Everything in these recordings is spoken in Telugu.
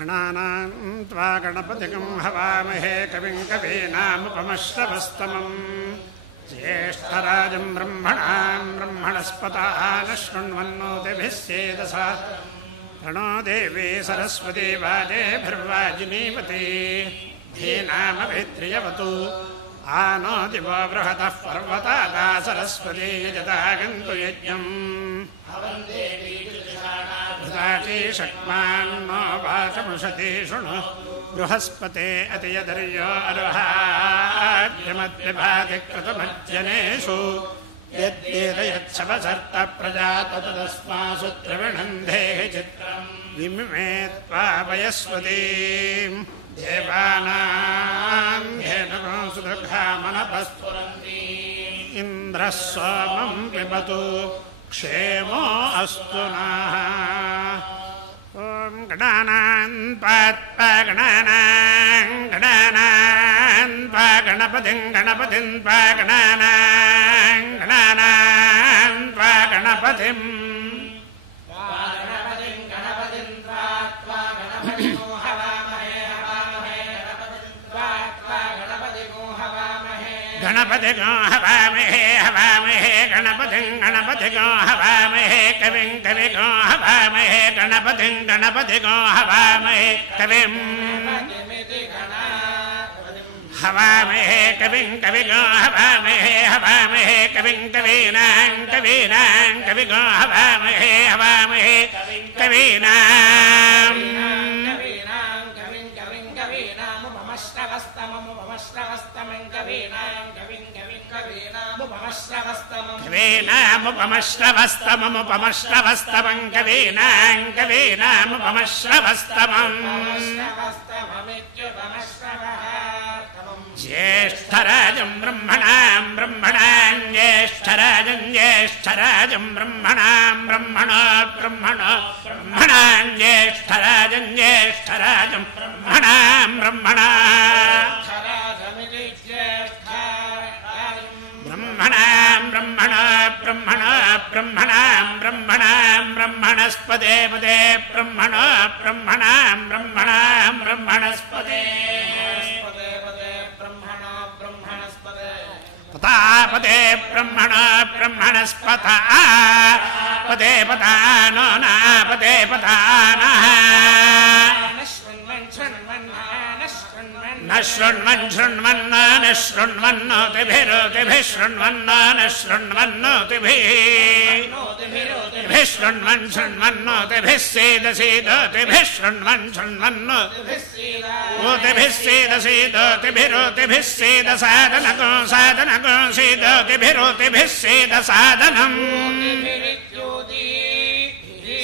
गणानां त्वा गणपतिं हवामहे कविं कवीनामुपमश्रवस्तमम् ज्येष्ठराजं ब्रह्मणां ब्रह्मणस्पतः न शृण्वन्नोतिभिः सेदसा प्रणो देवी सरस्वती वाजेभिर्वाजिनीवती धीनामभित्र्यवतु आनो दिवो बृहतः पर्वतादा सरस्वती यजतागन्तु यज्ञम् भृताची शक्मान्नो वाचमुषति शृणु बृहस्पते अतियदर्यो अर्हाद्यमद्विभाति क्रतुमज्जनेषु यद्येतयच्छवसर्त प्रजात तदस्मासु त्रिविणन्धेः चित्रम् विमिमे त्वा वयस्वतीम् देवानां धेनुको सुदुर्गामनपस्फुरन्ति इन्द्रः सोमं पिबतु क्षेमो अस्तु नः ॐ गणानां त्वा गणपतिं त्वा गणानां त्वा गणपतिम् गणपतिगो हवामहे गणपतिगो हवामहे कविं कविगो हवामहे गणपतिगो हवामहे कविं हवामहे कविं कविगो हवामहे कविं कवीनां कविगो हवामहे कवीनां कवीनामुपमश्रवस्तमम् कवीनामुपमश्रवस्तमम् ज्येष्ठराजं ब्रह्मणां ज्येष्ठराजं ब्रह्मणां ज्येष्ठराजं ब्रह्मणा ब्रह्मणस्पदे पदे ब्रह्मणस्पदे पतापदे ब्रह्मणस्पता पदे पतानो नापदे पतानः न शृण्वन्नोतिभिः शृण्वन्नोतिभिः सेदसेदोतिभिः शृण्वन्नोतिभिः सेदसेदोतिभिरोतिभिः सेदसादनको सेदोतिभिरोतिभिः सेदसादनम्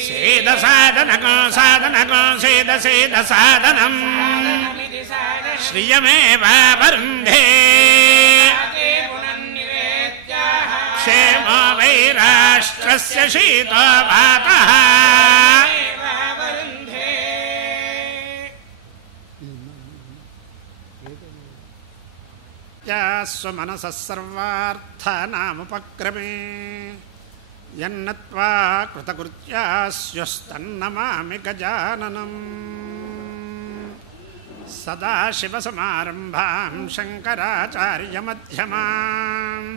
सेदसादनको सेदसादनम् श्रियमेवावरुन्धे क्षेमो वै राष्ट्रस्य शीतो वातः या स्वमनसः सर्वार्थानामुपक्रमे यन्नत्वा कृतकृत्यास्यस्तन्नमामि गजाननम् सदाशिवसमारम्भां शङ्कराचार्यमध्यमाम्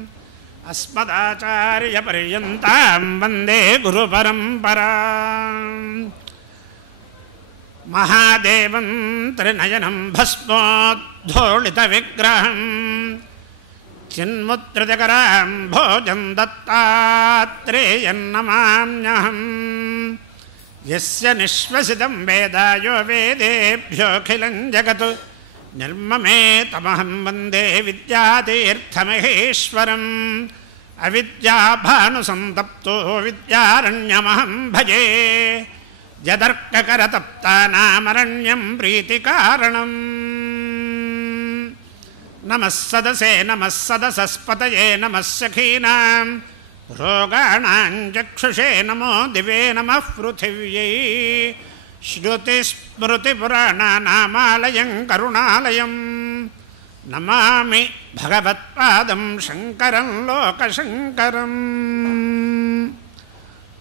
अस्मदाचार्यपर्यन्तां वन्दे गुरुपरम्पराम् महादेवं त्रिनयनं भस्मोद्धूलितविग्रहं चिन्मुद्रितकरां भोजं दत्तात्रेयं नमाम्यहम् यस्य निःश्वसितं वेदायो वेदेभ्योऽखिलं जगत् निर्ममे तमहं वन्दे विद्यातीर्थमहेश्वरम् अविद्याभानुसन्तप्तो विद्यारण्यमहं भजे यदर्ककरतप्तानामरण्यं प्रीतिकारणम् नमः सदसे नमः सदसस्पतये नमः सखीनां रोगाणां चक्षुषे नमो दिवे नमः पृथिव्यै श्रुतिस्मृतिपुराणानामालयं करुणालयं नमामि भगवत्पादं शङ्करं लोकशङ्करम्।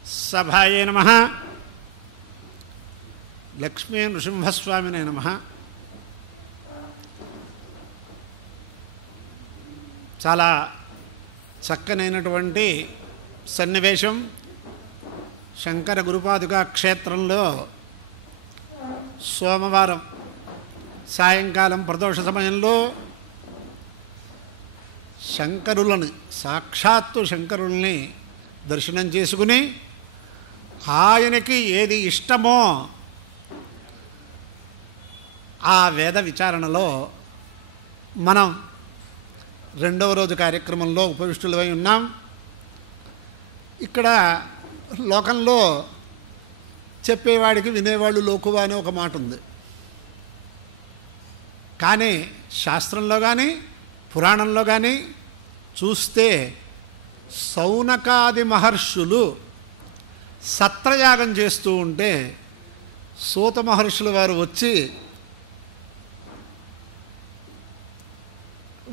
सभायै नमः। లక్ష్మీ నృసింహస్వామినే నమః. చాలా చక్కనైనటువంటి సన్నివేశం. శంకర గురుపాదుకా క్షేత్రంలో సోమవారం సాయంకాలం ప్రదోష సమయంలో శంకరులని, సాక్షాత్తు శంకరుల్ని దర్శనం చేసుకుని ఆయనకి ఏది ఇష్టమో ఆ వేద విచారణలో మనం రెండవ రోజు కార్యక్రమంలో ఉపవిష్టులమై ఉన్నాం. ఇక్కడ లోకంలో చెప్పేవాడికి వినేవాళ్ళు లోకువా అనే ఒక మాట ఉంది. కానీ శాస్త్రంలో కానీ పురాణంలో కానీ చూస్తే సౌనకాది మహర్షులు సత్రయాగం చేస్తూ ఉంటే సూత మహర్షుల వారు వచ్చి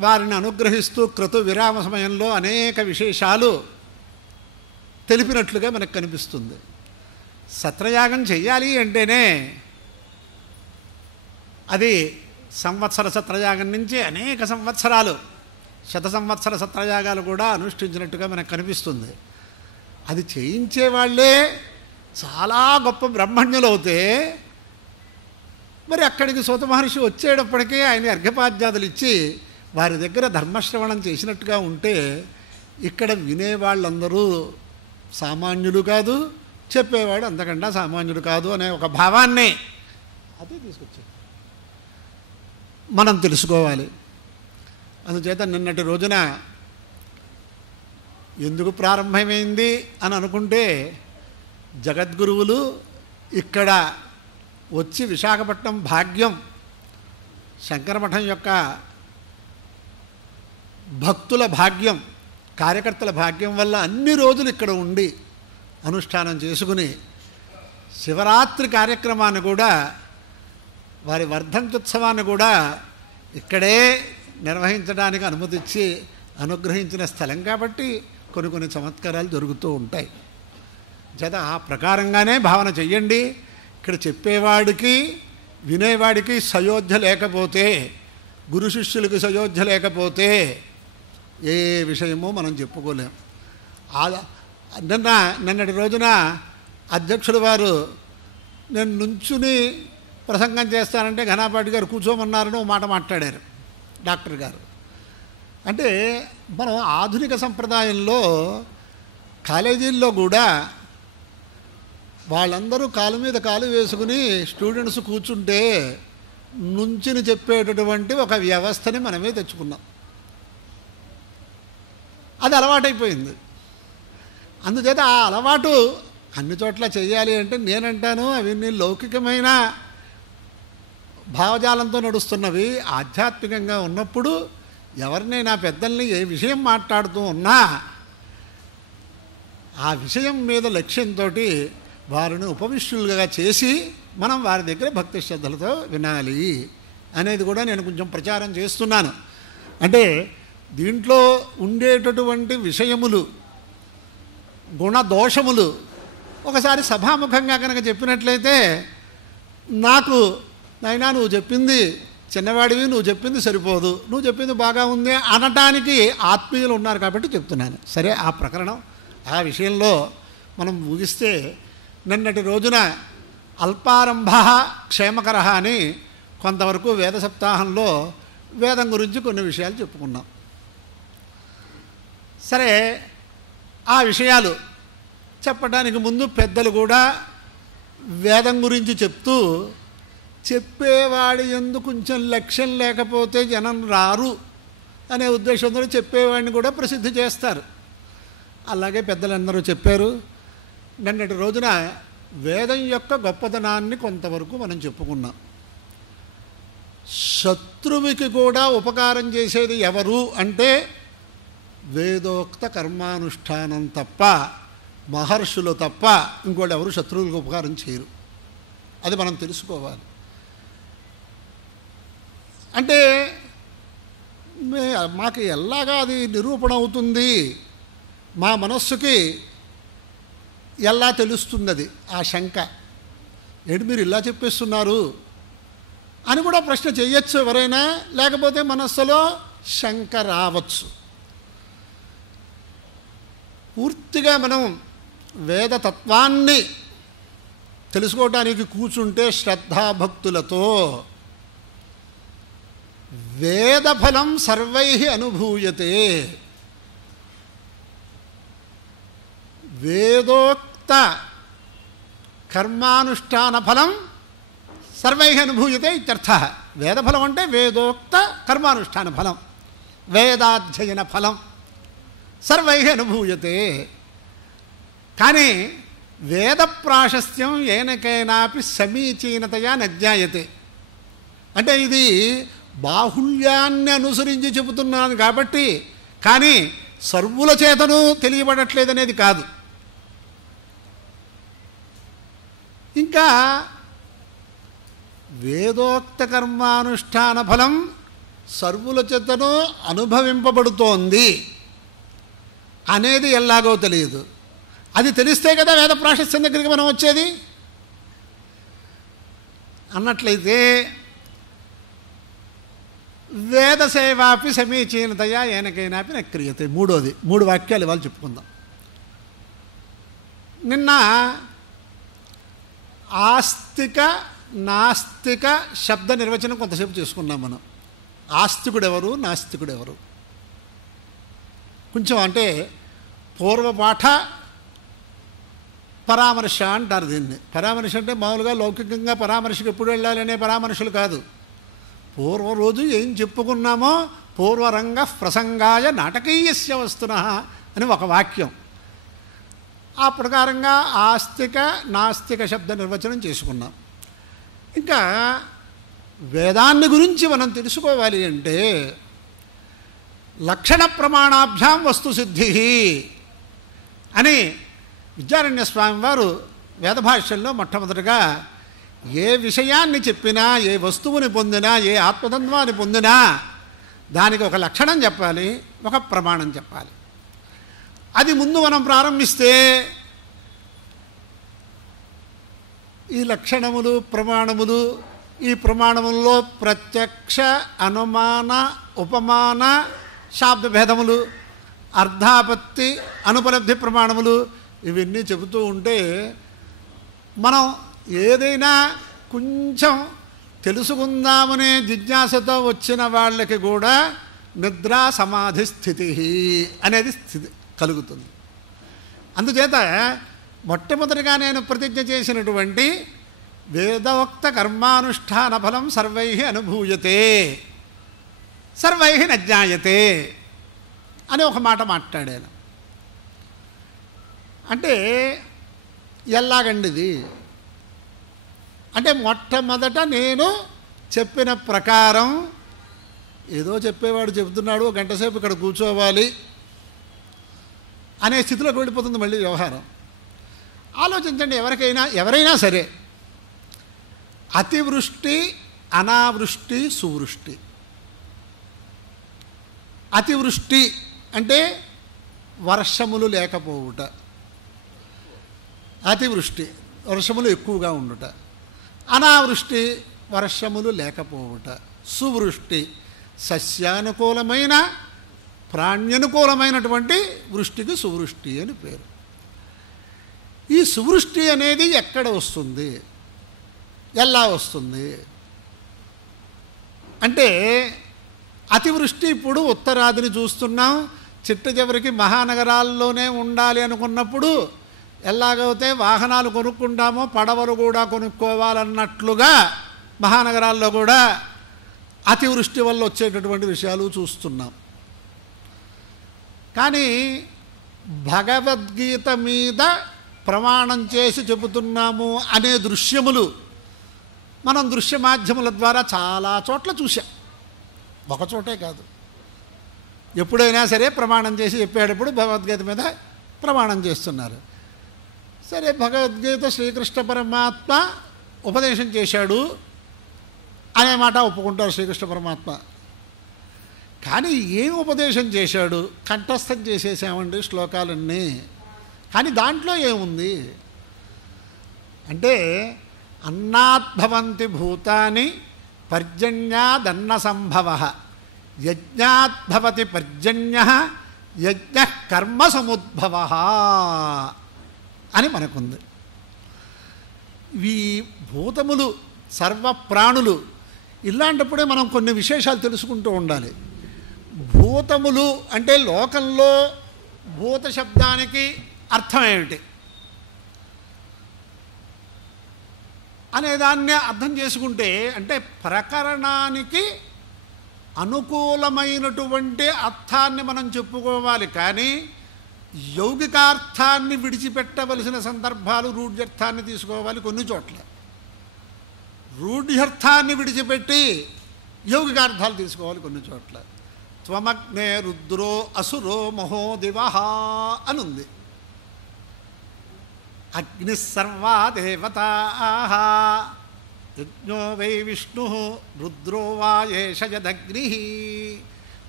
వారిని అనుగ్రహిస్తూ క్రతు విరామ సమయంలో అనేక విశేషాలు తెలిపినట్లుగా మనకు కనిపిస్తుంది. సత్రయాగం చెయ్యాలి అంటేనే అది సంవత్సర సత్రయాగం నుంచి అనేక సంవత్సరాలు, శత సంవత్సర సత్రయాగాలు కూడా అనుష్ఠించినట్టుగా మనకు కనిపిస్తుంది. అది చేయించేవాళ్లే చాలా గొప్ప బ్రహ్మణ్యులు అవుతే మరి అక్కడికి సూత మహర్షి వచ్చేటప్పటికీ ఆయన అర్ఘ్యపాద్యాదులు ఇచ్చి వారి దగ్గర ధర్మశ్రవణం చేసినట్టుగా ఉంటే ఇక్కడ వినేవాళ్ళందరూ సామాన్యులు కాదు, చెప్పేవాడు అంతకన్నా సామాన్యుడు కాదు అనే ఒక భావాన్ని అదే తీసుకొచ్చింది మనం తెలుసుకోవాలి. అందుచేత నిన్నటి రోజున ఎందుకు ప్రారంభమైంది అని అనుకుంటే జగద్గురువులు ఇక్కడ వచ్చి విశాఖపట్నం భాగ్యం, శంకరమఠం యొక్క భక్తుల భాగ్యం, కార్యకర్తల భాగ్యం వల్ల అన్ని రోజులు ఇక్కడ ఉండి అనుష్ఠానం చేసుకుని శివరాత్రి కార్యక్రమాన్ని కూడా, వారి వర్ధంత్యుత్సవాన్ని కూడా ఇక్కడే నిర్వహించడానికి అనుమతిచ్చి అనుగ్రహించిన స్థలం కాబట్టి కొన్ని కొన్ని చమత్కారాలు జరుగుతూ ఉంటాయి. చేత ఆ ప్రకారంగానే భావన చెయ్యండి. ఇక్కడ చెప్పేవాడికి వినేవాడికి సయోధ్య లేకపోతే, గురు శిష్యులకి సయోధ్య లేకపోతే ఏ విషయమో మనం చెప్పుకోలేం. నిన్నటి రోజున అధ్యక్షుడు వారు నేను నుంచుని ప్రసంగం చేస్తానంటే ఘనాపాటి గారు కూర్చోమన్నారని ఒక మాట మాట్లాడారు డాక్టర్ గారు. అంటే మనం ఆధునిక సంప్రదాయంలో కాలేజీల్లో కూడా వాళ్ళందరూ కాలు మీద కాలు వేసుకుని స్టూడెంట్స్ కూర్చుంటే నుంచుని చెప్పేటటువంటి ఒక వ్యవస్థని మనమే తెచ్చుకున్నాం. అది అలవాటైపోయింది. అందుచేత ఆ అలవాటు అన్ని చోట్ల చేయాలి అంటే నేనంటాను అవన్నీ లౌకికమైన భావజాలంతో నడుస్తున్నవి. ఆధ్యాత్మికంగా ఉన్నప్పుడు ఎవరినైనా పెద్దల్ని ఏ విషయం మాట్లాడుతూ ఉన్నా ఆ విషయం మీద లక్ష్యంతో వారిని ఉపవిష్టులుగా చేసి మనం వారి దగ్గర భక్తి శ్రద్ధలతో వినాలి అనేది కూడా నేను కొంచెం ప్రచారం చేస్తున్నాను. అంటే దీంట్లో ఉండేటటువంటి విషయములు, గుణదోషములు ఒకసారి సభాముఖంగా కనుక చెప్పినట్లయితే నాకు నాయనా నువ్వు చెప్పింది చిన్నవాడివి, నువ్వు చెప్పింది సరిపోదు, నువ్వు చెప్పింది బాగా ఉంది అనటానికి ఆత్మీయులు ఉన్నారు కాబట్టి చెప్తున్నాను. సరే, ఆ ప్రకరణం ఆ విషయంలో మనం ముగిస్తే నిన్నటి రోజున అల్పారంభ క్షేమకర అని కొంతవరకు వేద సప్తాహంలో వేదం గురించి కొన్ని విషయాలు చెప్పుకున్నాం. సరే, ఆ విషయాలు చెప్పడానికి ముందు పెద్దలు కూడా వేదం గురించి చెప్తూ చెప్పేవాడి యందు కొంచెం లక్ష్యం లేకపోతే జనం రారు అనే ఉద్దేశంతో చెప్పేవాడిని కూడా ప్రసిద్ధి చేస్తారు. అలాగే పెద్దలందరూ చెప్పారు. నిన్నటి రోజున వేదం యొక్క గొప్పతనాన్ని కొంతవరకు మనం చెప్పుకున్నాం. శత్రువుకి కూడా ఉపకారం చేసేది ఎవరు అంటే వేదోక్త కర్మానుష్ఠానం తప్ప, మహర్షులు తప్ప ఇంకోటి ఎవరు శత్రువులకు ఉపకారం చేయరు. అది మనం తెలుసుకోవాలి. అంటే మాకు ఎలాగా అది నిరూపణ అవుతుంది, మా మనస్సుకి ఎలా తెలుస్తున్నది ఆ శంక. ఏంటి మీరు ఇలా చెప్పేస్తున్నారు అని కూడా ప్రశ్న చేయొచ్చు ఎవరైనా, లేకపోతే మనస్సులో శంక రావచ్చు. పూర్తిగా మనం వేదతత్వాన్ని తెలుసుకోవటానికి కూర్చుంటే శ్రద్ధాభక్తులతో వేదఫలం సర్వై అనుభూయతే, వేదోక్త కర్మానుష్ఠాన ఫలం సర్వై అనుభూయతే ఇత్యర్థ. వేదఫలం అంటే వేదోక్త కర్మానుష్ఠాన ఫలం, వేదాధ్యయన ఫలం సర్వై అనుభూయతే. కానీ వేద ప్రాశస్త్యం ఏనకైనాపి సమీచీనతయా నజ్ఞాయతే. అంటే ఇది బాహుళ్యాన్ని అనుసరించి చెబుతున్నాను కాబట్టి, కానీ సర్వుల చేతను తెలియబడట్లేదనేది కాదు. ఇంకా వేదోక్త కర్మానుష్ఠాన ఫలం సర్వుల చేతను అనుభవింపబడుతోంది అనేది ఎలాగో తెలియదు. అది తెలిస్తే కదా వేద ప్రాశస్త్యం దగ్గరికి మనం వచ్చేది. అన్నట్లయితే వేద సేవాపి సమీచీనతయా ఏనకైనాపి నక్రియతే. మూడోది, 3 వాక్యాలు ఇవాళ చెప్పుకుందాం. నిన్న ఆస్తిక నాస్తిక శబ్ద నిర్వచనం కొంతసేపు చేసుకున్నాం మనం. ఆస్తికుడెవరు, నాస్తికుడెవరు, కొంచెం అంటే పూర్వపాఠ పరామర్శ అంటారు దీన్ని. పరామర్శ అంటే మామూలుగా లౌకికంగా పరామర్శకు ఎప్పుడు వెళ్ళాలి అనే పరామర్శలు కాదు. పూర్వ రోజు ఏం చెప్పుకున్నామో పూర్వరంగ ప్రసంగాయ నాటకీయస్య వస్తునః అని ఒక వాక్యం. ఆ ప్రకారంగా ఆస్తిక నాస్తిక శబ్ద నిర్వచనం చేసుకున్నాం. ఇంకా వేదాన్ని గురించి మనం తెలుసుకోవాలి అంటే లక్షణ ప్రమాణాభ్యాం వస్తుసిద్ధి అని విద్యారణ్య స్వామి వారు వేదభాష్యంలో మొట్టమొదటిగా ఏ విషయాన్ని చెప్పినా, ఏ వస్తువుని పొందినా, ఏ ఆత్మతత్వాన్ని పొందినా దానికి ఒక లక్షణం చెప్పాలి, ఒక ప్రమాణం చెప్పాలి. అది ముందు మనం ప్రారంభిస్తే ఈ లక్షణములు ప్రమాణములు, ఈ ప్రమాణముల్లో ప్రత్యక్ష అనుమాన ఉపమాన శాబ్ద భేదములు, అర్ధాపత్తి అనుపలబ్ధి ప్రమాణములు ఇవన్నీ చెబుతూ ఉంటే మనం ఏదైనా కొంచెం తెలుసుకుందామనే జిజ్ఞాసతో వచ్చిన వాళ్ళకి కూడా నిద్రా సమాధి స్థితి అనేది స్థితి కలుగుతుంది. అందుచేత మొట్టమొదటిగా నేను ప్రతిజ్ఞ చేసినటువంటి వేదోక్త కర్మానుష్ఠాన ఫలం సర్వై అనుభూయతే సర్వై నజ్ఞాయతే అని ఒక మాట మాట్లాడాను. అంటే ఎలాగండి ఇది అంటే మొట్టమొదట నేను చెప్పిన ప్రకారం ఏదో చెప్పేవాడు చెబుతున్నాడు, గంటసేపు ఇక్కడ కూర్చోవాలి అనే స్థితిలోకి వెళ్ళిపోతుంది మళ్ళీ వ్యవహారం. ఆలోచించండి, ఎవరైనా సరే అతివృష్టి అనావృష్టి సువృష్టి. అతివృష్టి అంటే వర్షములు లేకపోవుట, అతివృష్టి వర్షములు ఎక్కువగా ఉండుట, అనావృష్టి వర్షములు లేకపోవుట, సువృష్టి సస్యానుకూలమైన ప్రాణ్యనుకూలమైనటువంటి వృష్టికి సువృష్టి అని పేరు. ఈ సువృష్టి అనేది ఎక్కడ వస్తుంది, ఎలా వస్తుంది అంటే అతివృష్టి ఇప్పుడు ఉత్తరాదిని చూస్తున్నాం. చిట్ట చివరికి మహానగరాల్లోనే ఉండాలి అనుకున్నప్పుడు ఎలాగైతే వాహనాలు కొనుక్కుంటామో పడవలు కూడా కొనుక్కోవాలన్నట్లుగా మహానగరాల్లో కూడా అతివృష్టి వల్ల వచ్చేటటువంటి విషయాలు చూస్తున్నాం. కానీ భగవద్గీత మీద ప్రమాణం చేసి చెబుతున్నాము అనే దృశ్యములు మనం దృశ్య మాధ్యముల ద్వారా చాలా చోట్ల చూసాం, ఒక చోటే కాదు. ఎప్పుడైనా సరే ప్రమాణం చేసి చెప్పేటప్పుడు భగవద్గీత మీద ప్రమాణం చేస్తున్నారు. సరే, భగవద్గీత శ్రీకృష్ణ పరమాత్మ ఉపదేశం చేశాడు అనే మాట ఒప్పుకుంటారు శ్రీకృష్ణ పరమాత్మ. కానీ ఏం ఉపదేశం చేశాడు? కంఠస్థం చేసేసామండి శ్లోకాలన్నీ. కానీ దాంట్లో ఏముంది అంటే అన్నాద్భవంతి భూతాని పర్జన్యాదన్న సంభవ, యజ్ఞాద్భవతి పర్జన్య యజ్ఞ కర్మ సముద్భవ అని మనకుంది. ఈ భూతములు సర్వప్రాణులు ఇలాంటప్పుడే మనం కొన్ని విశేషాలు తెలుసుకుంటూ ఉండాలి. భూతములు అంటే లోకంలో భూత శబ్దానికి అర్థం ఏమిటి అనేదాన్ని అర్థం చేసుకుంటే, అంటే ప్రకరణానికి అనుకూలమైనటువంటి అర్థాన్ని మనం చెప్పుకోవాలి. కానీ యౌగికార్థాన్ని విడిచిపెట్టవలసిన సందర్భాలు, రూఢ్యర్థాన్ని తీసుకోవాలి. కొన్ని చోట్ల రూఢ్యర్థాన్ని విడిచిపెట్టి యౌగికార్థాలు తీసుకోవాలి. కొన్ని చోట్ల త్వమగ్నే రుద్రో అసురో మహో దివః అనుంది. అగ్ని సర్వా దేవతాః యజ్ఞో వై విష్ణు రుద్రో వా ఏష యదగ్ని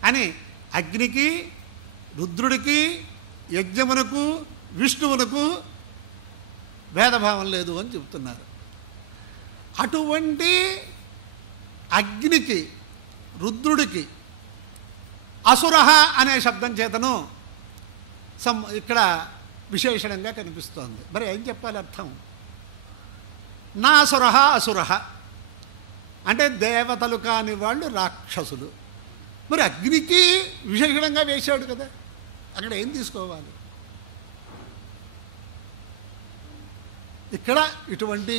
అని అగ్నికి, రుద్రుడికి, యజ్ఞమునకు, విష్ణువునకు భేదభావం లేదు అని చెప్తున్నారు. అటువంటి అగ్నికి, రుద్రుడికి అసుర అనే శబ్దం చేతను ఇక్కడ విశేషణంగా కనిపిస్తోంది. మరి ఏం చెప్పాలి అర్థం? నా అసుర అసుర అంటే దేవతలు కాని వాళ్ళు రాక్షసులు. మరి అగ్నికి విశేషణంగా వేశాడు కదా, అక్కడ ఏం తీసుకోవాలి? ఇక్కడ ఇటువంటి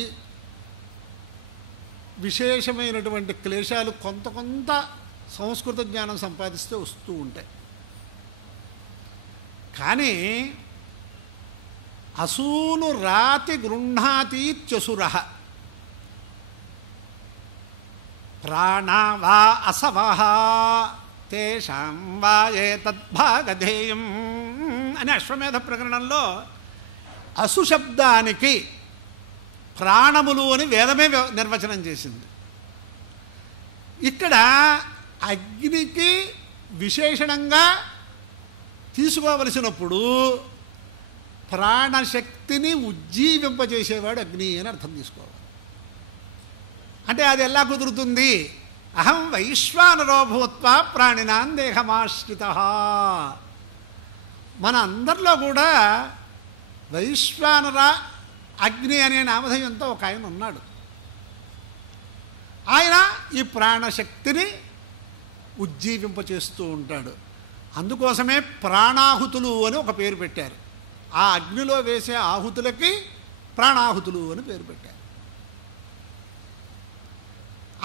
విశేషమైనటువంటి క్లేశాలు కొంత కొంత సంస్కృత జ్ఞానం సంపాదిస్తే వస్తూ ఉంటాయి. కానీ అసూను రాతి గృహ్ణాతీత్యసుర ప్రాణా వా అసవః తేషాం వా ఏతద్భాగధేయం అని అశ్వమేధ ప్రకరణంలో అసు శబ్దానికి ప్రాణములు అని వేదమే నిర్వచనం చేసింది. ఇక్కడ అగ్నికి విశేషణంగా తీసుకోవలసినప్పుడు ప్రాణశక్తిని ఉజ్జీవింపజేసేవాడు అగ్ని అని అర్థం తీసుకోవాలి. అంటే అది ఎలా కుదురుతుంది? అహం వైశ్వానరో భూత్వా ప్రాణినాం దేహమాశ్రితః. మన అందరిలో కూడా వైశ్వానర అగ్ని అనే నామధేయంతో ఒక ఆయన ఉన్నాడు. ఆయన ఈ ప్రాణశక్తిని ఉజ్జీవింపచేస్తూ ఉంటాడు. అందుకోసమే ప్రాణాహుతులు అని ఒక పేరు పెట్టారు. ఆ అగ్నిలో వేసే ఆహుతులకి ప్రాణాహుతులు అని పేరు పెట్టారు.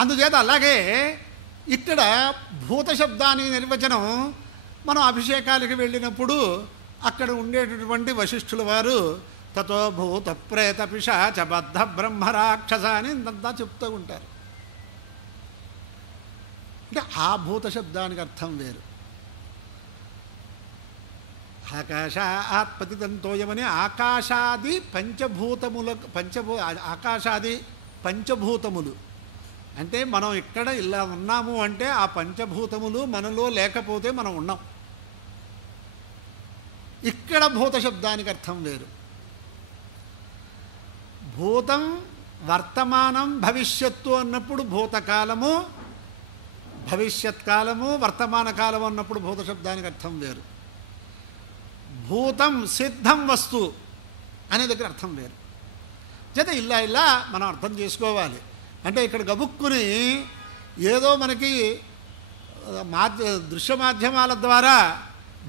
అందుచేత అలాగే ఇక్కడ భూత శబ్దానికి నిర్వచనం మనం అభిషేకాలకి వెళ్ళినప్పుడు అక్కడ ఉండేటటువంటి వశిష్ఠుల వారు తతో భూత ప్రేత పిశాచ బద్ధ బ్రహ్మరాక్షస అని ఇంతంతా చెప్తూ ఉంటారు. అంటే ఆ భూత శబ్దానికి అర్థం వేరు. ఆకాశాత్పతితంతోయమని ఆకాశాది ఆకాశాది పంచభూతములు అంటే మనం ఇక్కడ ఇలా ఉన్నాము అంటే ఆ పంచభూతములు మనలో లేకపోతే మనం ఉన్నాం. ఇక్కడ భూత శబ్దానికి అర్థం వేరు. భూతం వర్తమానం భవిష్యత్తు అన్నప్పుడు భూతకాలము, భవిష్యత్కాలము, వర్తమాన కాలము అన్నప్పుడు భూత శబ్దానికి అర్థం వేరు. భూతం సిద్ధం వస్తు అనే దగ్గర అర్థం వేరు. చేత ఇలా మనం అర్థం చేసుకోవాలి. అంటే ఇక్కడ గబుక్కుని ఏదో మనకి దృశ్య మాధ్యమాల ద్వారా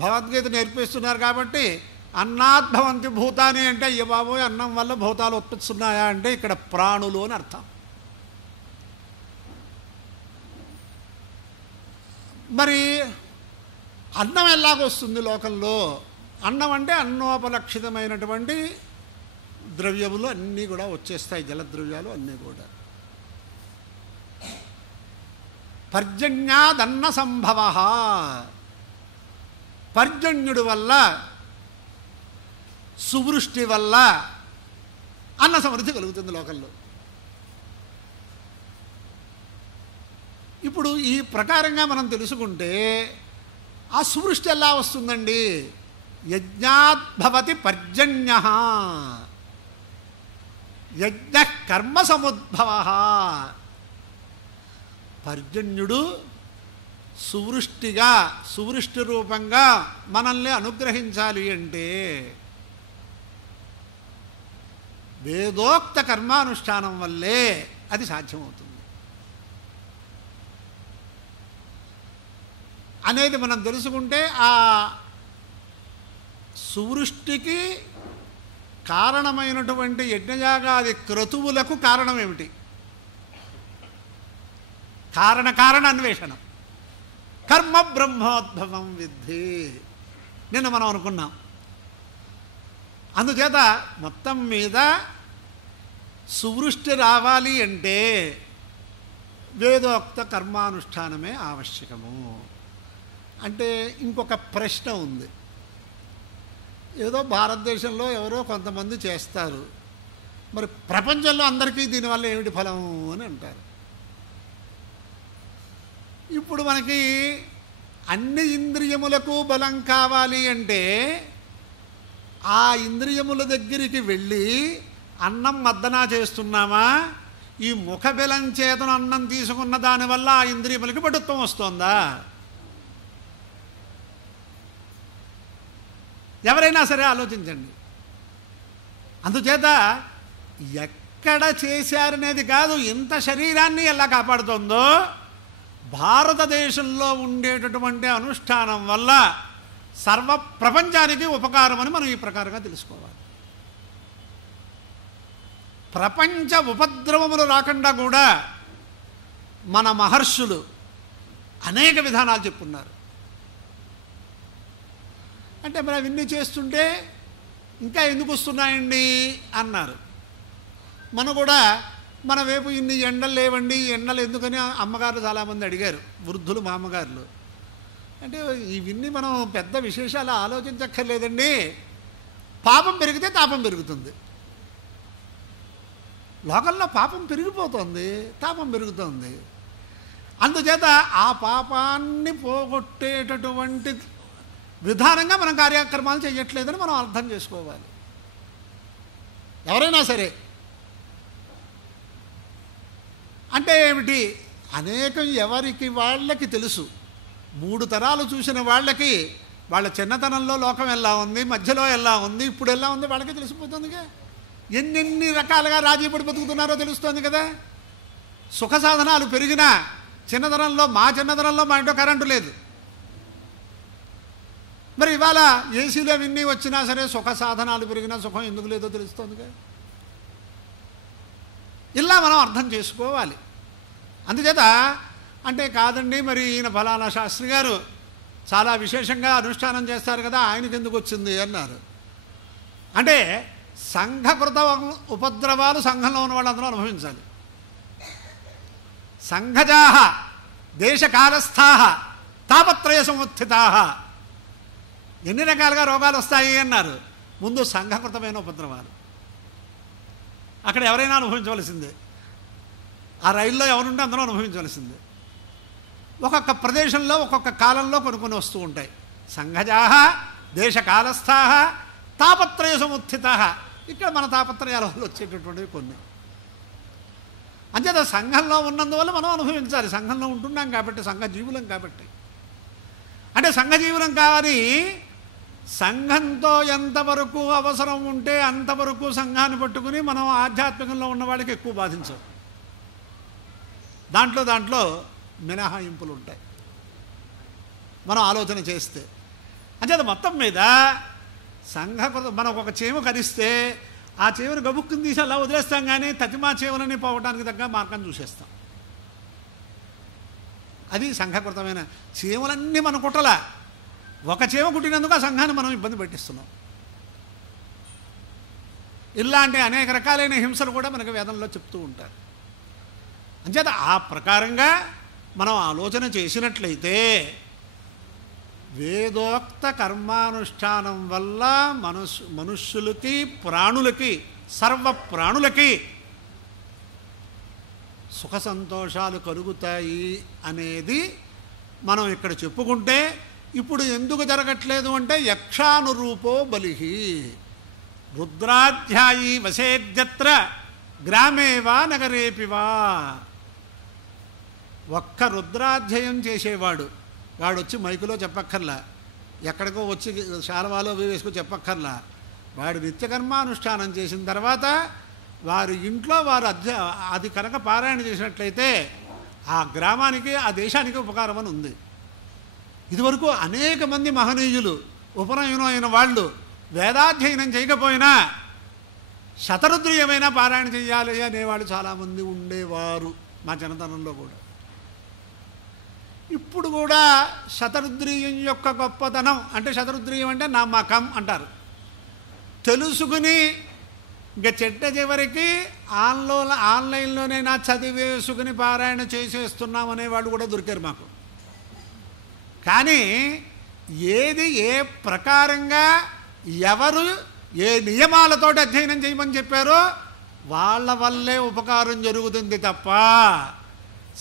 భగవద్గీత నేర్పిస్తున్నారు కాబట్టి అన్నాద్భవంతి భూతాని అంటే అయ్య బాబోయ్ అన్నం వల్ల భూతాలు ఉత్పత్తున్నాయా అంటే ఇక్కడ ప్రాణులు అని అర్థం. మరి అన్నం ఎలాగొస్తుంది లోకంలో? అన్నం అంటే అన్నోపలక్షితమైనటువంటి ద్రవ్యములు అన్నీ కూడా వచ్చేస్తాయి, జలద్రవ్యాలు అన్నీ కూడా. పర్జన్యాదన్న సంభవ, పర్జన్యుడి వల్ల, సువృష్టి వల్ల అన్న సమృద్ధి కలుగుతుంది లోకంలో. ఇప్పుడు ఈ ప్రకారంగా మనం తెలుసుకుంటే ఆ సువృష్టి ఎలా వస్తుందండి? యజ్ఞాద్భవతి పర్జన్య. యజ్ఞ కర్మ సముద్భవ. పర్జన్యుడు సువృష్టి రూపంగా మనల్ని అనుగ్రహించాలి అంటే వేదోక్త కర్మానుష్ఠానం వల్లే అది సాధ్యమవుతుంది అనేది మనం తెలుసుకుంటే ఆ సువృష్టికి కారణమైనటువంటి యజ్ఞయాగాది క్రతువులకు కారణం ఏమిటి? కారణ అన్వేషణం. కర్మ బ్రహ్మోద్భవం విద్ధి నిన్న మనం అనుకున్నాం. అందుచేత మొత్తం మీద సువృష్టి రావాలి అంటే వేదోక్త కర్మానుష్ఠానమే ఆవశ్యకము. అంటే ఇంకొక ప్రశ్న ఉంది. ఏదో భారతదేశంలో ఎవరో కొంతమంది చేస్తారు, మరి ప్రపంచంలో అందరికీ దీనివల్ల ఏమిటి ఫలం అని అంటారు. ఇప్పుడు మనకి అన్ని ఇంద్రియములకు బలం కావాలి అంటే ఆ ఇంద్రియముల దగ్గరికి వెళ్ళి అన్నం మద్దనా చేస్తున్నామా? ఈ ముఖ బలం చేతను అన్నం తీసుకున్న దానివల్ల ఆ ఇంద్రియములకి పటుత్వం వస్తుందా? ఎవరైనా సరే ఆలోచించండి. అందుచేత ఎక్కడ చేశారనేది కాదు, ఇంత శరీరాన్ని ఎలా కాపాడుతుందో భారతదేశంలో ఉండేటటువంటి అనుష్ఠానం వల్ల సర్వ ప్రపంచానికి ఉపకారం అని మనం ఈ ప్రకారంగా తెలుసుకోవాలి. ప్రపంచ ఉపద్రవములు రాకుండా కూడా మన మహర్షులు అనేక విధానాలు చెప్పున్నారు. అంటే మరి అవన్నీ చేస్తుంటే ఇంకా ఎందుకు వస్తున్నాయండి అన్నారు. మనం కూడా మన వైపు ఇన్ని ఎండలు లేవండి, ఎండలు ఎందుకని అమ్మగారు చాలామంది అడిగారు, వృద్ధులు మా అమ్మగారులు. అంటే ఇవన్నీ మనం పెద్ద విశేషాలు ఆలోచించక్కర్లేదండి. పాపం పెరిగితే తాపం పెరుగుతుంది. లోకంలో పాపం పెరిగిపోతుంది, తాపం పెరుగుతుంది. అందుచేత ఆ పాపాన్ని పోగొట్టేటటువంటి విధానంగా మనం కార్యక్రమాలు చేయట్లేదని మనం అర్థం చేసుకోవాలి. ఎవరైనా సరే అంటే ఏమిటి? అనేకం ఎవరికి వాళ్ళకి తెలుసు. 3 తరాలు చూసిన వాళ్ళకి వాళ్ళ చిన్నతనంలో లోకం ఎలా ఉంది, మధ్యలో ఎలా ఉంది, ఇప్పుడు ఎలా ఉంది వాళ్ళకి తెలిసిపోతుందిగా. ఎన్నెన్ని రకాలుగా రాజీ పడి బతుకుతున్నారో తెలుస్తుంది కదా. సుఖ సాధనాలు పెరిగినా మా చిన్నతనంలో మా ఇంట్లో కరెంటు లేదు. మరి ఇవాళ ఏసీలు అవన్నీ వచ్చినా సరే సుఖ సాధనాలు పెరిగినా సుఖం ఎందుకు లేదో తెలుస్తుందిగా. ఇలా మనం అర్థం చేసుకోవాలి. అందుచేత అంటే కాదండి మరి ఈయన ఫలానా శాస్త్రి గారు చాలా విశేషంగా అనుష్ఠానం చేస్తారు కదా, ఆయనకి ఎందుకు వచ్చింది అన్నారు. అంటే సంఘకృత ఉపద్రవాలు సంఘంలో ఉన్న వాళ్ళందరూ అనుభవించాలి. సంఘజాహ దేశకాలస్థాహ తాపత్రయ సముత్థితాహ. ఎన్ని రకాలుగా రోగాలు వస్తాయి అన్నారు. ముందు సంఘకృతమైన ఉపద్రవాలు అక్కడ ఎవరైనా అనుభవించవలసిందే. ఆ రైల్లో ఎవరుంటే అందరూ అనుభవించవలసిందే. ఒక్కొక్క ప్రదేశంలో ఒక్కొక్క కాలంలో కొన్ని వస్తూ ఉంటాయి. సంఘజాహ దేశకాలస్థాహ తాపత్రయ సముత్థితాహ. ఇక్కడ మన తాపత్రయాల వల్ల వచ్చేటటువంటివి కొన్ని. అంచేత సంఘంలో ఉన్నందువల్ల మనం అనుభవించాలి. సంఘంలో ఉంటున్నాం కాబట్టి, సంఘజీవులం కాబట్టి. అంటే సంఘజీవులం కావాలి. సంఘంతో ఎంతవరకు అవసరం ఉంటే అంతవరకు సంఘాన్ని పట్టుకుని మనం ఆధ్యాత్మికంలో ఉన్న వాళ్ళకి ఎక్కువ బాధించవు. దాంట్లో మినహాయింపులు ఉంటాయి మనం ఆలోచన చేస్తే. అంచేత మొత్తం మీద సంఘకృత మనం ఒక చీమ కరిస్తే ఆ చీమను గబుక్కుని తీసి అలా వదిలేస్తాం, కానీ తతిమా చీమలని పోవడానికి తగ్గ మార్గం చూసేస్తాం. అది సంఘకృతమైన. చీమలన్నీ మన కుట్రల. ఒక చీమ కుట్టినందుకు ఆ సంఘాన్ని మనం ఇబ్బంది పెట్టిస్తున్నాం. ఇలాంటి అనేక రకాలైన హింసలు కూడా మనకు వేదంలో చెప్తూ ఉంటారు. అంచేత ఆ ప్రకారంగా మనం ఆలోచన చేసినట్లయితే వేదోక్త కర్మానుష్ఠానం వల్ల మనుష్యులకి ప్రాణులకి సర్వ ప్రాణులకి సుఖ సంతోషాలు కలుగుతాయి అనేది మనం ఇక్కడ చెప్పుకుంటే, ఇప్పుడు ఎందుకు జరగట్లేదు అంటే యక్షానురూపో బలిహి రుద్రాధ్యాయీ వసేద్యత్ర గ్రామేవా నగరేపివా. ఒక్క రుద్రాధ్యయం చేసేవాడు వాడొచ్చి మైకులో చెప్పక్కర్లా, ఎక్కడికో వచ్చి శాలవాలో వేసుకు చెప్పక్కర్లా. వాడు నిత్యకర్మానుష్ఠానం చేసిన తర్వాత వారి ఇంట్లో వారు అది కనుక పారాయణ చేసినట్లయితే ఆ గ్రామానికి ఆ దేశానికి ఉపకారం అని ఉంది. ఇదివరకు అనేక మంది మహనీయులు ఉపనయనం అయిన వాళ్ళు వేదాధ్యయనం చేయకపోయినా శతరుద్రీయమైనా పారాయణ చేయాలి అనేవాళ్ళు చాలామంది ఉండేవారు మా చిన్నతనంలో కూడా. ఇప్పుడు కూడా శతరుద్రీయం యొక్క గొప్పతనం అంటే, శతరుద్రీయం అంటే నమ్మకం అంటారు, తెలుసుకుని ఇంకా చెట్ట చివరికి ఆన్లైన్లోనైనా చదివేసుకుని పారాయణ చేసేస్తున్నాం అనేవాళ్ళు కూడా దొరికారు మాకు. కానీ ఏది ఏ ప్రకారంగా ఎవరు ఏ నియమాలతో అధ్యయనం చేయమని చెప్పారో వాళ్ళ వల్లే ఉపకారం జరుగుతుంది తప్ప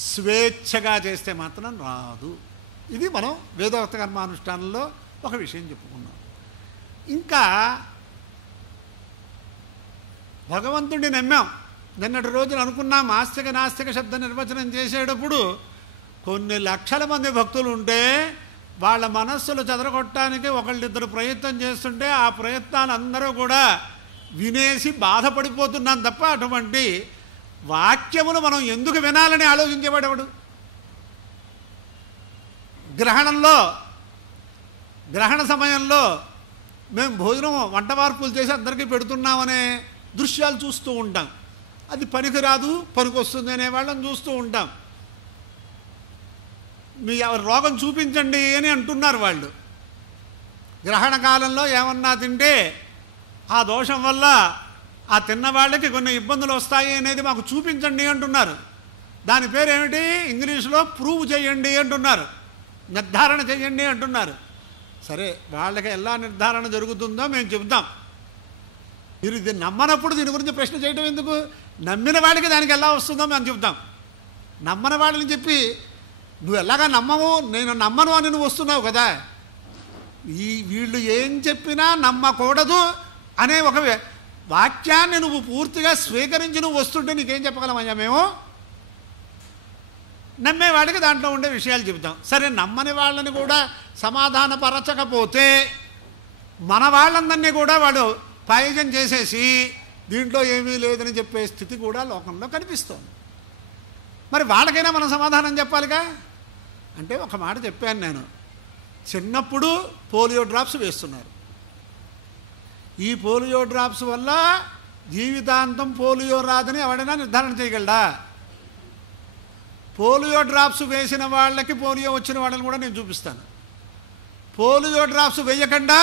స్వేచ్ఛగా చేస్తే మాత్రం రాదు. ఇది మనం వేదోక్త కర్మానుష్ఠానంలో ఒక విషయం చెప్పుకున్నాం. ఇంకా భగవంతుడిని నమ్మాం. నిన్నటి రోజున అనుకున్నాం ఆస్తిక నాస్తిక శబ్ద నిర్వచనం చేసేటప్పుడు కొన్ని లక్షల మంది భక్తులు ఉంటే వాళ్ళ మనస్సులు చెదరగొట్టడానికి ఒకళ్ళిద్దరు ప్రయత్నం చేస్తుంటే ఆ ప్రయత్నాలు అందరూ కూడా వినేసి బాధపడిపోతున్నాం తప్ప అటువంటి వాక్యములు మనం ఎందుకు వినాలని ఆలోచించేవాడెవడు? గ్రహణ సమయంలో మేము భోజనం వంట మార్పులు చేసి అందరికీ పెడుతున్నామనే దృశ్యాలు చూస్తూ ఉంటాం. అది పనికిరాదు పనికొస్తుంది అనేవాళ్ళని చూస్తూ ఉంటాం. మీ రోగం చూపించండి అని అంటున్నారు వాళ్ళు. గ్రహణ కాలంలో ఏమన్నా తింటే ఆ దోషం వల్ల ఆ తిన్న వాళ్ళకి కొన్ని ఇబ్బందులు వస్తాయి అనేది మాకు చూపించండి అంటున్నారు. దాని పేరు ఏమిటి? ఇంగ్లీష్లో ప్రూవ్ చేయండి అంటున్నారు, నిర్ధారణ చేయండి అంటున్నారు. సరే, వాళ్ళకి ఎలా నిర్ధారణ జరుగుతుందో మేము చెబుతాం. మీరు ఇది నమ్మనప్పుడు దీని గురించి ప్రశ్న చేయడం ఎందుకు? నమ్మిన వాడికి దానికి ఎలా వస్తుందో మేము చెబుతాం. నమ్మని వాళ్ళని చెప్పి నువ్వు ఎలాగా నమ్మవు, నేను నమ్మను అని నువ్వు వస్తున్నావు కదా. వీళ్ళు ఏం చెప్పినా నమ్మకూడదు అనే ఒక వాక్యాన్ని నువ్వు పూర్తిగా స్వీకరించి నువ్వు వస్తుంటే నీకేం చెప్పగలమయ్యా మేము? నమ్మేవాడికి దాంట్లో ఉండే విషయాలు చెబుతాం. సరే, నమ్మని వాళ్ళని కూడా సమాధానపరచకపోతే మన వాళ్ళందరినీ కూడా వాడు పాయజం చేసేసి దీంట్లో ఏమీ లేదని చెప్పే స్థితి కూడా లోకంలో కనిపిస్తోంది. మరి వాళ్ళకైనా మనం సమాధానం చెప్పాలిగా. అంటే ఒక మాట చెప్పాను నేను, చిన్నప్పుడు పోలియో డ్రాప్స్ వేస్తున్నారు. ఈ పోలియో డ్రాప్స్ వల్ల జీవితాంతం పోలియో రాదని ఎవడైనా నిర్ధారణ చేయగలడా? పోలియో డ్రాప్స్ వేసిన వాళ్ళకి పోలియో వచ్చిన వాళ్ళని కూడా నేను చూపిస్తాను. పోలియో డ్రాప్స్ వేయకుండా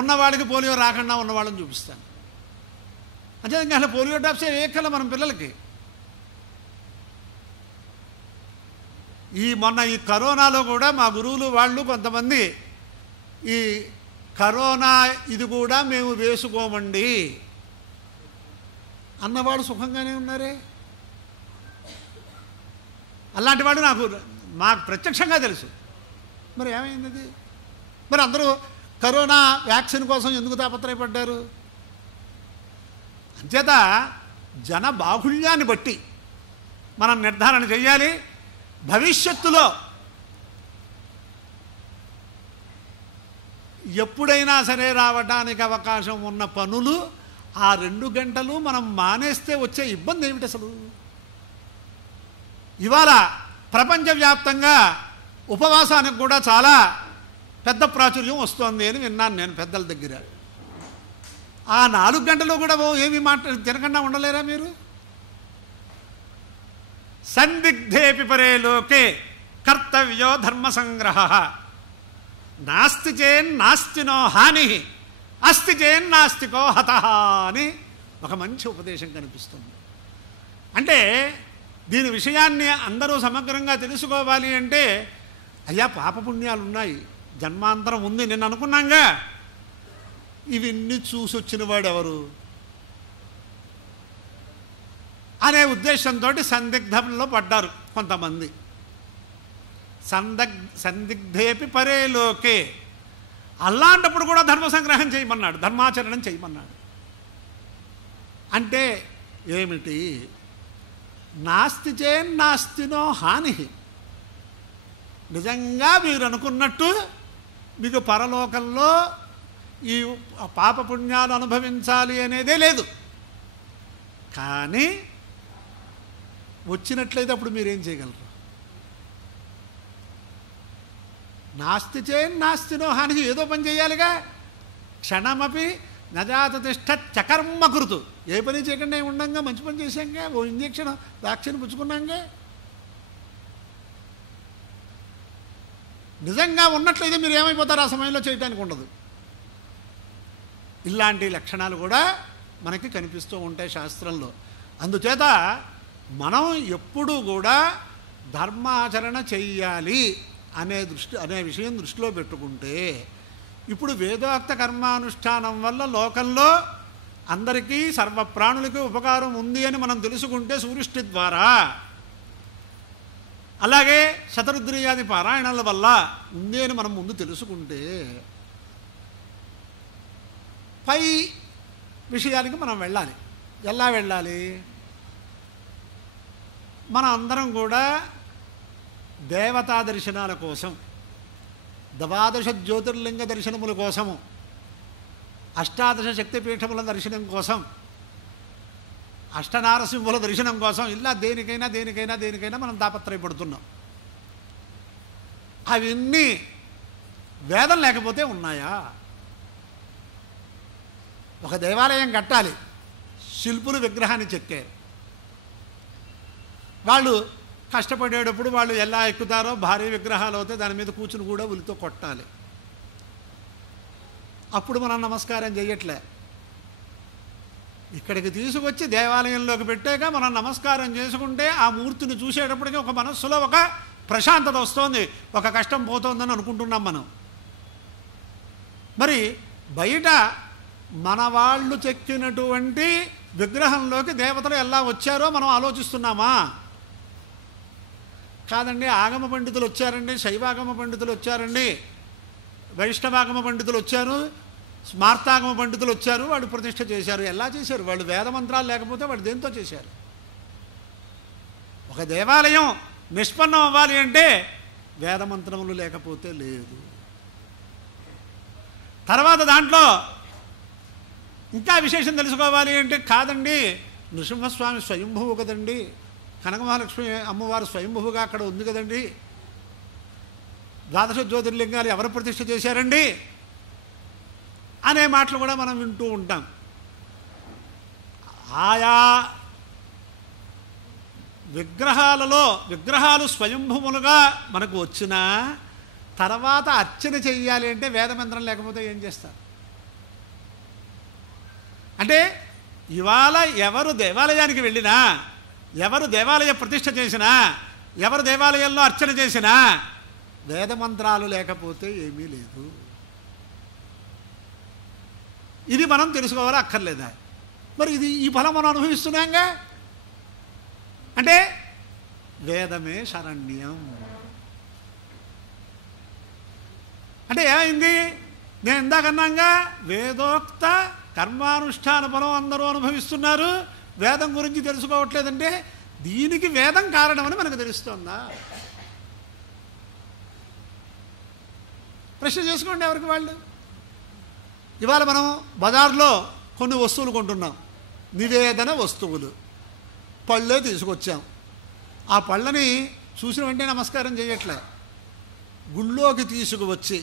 ఉన్నవాడికి పోలియో రాకుండా ఉన్న వాళ్ళని చూపిస్తాను. అంటే ఇంకా పోలియో డ్రాప్స్ వేయక్కల మనం పిల్లలకి. మొన్న ఈ కరోనాలో కూడా మా గురువులు వాళ్ళు కొంతమంది ఈ కరోనా ఇది కూడా మేము వేసుకోమండి అన్నవాడు సుఖంగానే ఉన్నారే. అలాంటి వాడు మాకు ప్రత్యక్షంగా తెలుసు. మరి ఏమైంది అది? మరి అందరూ కరోనా వ్యాక్సిన్ కోసం ఎందుకు తాపత్రయపడ్డారు? అంచేత జన బాహుళ్యాన్ని బట్టి మనం నిర్ధారణ చేయాలి. భవిష్యత్తులో ఎప్పుడైనా సరే రావడానికి అవకాశం ఉన్న పనులు ఆ 2 గంటలు మనం మానేస్తే వచ్చే ఇబ్బంది ఏమిటి అసలు? ఇవాళ ప్రపంచవ్యాప్తంగా ఉపవాసానికి కూడా చాలా పెద్ద ప్రాచుర్యం వస్తోంది అని విన్నాను నేను పెద్దల దగ్గర. ఆ 4 గంటలు కూడా ఏమి తినకుండా ఉండలేరా మీరు? సందిగ్ధేపి పరే లోకే కర్తవ్యో ధర్మ సంగ్రహ నాస్తి చేన్నాస్తినో హాని అస్తి చేన్నాస్తికో హతః అని ఒక మంచి ఉపదేశం కనిపిస్తుంది. అంటే దీని విషయాన్ని అందరూ సమగ్రంగా తెలుసుకోవాలి అంటే, అయ్యా పాపపుణ్యాలు ఉన్నాయి, జన్మాంతరం ఉంది, నేను అనుకున్నాగా. ఇవన్నీ చూసి వచ్చిన వాడు ఎవరు అనే ఉద్దేశంతో సందిగ్ధంలో పడ్డారు కొంతమంది. సందిగ్ధేపి పరే లోకే, అలాంటప్పుడు కూడా ధర్మ సంగ్రహం చేయమన్నాడు, ధర్మాచరణం చేయమన్నాడు. అంటే ఏమిటి? నాస్తి చేన్నాస్తినో హాని. నిజంగా మీరు అనుకున్నట్టు మీకు పరలోకంలో ఈ పాపపుణ్యాలు అనుభవించాలి అనేదే లేదు. కానీ వచ్చినట్లయితే అప్పుడు మీరేం చేయగలరు? నాస్తి చేన్నాస్తినో హాని, ఏదో పని చేయాలిగా. క్షణమపి నజాతతిష్ట చకర్మ కృతు, ఏ పని చేయకుండా ఉండంగా మంచి పని చేశాంగా, ఓ ఇంజక్షన్ వ్యాక్సిన్ పుచ్చుకున్నాంగా. నిజంగా ఉన్నట్లయితే మీరు ఏమైపోతారు? ఆ సమయంలో చేయడానికి ఉండదు. ఇలాంటి లక్షణాలు కూడా మనకి కనిపిస్తూ ఉంటాయి శాస్త్రంలో. అందుచేత మనం ఎప్పుడూ కూడా ధర్మాచరణ చెయ్యాలి అనే విషయం దృష్టిలో పెట్టుకుంటే, ఇప్పుడు వేదోక్త కర్మానుష్ఠానం వల్ల లోకంలో అందరికీ సర్వప్రాణులకి ఉపకారం ఉంది అని మనం తెలుసుకుంటే సూర్యుష్టి ద్వారా, అలాగే శతరుద్రీయాది పారాయణాల వల్ల ఉంది అని మనం ముందు తెలుసుకుంటే, పై విషయానికి మనం వెళ్ళాలి. ఎలా వెళ్ళాలి? మన అందరం కూడా దేవతా దర్శనాల కోసం, ద్వాదశ జ్యోతిర్లింగ దర్శనముల కోసము, అష్టాదశ శక్తిపీఠముల దర్శనం కోసం, అష్టనారసింహుల దర్శనం కోసం, ఇలా దేనికైనా మనం తాపత్రయపడుతున్నాం. అవన్నీ వేదం లేకపోతే ఉన్నాయా? ఒక దేవాలయం కట్టాలి, శిల్పులు విగ్రహాన్ని చెక్కారు. వాళ్ళు కష్టపడేటప్పుడు వాళ్ళు ఎలా ఎక్కుతారో, భారీ విగ్రహాలు అవుతాయి, దాని మీద కూర్చుని కూడా ఉలితో కొట్టాలి. అప్పుడు మనం నమస్కారం చేయట్లే. ఇక్కడికి తీసుకొచ్చి దేవాలయంలోకి పెట్టాక మనం నమస్కారం చేసుకుంటే ఆ మూర్తిని చూసేటప్పటికీ ఒక మనస్సులో ఒక ప్రశాంతత వస్తుంది, ఒక కష్టం పోతుందని అనుకుంటున్నాం మనం. మరి బయట మన వాళ్ళు చెక్కినటువంటి విగ్రహంలోకి దేవతలు ఎలా వచ్చారో మనం ఆలోచిస్తున్నామా? కాదండి, ఆగమ పండితులు వచ్చారండి, శైవాగమ పండితులు వచ్చారండి, వైష్ణవాగమ పండితులు వచ్చారు, స్మార్తాగమ పండితులు వచ్చారు, వాడు ప్రతిష్ఠ చేశారు. ఎలా చేశారు? వాళ్ళు వేదమంత్రాలు లేకపోతే వాడు దేంతో చేశారు? ఒక దేవాలయం నిష్పన్నం అవ్వాలి అంటే వేదమంత్రములు లేకపోతే లేదు. తర్వాత దాంట్లో ఇంకా విశేషం తెలుసుకోవాలి అంటే, కాదండి నృసింహస్వామి స్వయంభువు కదండి, కనకమహాలక్ష్మి అమ్మవారు స్వయంభువుగా అక్కడ ఉంది కదండి, ద్వాదశ జ్యోతిర్లింగాలు ఎవరు ప్రతిష్ఠ చేశారండి అనే మాటలు కూడా మనం వింటూ ఉంటాం. ఆయా విగ్రహాలు స్వయంభువులుగా మనకు వచ్చినా తర్వాత అర్చన చెయ్యాలి అంటే వేదమంత్రం లేకపోతే ఏం చేస్తారు? అంటే ఇవాళ ఎవరు దేవాలయానికి వెళ్ళినా, ఎవరు దేవాలయ ప్రతిష్ఠ చేసినా, ఎవరు దేవాలయంలో అర్చన చేసినా వేదమంత్రాలు లేకపోతే ఏమీ లేదు. ఇది మనం తెలుసుకోవాలా అక్కర్లేదా? మరి ఈ ఫలం మనం అనుభవిస్తున్నాంగా. అంటే వేదమే శరణ్యం. అంటే ఏమైంది? నేను ఇందాకన్నాగా వేదోక్త కర్మానుష్ఠాన ఫలం అందరూ అనుభవిస్తున్నారు, వేదం గురించి తెలుసుకోవట్లేదంటే దీనికి వేదం కారణమని మనకు తెలుస్తుందా? ప్రశ్న చేసుకోండి ఎవరికి వాళ్ళు. ఇవాళ మనం బజార్లో కొన్ని వస్తువులు కొంటున్నాం, నివేదన వస్తువులు, పళ్ళే తీసుకొచ్చాం. ఆ పళ్ళని చూసిన వెంటనే నమస్కారం చేయట్లే, గుళ్ళోకి తీసుకువచ్చి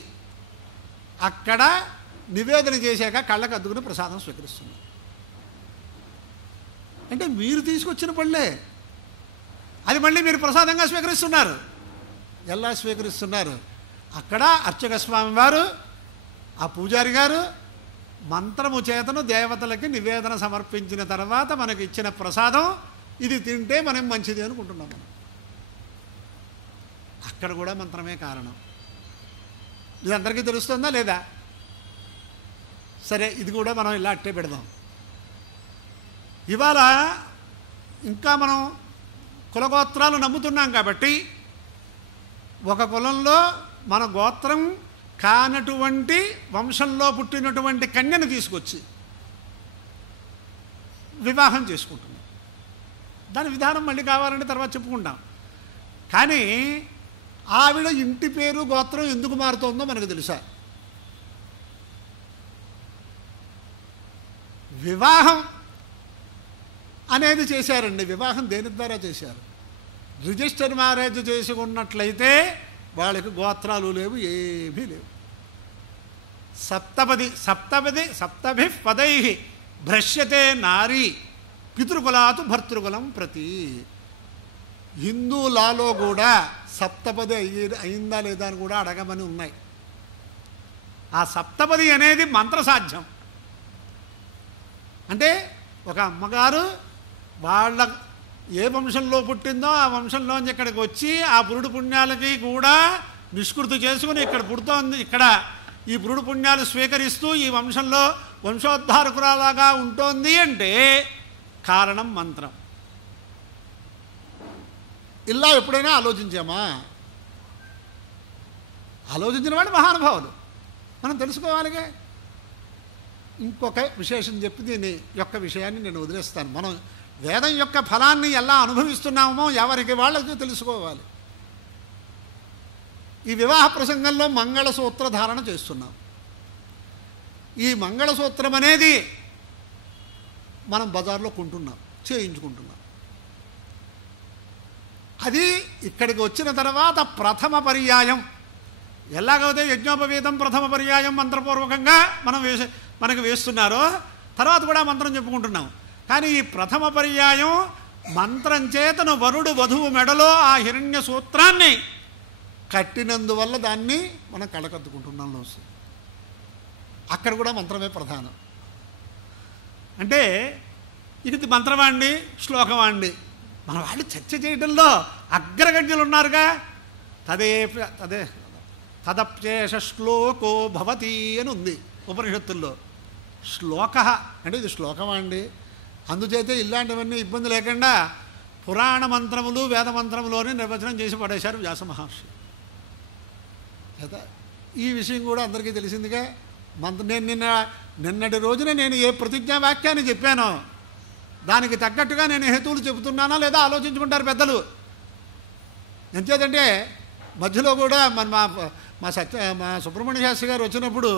అక్కడ నివేదన చేశాక కళ్ళకు అద్దుకుని ప్రసాదం స్వీకరిస్తున్నాం. అంటే మీరు తీసుకొచ్చిన పళ్ళే అది మళ్ళీ మీరు ప్రసాదంగా స్వీకరిస్తున్నారు. ఎలా స్వీకరిస్తున్నారు? అక్కడ అర్చక స్వామి వారు, ఆ పూజారి గారు మంత్రము చేతను దేవతలకి నివేదన సమర్పించిన తర్వాత మనకి ఇచ్చిన ప్రసాదం ఇది తింటే మనం మంచిది అనుకుంటున్నాం. మనం అక్కడ కూడా మంత్రమే కారణం. ఇది అందరికీ తెలుస్తుందా లేదా? సరే, ఇది కూడా మనం ఇలా అట్టే పెడదాం. ఇవాళ ఇంకా మనం కులగోత్రాలు నమ్ముతున్నాం కాబట్టి ఒక కులంలో మన గోత్రం కానటువంటి వంశంలో పుట్టినటువంటి కన్యను తీసుకొచ్చి వివాహం చేసుకుంటున్నాం. దాని విధానం మళ్ళీ కావాలంటే తర్వాత చెప్పుకుంటాం. కానీ ఆవిడ ఇంటి పేరు గోత్రం ఎందుకు మారుతోందో మనకు తెలుసా? వివాహం అనేది చేశారండి. వివాహం దేని ద్వారా చేశారు? రిజిస్టర్ మ్యారేజ్ చేసుకున్నట్లయితే వాళ్ళకి గోత్రాలు లేవు, ఏమీ లేవు. సప్తభి పదై భ్రశ్యతే నారీ పితృకులాతు భర్తృకులం ప్రతి. హిందూ లాలో కూడా సప్తపది అయిందా లేదా అని కూడా అడగమని ఉన్నాయి. ఆ సప్తపది అనేది మంత్రసాధ్యం. అంటే ఒక అమ్మగారు వాళ్ళ ఏ వంశంలో పుట్టిందో ఆ వంశంలోంచి ఇక్కడికి వచ్చి ఆ పురుడు పుణ్యాలకి కూడా నిష్కృతి చేసుకుని ఇక్కడ పుడుతోంది, ఇక్కడ ఈ పురుడు పుణ్యాలు స్వీకరిస్తూ ఈ వంశంలో వంశోద్ధారకురాలాగా ఉంటోంది అంటే కారణం మంత్రం. ఇలా ఎప్పుడైనా ఆలోచించామా? ఆలోచించిన వాడు మహానుభావులు, మనం తెలుసుకోవాలిగా. ఇంకొక విశేషం చెప్పి దీని యొక్క విషయాన్ని నేను వదిలేస్తాను. మనం వేదం యొక్క ఫలాన్ని ఎలా అనుభవిస్తున్నామో ఎవరికి వాళ్ళకి తెలుసుకోవాలి. ఈ వివాహ ప్రసంగంలో మంగళసూత్ర ధారణ చేస్తున్నాం. ఈ మంగళసూత్రం అనేది మనం బజార్లో కొంటున్నాం, చేయించుకుంటున్నాం. అది ఇక్కడికి వచ్చిన తర్వాత ప్రథమ పర్యాయం, ఎలాగైతే యజ్ఞోపవీతం ప్రథమ పర్యాయం మంత్రపూర్వకంగా మనకు వేస్తున్నారో తర్వాత కూడా మంత్రం చెప్పుకుంటున్నాం. కానీ ఈ ప్రథమ పర్యాయం మంత్రం చేతను వరుడు వధువు మెడలో ఆ హిరణ్య సూత్రాన్ని కట్టినందువల్ల దాన్ని మనం కళకత్తుకుంటున్నాం. అక్కడ కూడా మంత్రమే ప్రధానం. అంటే ఇది మంత్రవాండి శ్లోకవాండి, మన వాళ్ళు చర్చ చేయడంలో అగ్రగణ్యులు ఉన్నారుగా. తదప్యేష శ్లోకో భవతి అని ఉంది ఉపనిషత్తుల్లో. శ్లోక అంటే ఇది శ్లోకమా? అందుచేతే ఇలాంటివన్నీ ఇబ్బంది లేకుండా పురాణ మంత్రములు వేద మంత్రములోనే నిర్వచనం చేసి పడేశారు వ్యాస మహర్షి. కదా ఈ విషయం కూడా అందరికీ తెలిసిందిగా. నేను నిన్నటి రోజున నేను ఏ ప్రతిజ్ఞా వాక్యాన్ని చెప్పానో దానికి తగ్గట్టుగా నేను హేతువులు చెబుతున్నానా లేదా ఆలోచించుకుంటారు పెద్దలు. ఎంచేదంటే మధ్యలో కూడా మా సుబ్రహ్మణ్య శాస్త్రి గారు వచ్చినప్పుడు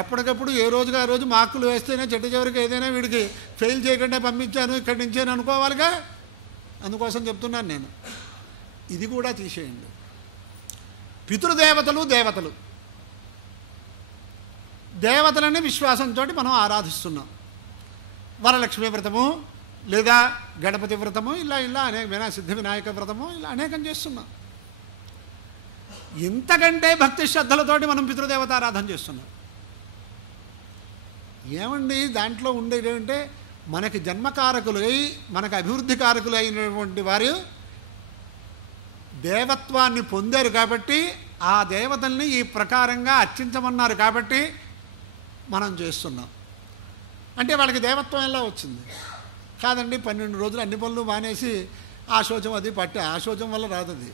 ఎప్పటికప్పుడు ఏ రోజుగా ఆ రోజు మార్కులు వేస్తేనే చెట్టు చివరికి ఏదైనా వీడికి ఫెయిల్ చేయకుండా పంపించాను ఇక్కడి నుంచి అని అనుకోవాలిగా. అందుకోసం చెప్తున్నాను నేను. ఇది కూడా తీసేయండి. పితృదేవతలు దేవతలని విశ్వాసంతో మనం ఆరాధిస్తున్నాం. వరలక్ష్మీ వ్రతము లేదా గణపతి వ్రతము ఇలా అనేక సిద్ధ వినాయక వ్రతము ఇలా అనేకం చేస్తున్నాం. ఇంతకంటే భక్తి శ్రద్ధలతోటి మనం పితృదేవత ఆరాధన చేస్తున్నాం. ఏమండి దాంట్లో ఉండేటంటే మనకి జన్మకారకులై మనకు అభివృద్ధి కారకులు అయినటువంటి వారు దేవత్వాన్ని పొందారు కాబట్టి ఆ దేవతల్ని ఈ ప్రకారంగా అర్చించమన్నారు కాబట్టి మనం చేస్తున్నాం. అంటే వాళ్ళకి దేవత్వం ఎలా వచ్చింది? కాదండి 12 రోజులు అన్ని పనులు మానేసి ఆశోచం అది పట్టి ఆశోచం వల్ల రాదది.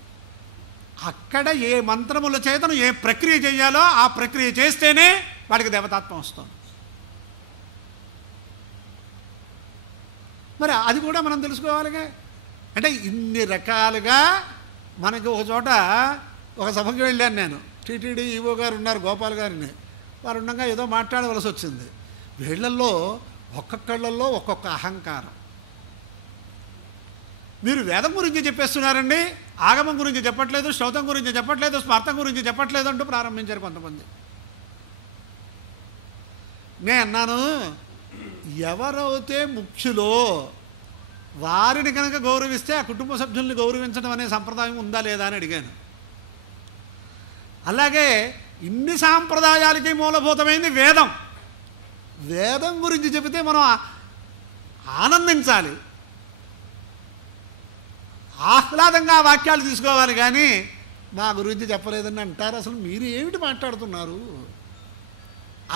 అక్కడ ఏ మంత్రముల చేతను ఏ ప్రక్రియ చేయాలో ఆ ప్రక్రియ చేస్తేనే వాడికి దేవతాత్వం వస్తుంది. మరి అది కూడా మనం తెలుసుకోవాలిగా. అంటే ఇన్ని రకాలుగా మనకి ఒక చోట ఒక సభకి వెళ్ళాను నేను. టీటీడీ ఈవో గారు ఉన్నారు, గోపాల్ గారిని. వారు ఉండగా ఏదో మాట్లాడవలసి వచ్చింది. వీళ్ళల్లో ఒక్కొక్కళ్ళల్లో ఒక్కొక్క అహంకారం. మీరు వేదం గురించి చెప్పేస్తున్నారండి, ఆగమం గురించి చెప్పట్లేదు, శ్రౌతం గురించి చెప్పట్లేదు, స్మార్థం గురించి చెప్పట్లేదు అంటూ ప్రారంభించారు కొంతమంది. నేను అన్నాను, ఎవరైతే ముఖ్యులో వారిని కనుక గౌరవిస్తే ఆ కుటుంబ సభ్యుల్ని గౌరవించడం అనే సంప్రదాయం ఉందా లేదా అని అడిగాను. అలాగే ఇన్ని సాంప్రదాయాలకి మూలభూతమైంది వేదం. వేదం గురించి చెబితే మనం ఆనందించాలి, ఆహ్లాదంగా వాక్యాలు తీసుకోవాలి. కానీ మా గురించి చెప్పలేదని అంటారు. అసలు మీరు ఏమిటి మాట్లాడుతున్నారు?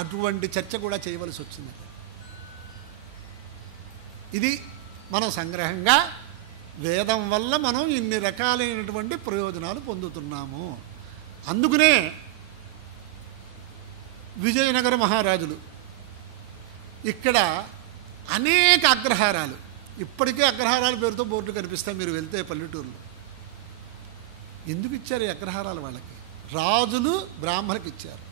అటువంటి చర్చ కూడా చేయవలసి వచ్చింది. ఇది మనం సంగ్రహంగా వేదం వల్ల మనం ఇన్ని రకాలైనటువంటి ప్రయోజనాలు పొందుతున్నాము. అందుకనే విజయనగర మహారాజులు ఇక్కడ అనేక అగ్రహారాలు ఇప్పటికే అగ్రహారాల పేరుతో బోర్డులు కనిపిస్తాయి మీరు వెళ్తే పల్లెటూరులో. ఎందుకు ఇచ్చారు ఈ అగ్రహారాలు వాళ్ళకి? రాజులు బ్రాహ్మణులకు ఇచ్చారు.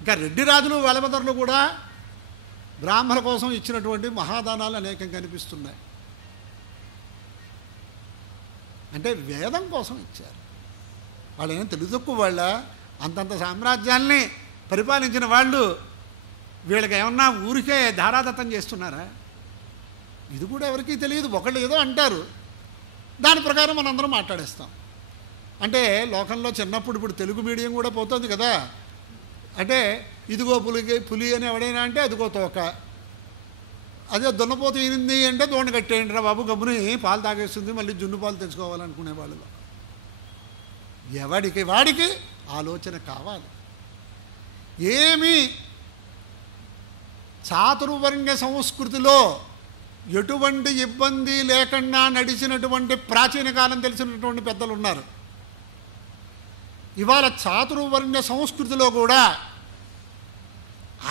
ఇంకా రెడ్డి రాజులు వెలమదర్లు కూడా బ్రాహ్మణుల కోసం ఇచ్చినటువంటి మహాదానాలు అనేకం కనిపిస్తున్నాయి. అంటే వేదం కోసం ఇచ్చారు. వాళ్ళైనా తెలుగు తక్కువ వాళ్ళ అంతంత సామ్రాజ్యాల్ని పరిపాలించిన వాళ్ళు వీళ్ళకి ఏమన్నా ఊరికే ధారాదత్తం చేస్తున్నారా? ఇది కూడా ఎవరికీ తెలియదు. ఒకళ్ళు ఏదో అంటారు, దాని ప్రకారం మనందరం మాట్లాడేస్తాం. అంటే లోకంలో చిన్నప్పుడు ఇప్పుడు తెలుగు మీడియం కూడా పోతుంది కదా. అంటే ఇదిగో పులి అని ఎవడైనా అంటే అదిగో తోక, అదే దున్నపోతు ఈనింది అంటే దోణ కట్టేయండి రా బాబు, గమ్ముని పాలు తాగేస్తుంది, మళ్ళీ జున్ను పాలు తెచ్చుకోవాలనుకునే వాళ్ళు. ఎవడికి వాడికి ఆలోచన కావాలి. ఏమీ చాతుర్వర్ణ్య సంస్కృతిలో ఎటువంటి ఇబ్బంది లేకుండా నడిచినటువంటి ప్రాచీన కాలం తెలిసినటువంటి పెద్దలు ఉన్నారు. ఇవాళ చాతుర్వర్ణ్య సంస్కృతిలో కూడా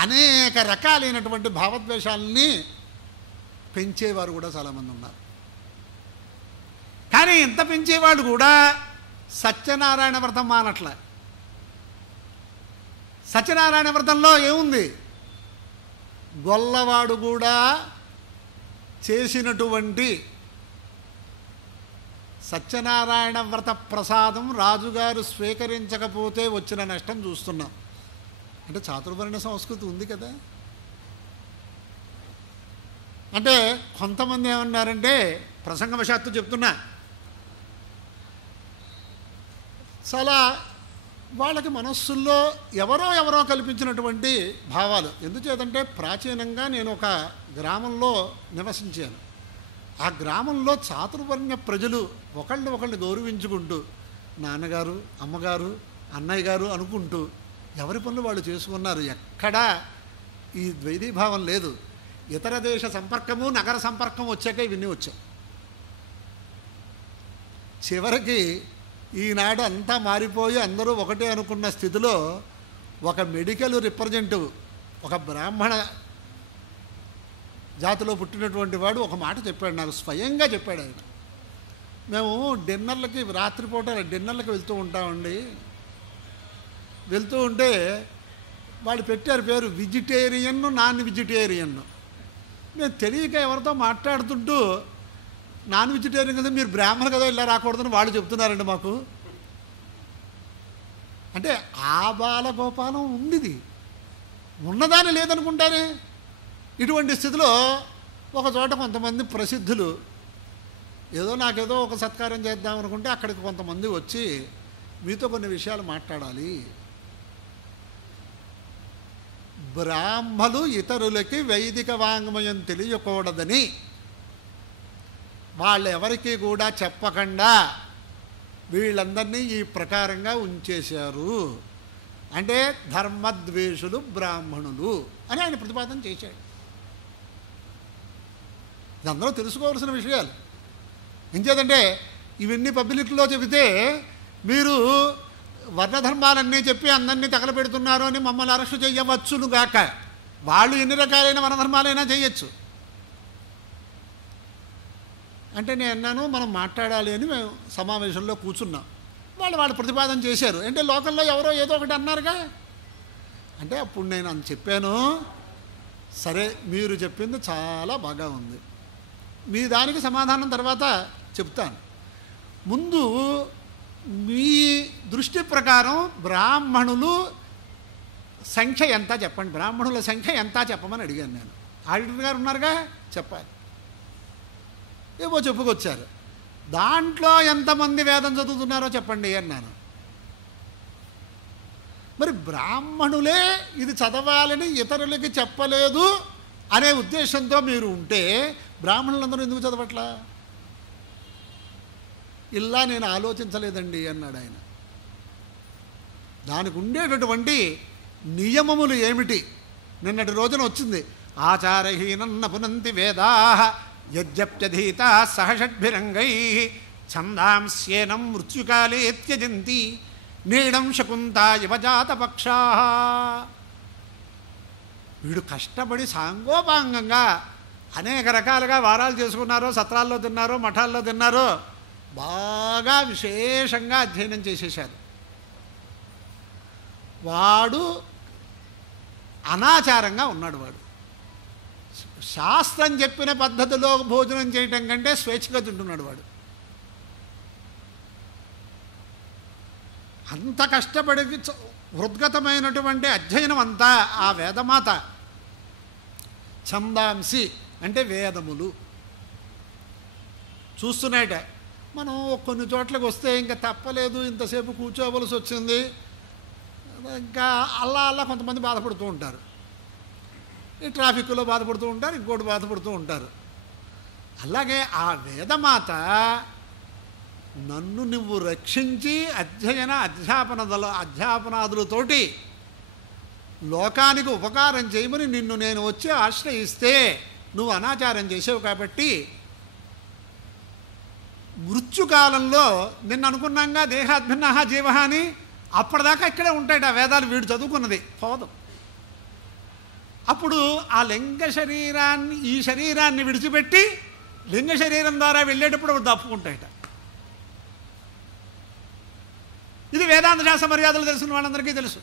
అనేక రకాలైనటువంటి భావద్వేషాలని పెంచేవారు కూడా చాలామంది ఉన్నారు. కానీ ఇంత పెంచేవాడు కూడా సత్యనారాయణ వ్రతం మానట్ల. సత్యనారాయణ వ్రతంలో ఏముంది? గొల్లవాడు కూడా చేసినటువంటి సత్యనారాయణ వ్రత ప్రసాదం రాజుగారు స్వీకరించకపోతే వచ్చిన నష్టం చూస్తున్నాం. అంటే చాతుర్వర్ణ సంస్కృతి ఉంది కదా. అంటే కొంతమంది ఏమన్నారంటే, ప్రసంగవశాత్తు చెప్తున్నా, చాలా వాళ్ళకి మనస్సుల్లో ఎవరో కల్పించినటువంటి భావాలు. ఎందుచేతంటే ప్రాచీనంగా నేను ఒక గ్రామంలో నివసించాను. ఆ గ్రామంలో చాతుర్వర్ణ్య ప్రజలు ఒకళ్ళని గౌరవించుకుంటూ నాన్నగారు, అమ్మగారు, అన్నయ్య గారు అనుకుంటూ ఎవరి పనులు వాళ్ళు చేసుకున్నారు. ఎక్కడా ఈ ద్వైతీభావం లేదు. ఇతర దేశ సంపర్కము, నగర సంపర్కం వచ్చాక ఇవన్నీ వచ్చాయి. చివరికి ఈనాడు అంతా మారిపోయి అందరూ ఒకటే అనుకున్న స్థితిలో ఒక మెడికల్ రిప్రజెంటేటివ్, ఒక బ్రాహ్మణ జాతిలో పుట్టినటువంటి వాడు ఒక మాట చెప్పాడు, నాకు స్వయంగా చెప్పాడు ఆయన. మేము డిన్నర్లకి, రాత్రిపూట డిన్నర్లకి వెళ్తూ ఉంటామండి. వెళ్తూ ఉంటే వాళ్ళు పెట్టారు పేరు వెజిటేరియన్, నాన్ వెజిటేరియన్. మేము తెలియక ఎవరితో మాట్లాడుతుంటూ నాన్ వెజిటేరియన్ కదా, మీరు బ్రాహ్మణ కదా, ఇలా రాకూడదని వాళ్ళు చెప్తున్నారండి మాకు. అంటే ఆ బాలగోపాలం ఉంది, ఉన్నదాని లేదనుకుంటారే. ఇటువంటి స్థితిలో ఒక చోట కొంతమంది ప్రసిద్ధులు ఏదో నాకేదో ఒక సత్కారం చేద్దాం అనుకుంటే అక్కడికి కొంతమంది వచ్చి మీతో కొన్ని విషయాలు మాట్లాడాలి, బ్రాహ్మలు ఇతరులకి వైదిక వాంగ్మయం తెలియకూడదని వాళ్ళు ఎవరికి కూడా చెప్పకుండా వీళ్ళందరినీ ఈ ప్రకారంగా ఉంచేశారు. అంటే ధర్మద్వేషులు బ్రాహ్మణులు అని ఆయన ప్రతిపాదన చేశాడు. ఇదందరూ తెలుసుకోవాల్సిన విషయాలు. ఇంకేదంటే ఇవన్నీ పబ్లిక్లో చెబితే మీరు వర్ణధర్మాలన్నీ చెప్పి అందరినీ తగలబెడుతున్నారు అని మమ్మల్ని అరెస్టు చేయవచ్చును గాక. వాళ్ళు ఎన్ని రకాలైన వర్ణధర్మాలైనా చేయొచ్చు. అంటే నేను అన్నాను, మనం మాట్లాడాలి అని మేము సమావేశంలో కూర్చున్నాం. వాళ్ళు ప్రతిపాదన చేశారు. అంటే లోకల్లో ఎవరో ఏదో ఒకటి అన్నారుగా. అంటే అప్పుడు నేను అని చెప్పాను, సరే మీరు చెప్పింది చాలా బాగా ఉంది, మీ దానికి సమాధానం తర్వాత చెప్తాను. ముందు మీ దృష్టి ప్రకారం బ్రాహ్మణులు సంఖ్య ఎంత చెప్పండి, బ్రాహ్మణుల సంఖ్య ఎంత చెప్పమని అడిగాను నేను. ఆడిటర్ గారు ఉన్నారుగా, చెప్పాలి. ఏమో చెప్పుకొచ్చారు. దాంట్లో ఎంతమంది వేదం చదువుతున్నారో చెప్పండి అన్నాను. మరి బ్రాహ్మణులే ఇది చదవాలని ఇతరులకి చెప్పలేదు అనే ఉద్దేశంతో మీరు ఉంటే బ్రాహ్మణులందరూ ఎందుకు చదవట్లా? ఇలా నేను ఆలోచించలేదండి అన్నాడు ఆయన. దానికి ఉండేటటువంటి నియమములు ఏమిటి? నిన్నటి రోజున వచ్చింది, ఆచారహీనన్న పునంతి వేదా యజ్జప్యధీత సహషడ్భిరంగై ఛందాంస్యేనం మృత్యుకాలే త్యజంతి నీడం శకుంతా యువజాత పక్షా. వీడు కష్టపడి సాంగోపాంగంగా అనేక రకాలుగా వారాలు చేసుకున్నారో, సత్రాల్లో తిన్నారో, మఠాల్లో తిన్నారో, బాగా విశేషంగా అధ్యయనం చేసేశారు. వాడు అనాచారంగా ఉన్నాడు. వాడు శాస్త్రం చెప్పిన పద్ధతిలో భోజనం చేయటం కంటే స్వేచ్ఛగా తింటున్నాడు. వాడు అంత కష్టపడి హృద్గతమైనటువంటి అధ్యయనం అంతా ఆ వేదమాత. ఛందాంసి అంటే వేదములు చూస్తున్నాయట. మనం కొన్ని చోట్లకి వస్తే ఇంకా తప్పలేదు, ఇంతసేపు కూర్చోవలసి వచ్చింది, ఇంకా అలా కొంతమంది బాధపడుతూ ఉంటారు. ఈ ట్రాఫిక్లో బాధపడుతూ ఉంటారు, ఇంకోటి బాధపడుతూ ఉంటారు. అలాగే ఆ వేదమాత నన్ను నువ్వు రక్షించి అధ్యాపనాదులతోటి లోకానికి ఉపకారం చేయమని నిన్ను నేను వచ్చి ఆశ్రయిస్తే నువ్వు అనాచారం చేసావు కాబట్టి మృత్యుకాలంలో నిన్ను అనుకున్నాగా దేహాద్భిన్న జీవ అని అప్పటిదాకా ఇక్కడే ఉంటాయి ఆ వేదాలు. వీడు చదువుకున్నది పోదు. అప్పుడు ఆ లింగ శరీరాన్ని, ఈ శరీరాన్ని విడిచిపెట్టి లింగ శరీరం ద్వారా వెళ్ళేటప్పుడు తప్పుకుంటాయట. ఇది వేదాంత శాస్త్ర మర్యాదలు తెలిసిన వాళ్ళందరికీ తెలుసు.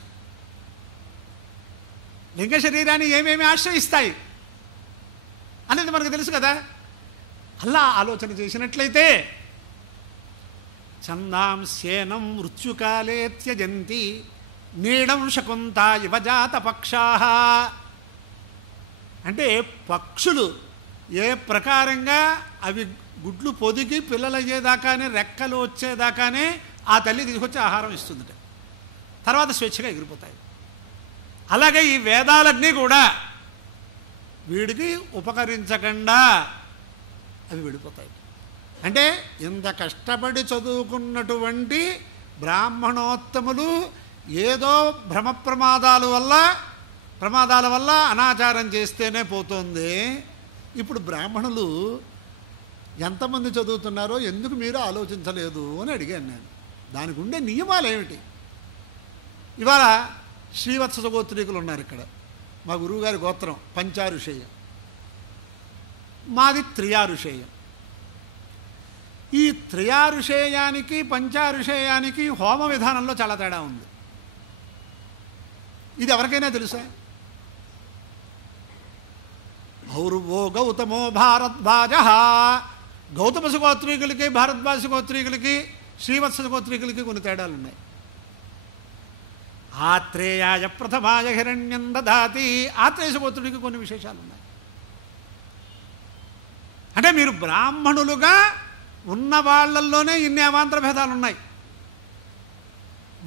లింగ శరీరాన్ని ఏమేమి ఆశ్రయిస్తాయి అనేది మనకు తెలుసు కదా. అలా ఆలోచన చేసినట్లయితే ఛందాంస్యేనం మృత్యుకాలే త్యజంతి నీడం శకుంతా యువజాత పక్షాః. అంటే పక్షులు ఏ ప్రకారంగా అవి గుడ్లు పొదిగి పిల్లలు అయ్యేదాకానే, రెక్కలు వచ్చేదాకానే ఆ తల్లి తీసుకొచ్చి ఆహారం ఇస్తుందట. తర్వాత స్వేచ్ఛగా ఎగిరిపోతాయి. అలాగే ఈ వేదాలన్నీ కూడా వీడికి ఉపకరించకుండా అవి వెళ్ళిపోతాయి. అంటే ఇంత కష్టపడి చదువుకున్నటువంటి బ్రాహ్మణోత్తములు ఏదో భ్రమ ప్రమాదాల వల్ల అనాచారం చేస్తేనే పోతుంది. ఇప్పుడు బ్రాహ్మణులు ఎంతమంది చదువుతున్నారో ఎందుకు మీరు ఆలోచించలేదు అని అడిగాను నేను. దానికి ఉండే నియమాలు ఏమిటి? ఇవాళ శ్రీవత్స గోత్రీకులు ఉన్నారు ఇక్కడ. మా గురువుగారి గోత్రం పంచారుషేయం, మాది త్రియారుషేయం. ఈ త్రియారుషేయానికి పంచారుషేయానికి హోమ విధానంలో చాలా తేడా ఉంది. ఇది ఎవరికైనా తెలుసా? ఔర్వో గౌతమో భారద్వాజ. గౌతమ గోత్రీకులకి, భారద్వాజ గోత్రీకులకి, శ్రీవత్స గోత్రీకులకి కొన్ని తేడాలు ఉన్నాయి. ఆత్రేయాయ ప్రథమాయ హిరణ్యం దదాతి. ఆత్రేయ గోత్రుడికి కొన్ని విశేషాలు ఉన్నాయి. అంటే మీరు బ్రాహ్మణులుగా ఉన్న వాళ్ళల్లోనే ఇన్ని అవాంతర భేదాలు ఉన్నాయి.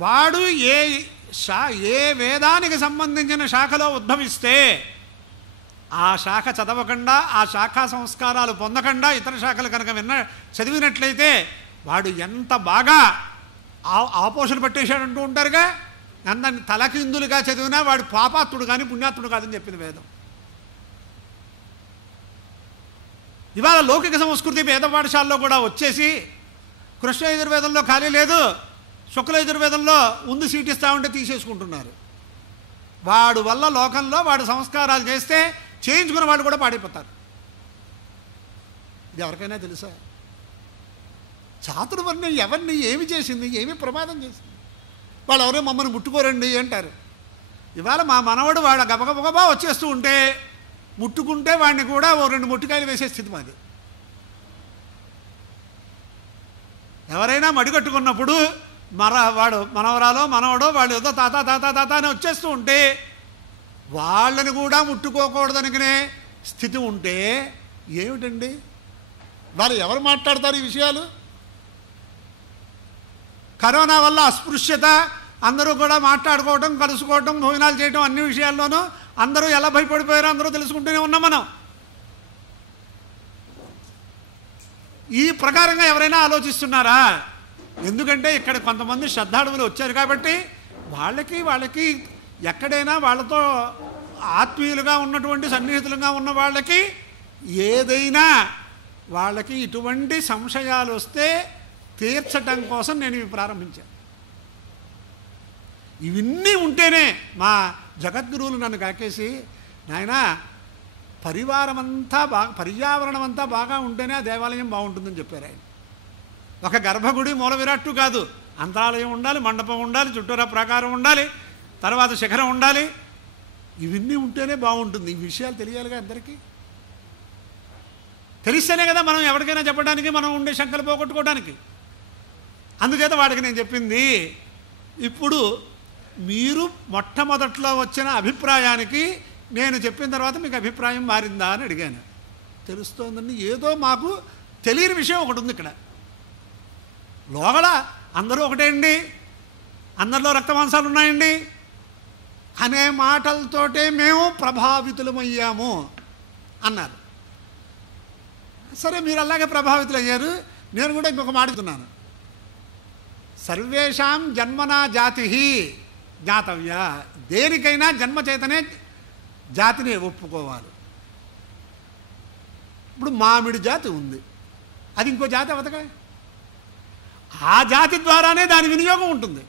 వాడు ఏ వేదానికి సంబంధించిన శాఖలో ఉద్భవిస్తే ఆ శాఖ చదవకుండా, ఆ శాఖా సంస్కారాలు పొందకుండా ఇతర శాఖలు కనుక చదివినట్లయితే వాడు ఎంత బాగా ఆపోషణ పట్టేశాడంటూ ఉంటారుగా. అందరిని తలకిందులుగా చదివినా వాడు పాపాత్ముడు కానీ పుణ్యాత్ముడు కాదని చెప్పింది వేదం. ఇవాళ లౌకిక సంస్కృతి వేద పాఠశాలలో కూడా వచ్చేసి కృష్ణ యజుర్వేదంలో ఖాళీ లేదు, శుక్ల యజుర్వేదంలో ఉంది సీట్ ఇస్తా ఉంటే తీసేసుకుంటున్నారు. వాడు వల్ల లోకంలో వాడు సంస్కారాలు చేస్తే చేయించుకున్న వాళ్ళు కూడా పాడైపోతారు. ఇది ఎవరికైనా తెలుసా? చాతుర్వర్ణ్యం ఎవరిని ఏమి చేసింది, ఏమి ప్రమాదం చేసింది? వాళ్ళు ఎవరో మమ్మల్ని ముట్టుకోరండి అంటారు. ఇవాళ మా మనవడు వాడు గబగబగబా వచ్చేస్తూ ఉంటే ముట్టుకుంటే వాడిని కూడా ఓ 2 ముట్టికాయలు వేసే స్థితి మాది. ఎవరైనా మడిగట్టుకున్నప్పుడు వాడు మనవరాలో మనవడో వాళ్ళు ఏదో తాత తాత తాత అని వచ్చేస్తూ ఉంటే వాళ్ళని కూడా ముట్టుకోకూడదనుకునే స్థితి ఉంటే ఏమిటండి? వాళ్ళు ఎవరు మాట్లాడతారు ఈ విషయాలు? కరోనా వల్ల అస్పృశ్యత, అందరూ కూడా మాట్లాడుకోవటం, కలుసుకోవటం, భోజనాలు చేయటం, అన్ని విషయాల్లోనూ అందరూ ఎలా భయపడిపోయారో అందరూ తెలుసుకుంటూనే ఉన్నాం మనం. ఈ ప్రకారంగా ఎవరైనా ఆలోచిస్తున్నారా? ఎందుకంటే ఇక్కడ కొంతమంది శ్రద్ధాళువులు వచ్చారు కాబట్టి వాళ్ళకి ఎక్కడైనా వాళ్ళతో ఆత్మీయులుగా ఉన్నటువంటి సన్నిహితులుగా ఉన్న వాళ్ళకి ఏదైనా వాళ్ళకి ఇటువంటి సంశయాలు వస్తే తీర్చటం కోసం నేను ఇవి ప్రారంభించాను. ఇవన్నీ ఉంటేనే మా జగద్గురువులు నన్ను కాకేసి, నాయనా పరివారమంతా బాగా, పర్యావరణం అంతా బాగా ఉంటేనే ఆ దేవాలయం బాగుంటుందని చెప్పారు ఆయన. ఒక గర్భగుడి మూల విరాట్టు కాదు, అంతరాలయం ఉండాలి, మండపం ఉండాలి, చుట్టూరా ప్రాకారం ఉండాలి, తర్వాత శిఖరం ఉండాలి. ఇవన్నీ ఉంటేనే బాగుంటుంది. ఈ విషయాలు తెలియాలిగా అందరికీ. తెలిస్తేనే కదా మనం ఎవరికైనా చెప్పడానికి, మనం ఉండే శంకలు పోగొట్టుకోవడానికి. అందుచేత వాడికి నేను చెప్పింది, ఇప్పుడు మీరు మొట్టమొదట్లో వచ్చిన అభిప్రాయానికి నేను చెప్పిన తర్వాత మీకు అభిప్రాయం మారిందా అని అడిగాను. తెలుస్తోందండి, ఏదో మాకు తెలియని విషయం ఒకటి ఉంది ఇక్కడ. లోగల అందరూ ఒకటే అండి, అందరిలో రక్తమాంసాలు ఉన్నాయండి అనే మాటలతోటే మేము ప్రభావితులమయ్యాము అన్నారు. సరే, మీరు అలాగే ప్రభావితులయ్యారు. నేను కూడా ఇంకొక మాట చెప్తున్నాను. సర్వేషాం జన్మనా జాతి జ్ఞాతవ్య. దేనికైనా జన్మచేతనే జాతిని ఒప్పుకోవాలి. ఇప్పుడు మామిడి జాతి ఉంది, అది ఇంకో జాతి అవతగా. ఆ జాతి ద్వారానే దాని వినియోగం ఉంటుంది.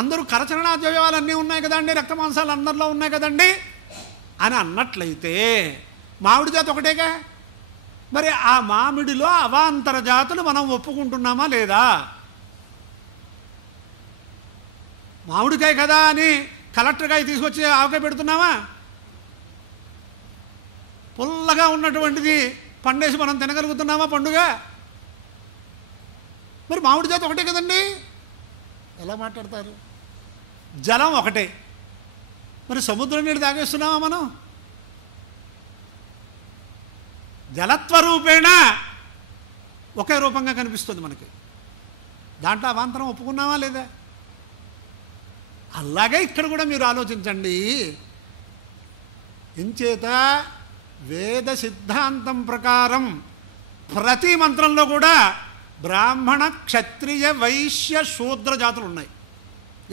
అందరూ కరచరణాద్వయవాలన్నీ ఉన్నాయి కదండి, రక్తమాంసాలు అందరిలో ఉన్నాయి కదండి అని అన్నట్లయితే మామిడి జాతి ఒకటేగా. మరి ఆ మామిడిలో అవాంతర జాతులు మనం ఒప్పుకుంటున్నామా లేదా? మామిడికాయ కదా అని కలెక్టర్కాయ తీసుకొచ్చి ఆవకాయ పెడుతున్నామా? పుల్లగా ఉన్నటువంటిది పండేసి మనం తినగలుగుతున్నామా పండుగ? మరి మామిడి జాతి ఒకటే కదండి. ఎలా మాట్లాడతారు? జలం ఒకటే, మరి సముద్రం నీళ్ళు తాగేస్తున్నామా మనం? జలత్వరూపేణ ఒకే రూపంగా కనిపిస్తుంది మనకి. దాంట్లో అవాంతరం ఒప్పుకున్నామా లేదా? అలాగే ఇక్కడ కూడా మీరు ఆలోచించండి. ఇంచేత వేద సిద్ధాంతం ప్రకారం ప్రతి మంత్రంలో కూడా బ్రాహ్మణ, క్షత్రియ, వైశ్య, శూద్ర జాతులు ఉన్నాయి.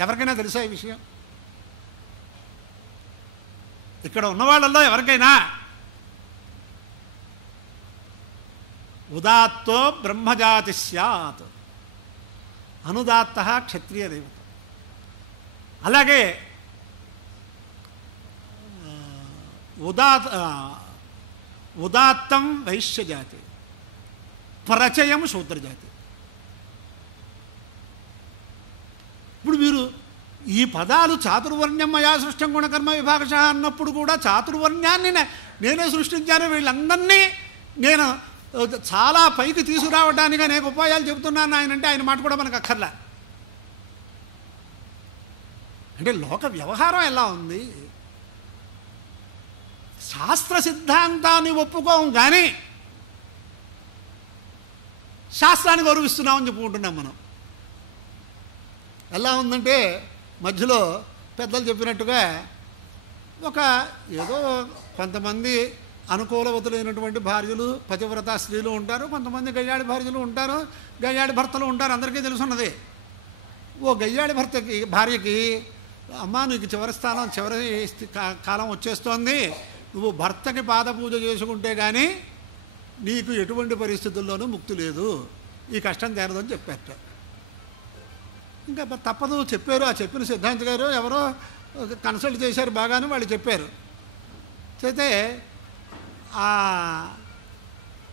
ఎవరికైనా తెలుసా ఈ విషయం? ఇక్కడ ఉన్న వాళ్ళల్లో ఎవరికైనా ఉదాత్తో బ్రహ్మజాతి స్యాత్, అనుదాత్త క్షత్రియ దేవత. అలాగే ఉదాత్తం వైశ్యజాతి, ప్రచయం శూద్రజాతి. ఇప్పుడు మీరు ఈ పదాలు చాతుర్వర్ణ్యం మయా సృష్టం గుణకర్మ విభాగశ అన్నప్పుడు కూడా చాతుర్వర్ణ్యాన్ని నేనే సృష్టించాను, వీళ్ళందరినీ నేను చాలా పైకి తీసుకురావడానికి అనేక ఉపాయాలు చెబుతున్నాను ఆయన అంటే, ఆయన మాట కూడా మనకు అక్కర్లే. అంటే లోక వ్యవహారం ఎలా ఉంది? శాస్త్ర సిద్ధాంతాన్ని ఒప్పుకోం కానీ శాస్త్రాన్ని గౌరవిస్తున్నామని చెప్పుకుంటున్నాం మనం. ఎలా ఉందంటే, మధ్యలో పెద్దలు చెప్పినట్టుగా ఒక ఏదో కొంతమంది అనుకూలవతులైనటువంటి భార్యలు, పతివ్రత స్త్రీలు ఉంటారు, కొంతమంది గయ్యాడి భార్యలు ఉంటారు, గయ్యాడి భర్తలు ఉంటారు. అందరికీ తెలుసున్నది. ఓ గయ్యాడి భార్యకి, అమ్మా నీకు చివరి స్థానం, చివరి కాలం వచ్చేస్తోంది, నువ్వు భర్తకి పాదపూజ చేసుకుంటే కానీ నీకు ఎటువంటి పరిస్థితుల్లోనూ ముక్తి లేదు, ఈ కష్టం తీరదని చెప్పారట. ఇంకా తప్పదు చెప్పారు. ఆ చెప్పిన సిద్ధాంత్ గారు ఎవరో కన్సల్ట్ చేశారు, బాగానే వాళ్ళు చెప్పారు. అయితే ఆ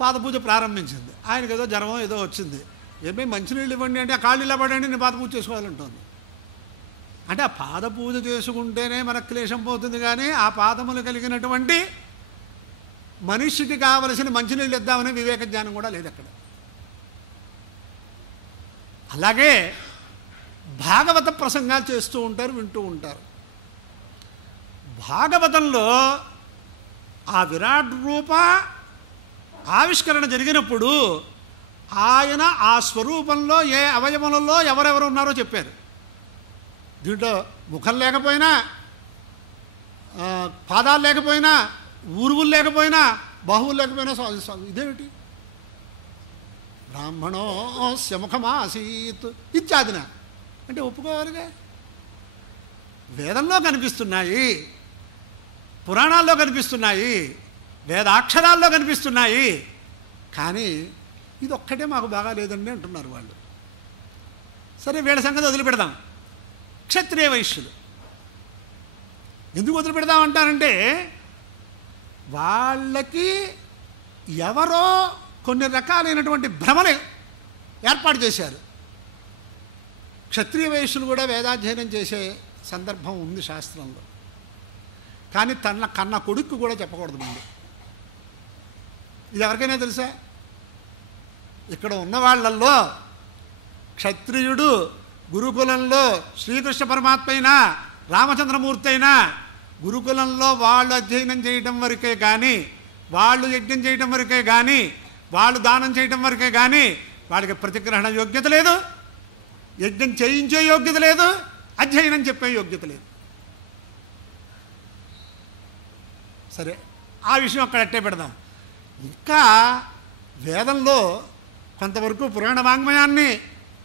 పాదపూజ ప్రారంభించింది. ఆయనకి ఏదో జ్వరం ఏదో వచ్చింది. ఏమీ మంచినీళ్ళు ఇవ్వండి అంటే, ఆ కాళ్ళు ఇలా పడండి, నేను పాదపూజ చేసుకోవాలంటుంది. అంటే ఆ పాదపూజ చేసుకుంటేనే మనకు క్లేశం పోతుంది, కానీ ఆ పాదములు కలిగినటువంటి మనిషికి కావలసిన మంచినీళ్ళు ఇద్దామనే వివేక జ్ఞానం కూడా లేదు అక్కడ. అలాగే భాగవత ప్రసంగాలు చేస్తూ ఉంటారు, వింటూ ఉంటారు. భాగవతంలో ఆ విరాట్ రూప ఆవిష్కరణ జరిగినప్పుడు ఆయన ఆ స్వరూపంలో ఏ అవయవములలో ఎవరెవరు ఉన్నారో చెప్పారు. దీంట్లో ముఖం లేకపోయినా, పాదాలు లేకపోయినా, ఊరువులు లేకపోయినా, బాహువులు లేకపోయినా ఇదేమిటి బ్రాహ్మణోస్య ముఖమాసీత్ ఇత్యాదిన అంటే ఒప్పుకోవాలిగా. వేదంలో కనిపిస్తున్నాయి, పురాణాల్లో కనిపిస్తున్నాయి, వేదాక్షరాల్లో కనిపిస్తున్నాయి, కానీ ఇది ఒక్కటే మాకు బాగా లేదండి అంటున్నారు వాళ్ళు. సరే, వీళ్ళ సంగతి వదిలిపెడదాం. క్షత్రియ వైశ్యులు ఎందుకు వదిలిపెడదామంటారంటే, వాళ్ళకి ఎవరో కొన్ని రకాలైనటువంటి భ్రమలు ఏర్పాటు చేశారు. క్షత్రియ వైశ్యులు కూడా వేదాధ్యయనం చేసే సందర్భం ఉంది శాస్త్రంలో. కానీ తన కన్న కొడుకు కూడా చెప్పకూడదు ముందు. ఇది ఎవరికైనా తెలుసా? ఇక్కడ ఉన్న వాళ్ళల్లో క్షత్రియుడు గురుకులంలో శ్రీకృష్ణ పరమాత్మ అయినా రామచంద్రమూర్తి అయినా గురుకులంలో వాళ్ళు అధ్యయనం చేయటం వరకే కానీ, వాళ్ళు యజ్ఞం చేయటం వరకే కానీ, వాళ్ళు దానం చేయటం వరకే కానీ వాళ్ళకి ప్రతిగ్రహణ యోగ్యత లేదు, యజ్ఞం చేయించే యోగ్యత లేదు, అధ్యయనం చెప్పే యోగ్యత లేదు. సరే, ఆ విషయం అక్కడ అట్టే పెడదాం. ఇంకా వేదంలో కొంతవరకు పురాణ వాంగ్మయాన్ని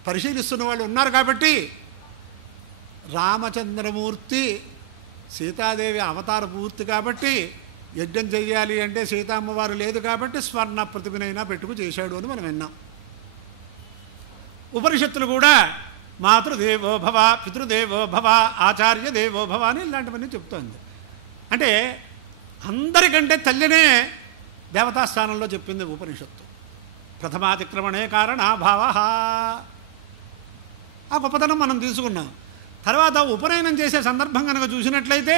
పరిశీలిస్తున్న వాళ్ళు ఉన్నారు కాబట్టి రామచంద్రమూర్తి సీతాదేవి అవతార పూర్తి కాబట్టి యజ్ఞం చెయ్యాలి అంటే సీతామ్మవారు లేదు కాబట్టి స్వర్ణ ప్రతిభనైనా పెట్టుకు చేశాడు అని మనం విన్నాం. ఉపనిషత్తులు కూడా మాతృదేవో భవ, పితృదేవో భవ, ఆచార్య దేవో భవ అని ఇలాంటివన్నీ చెప్తోంది. అంటే అందరికంటే తల్లినే దేవతాస్థానంలో చెప్పింది ఉపనిషత్తు. ప్రథమాతిక్రమణే కారణాభావ. ఆ గొప్పతనం మనం తీసుకున్నాం. తర్వాత ఉపనయనం చేసే సందర్భం కనుక చూసినట్లయితే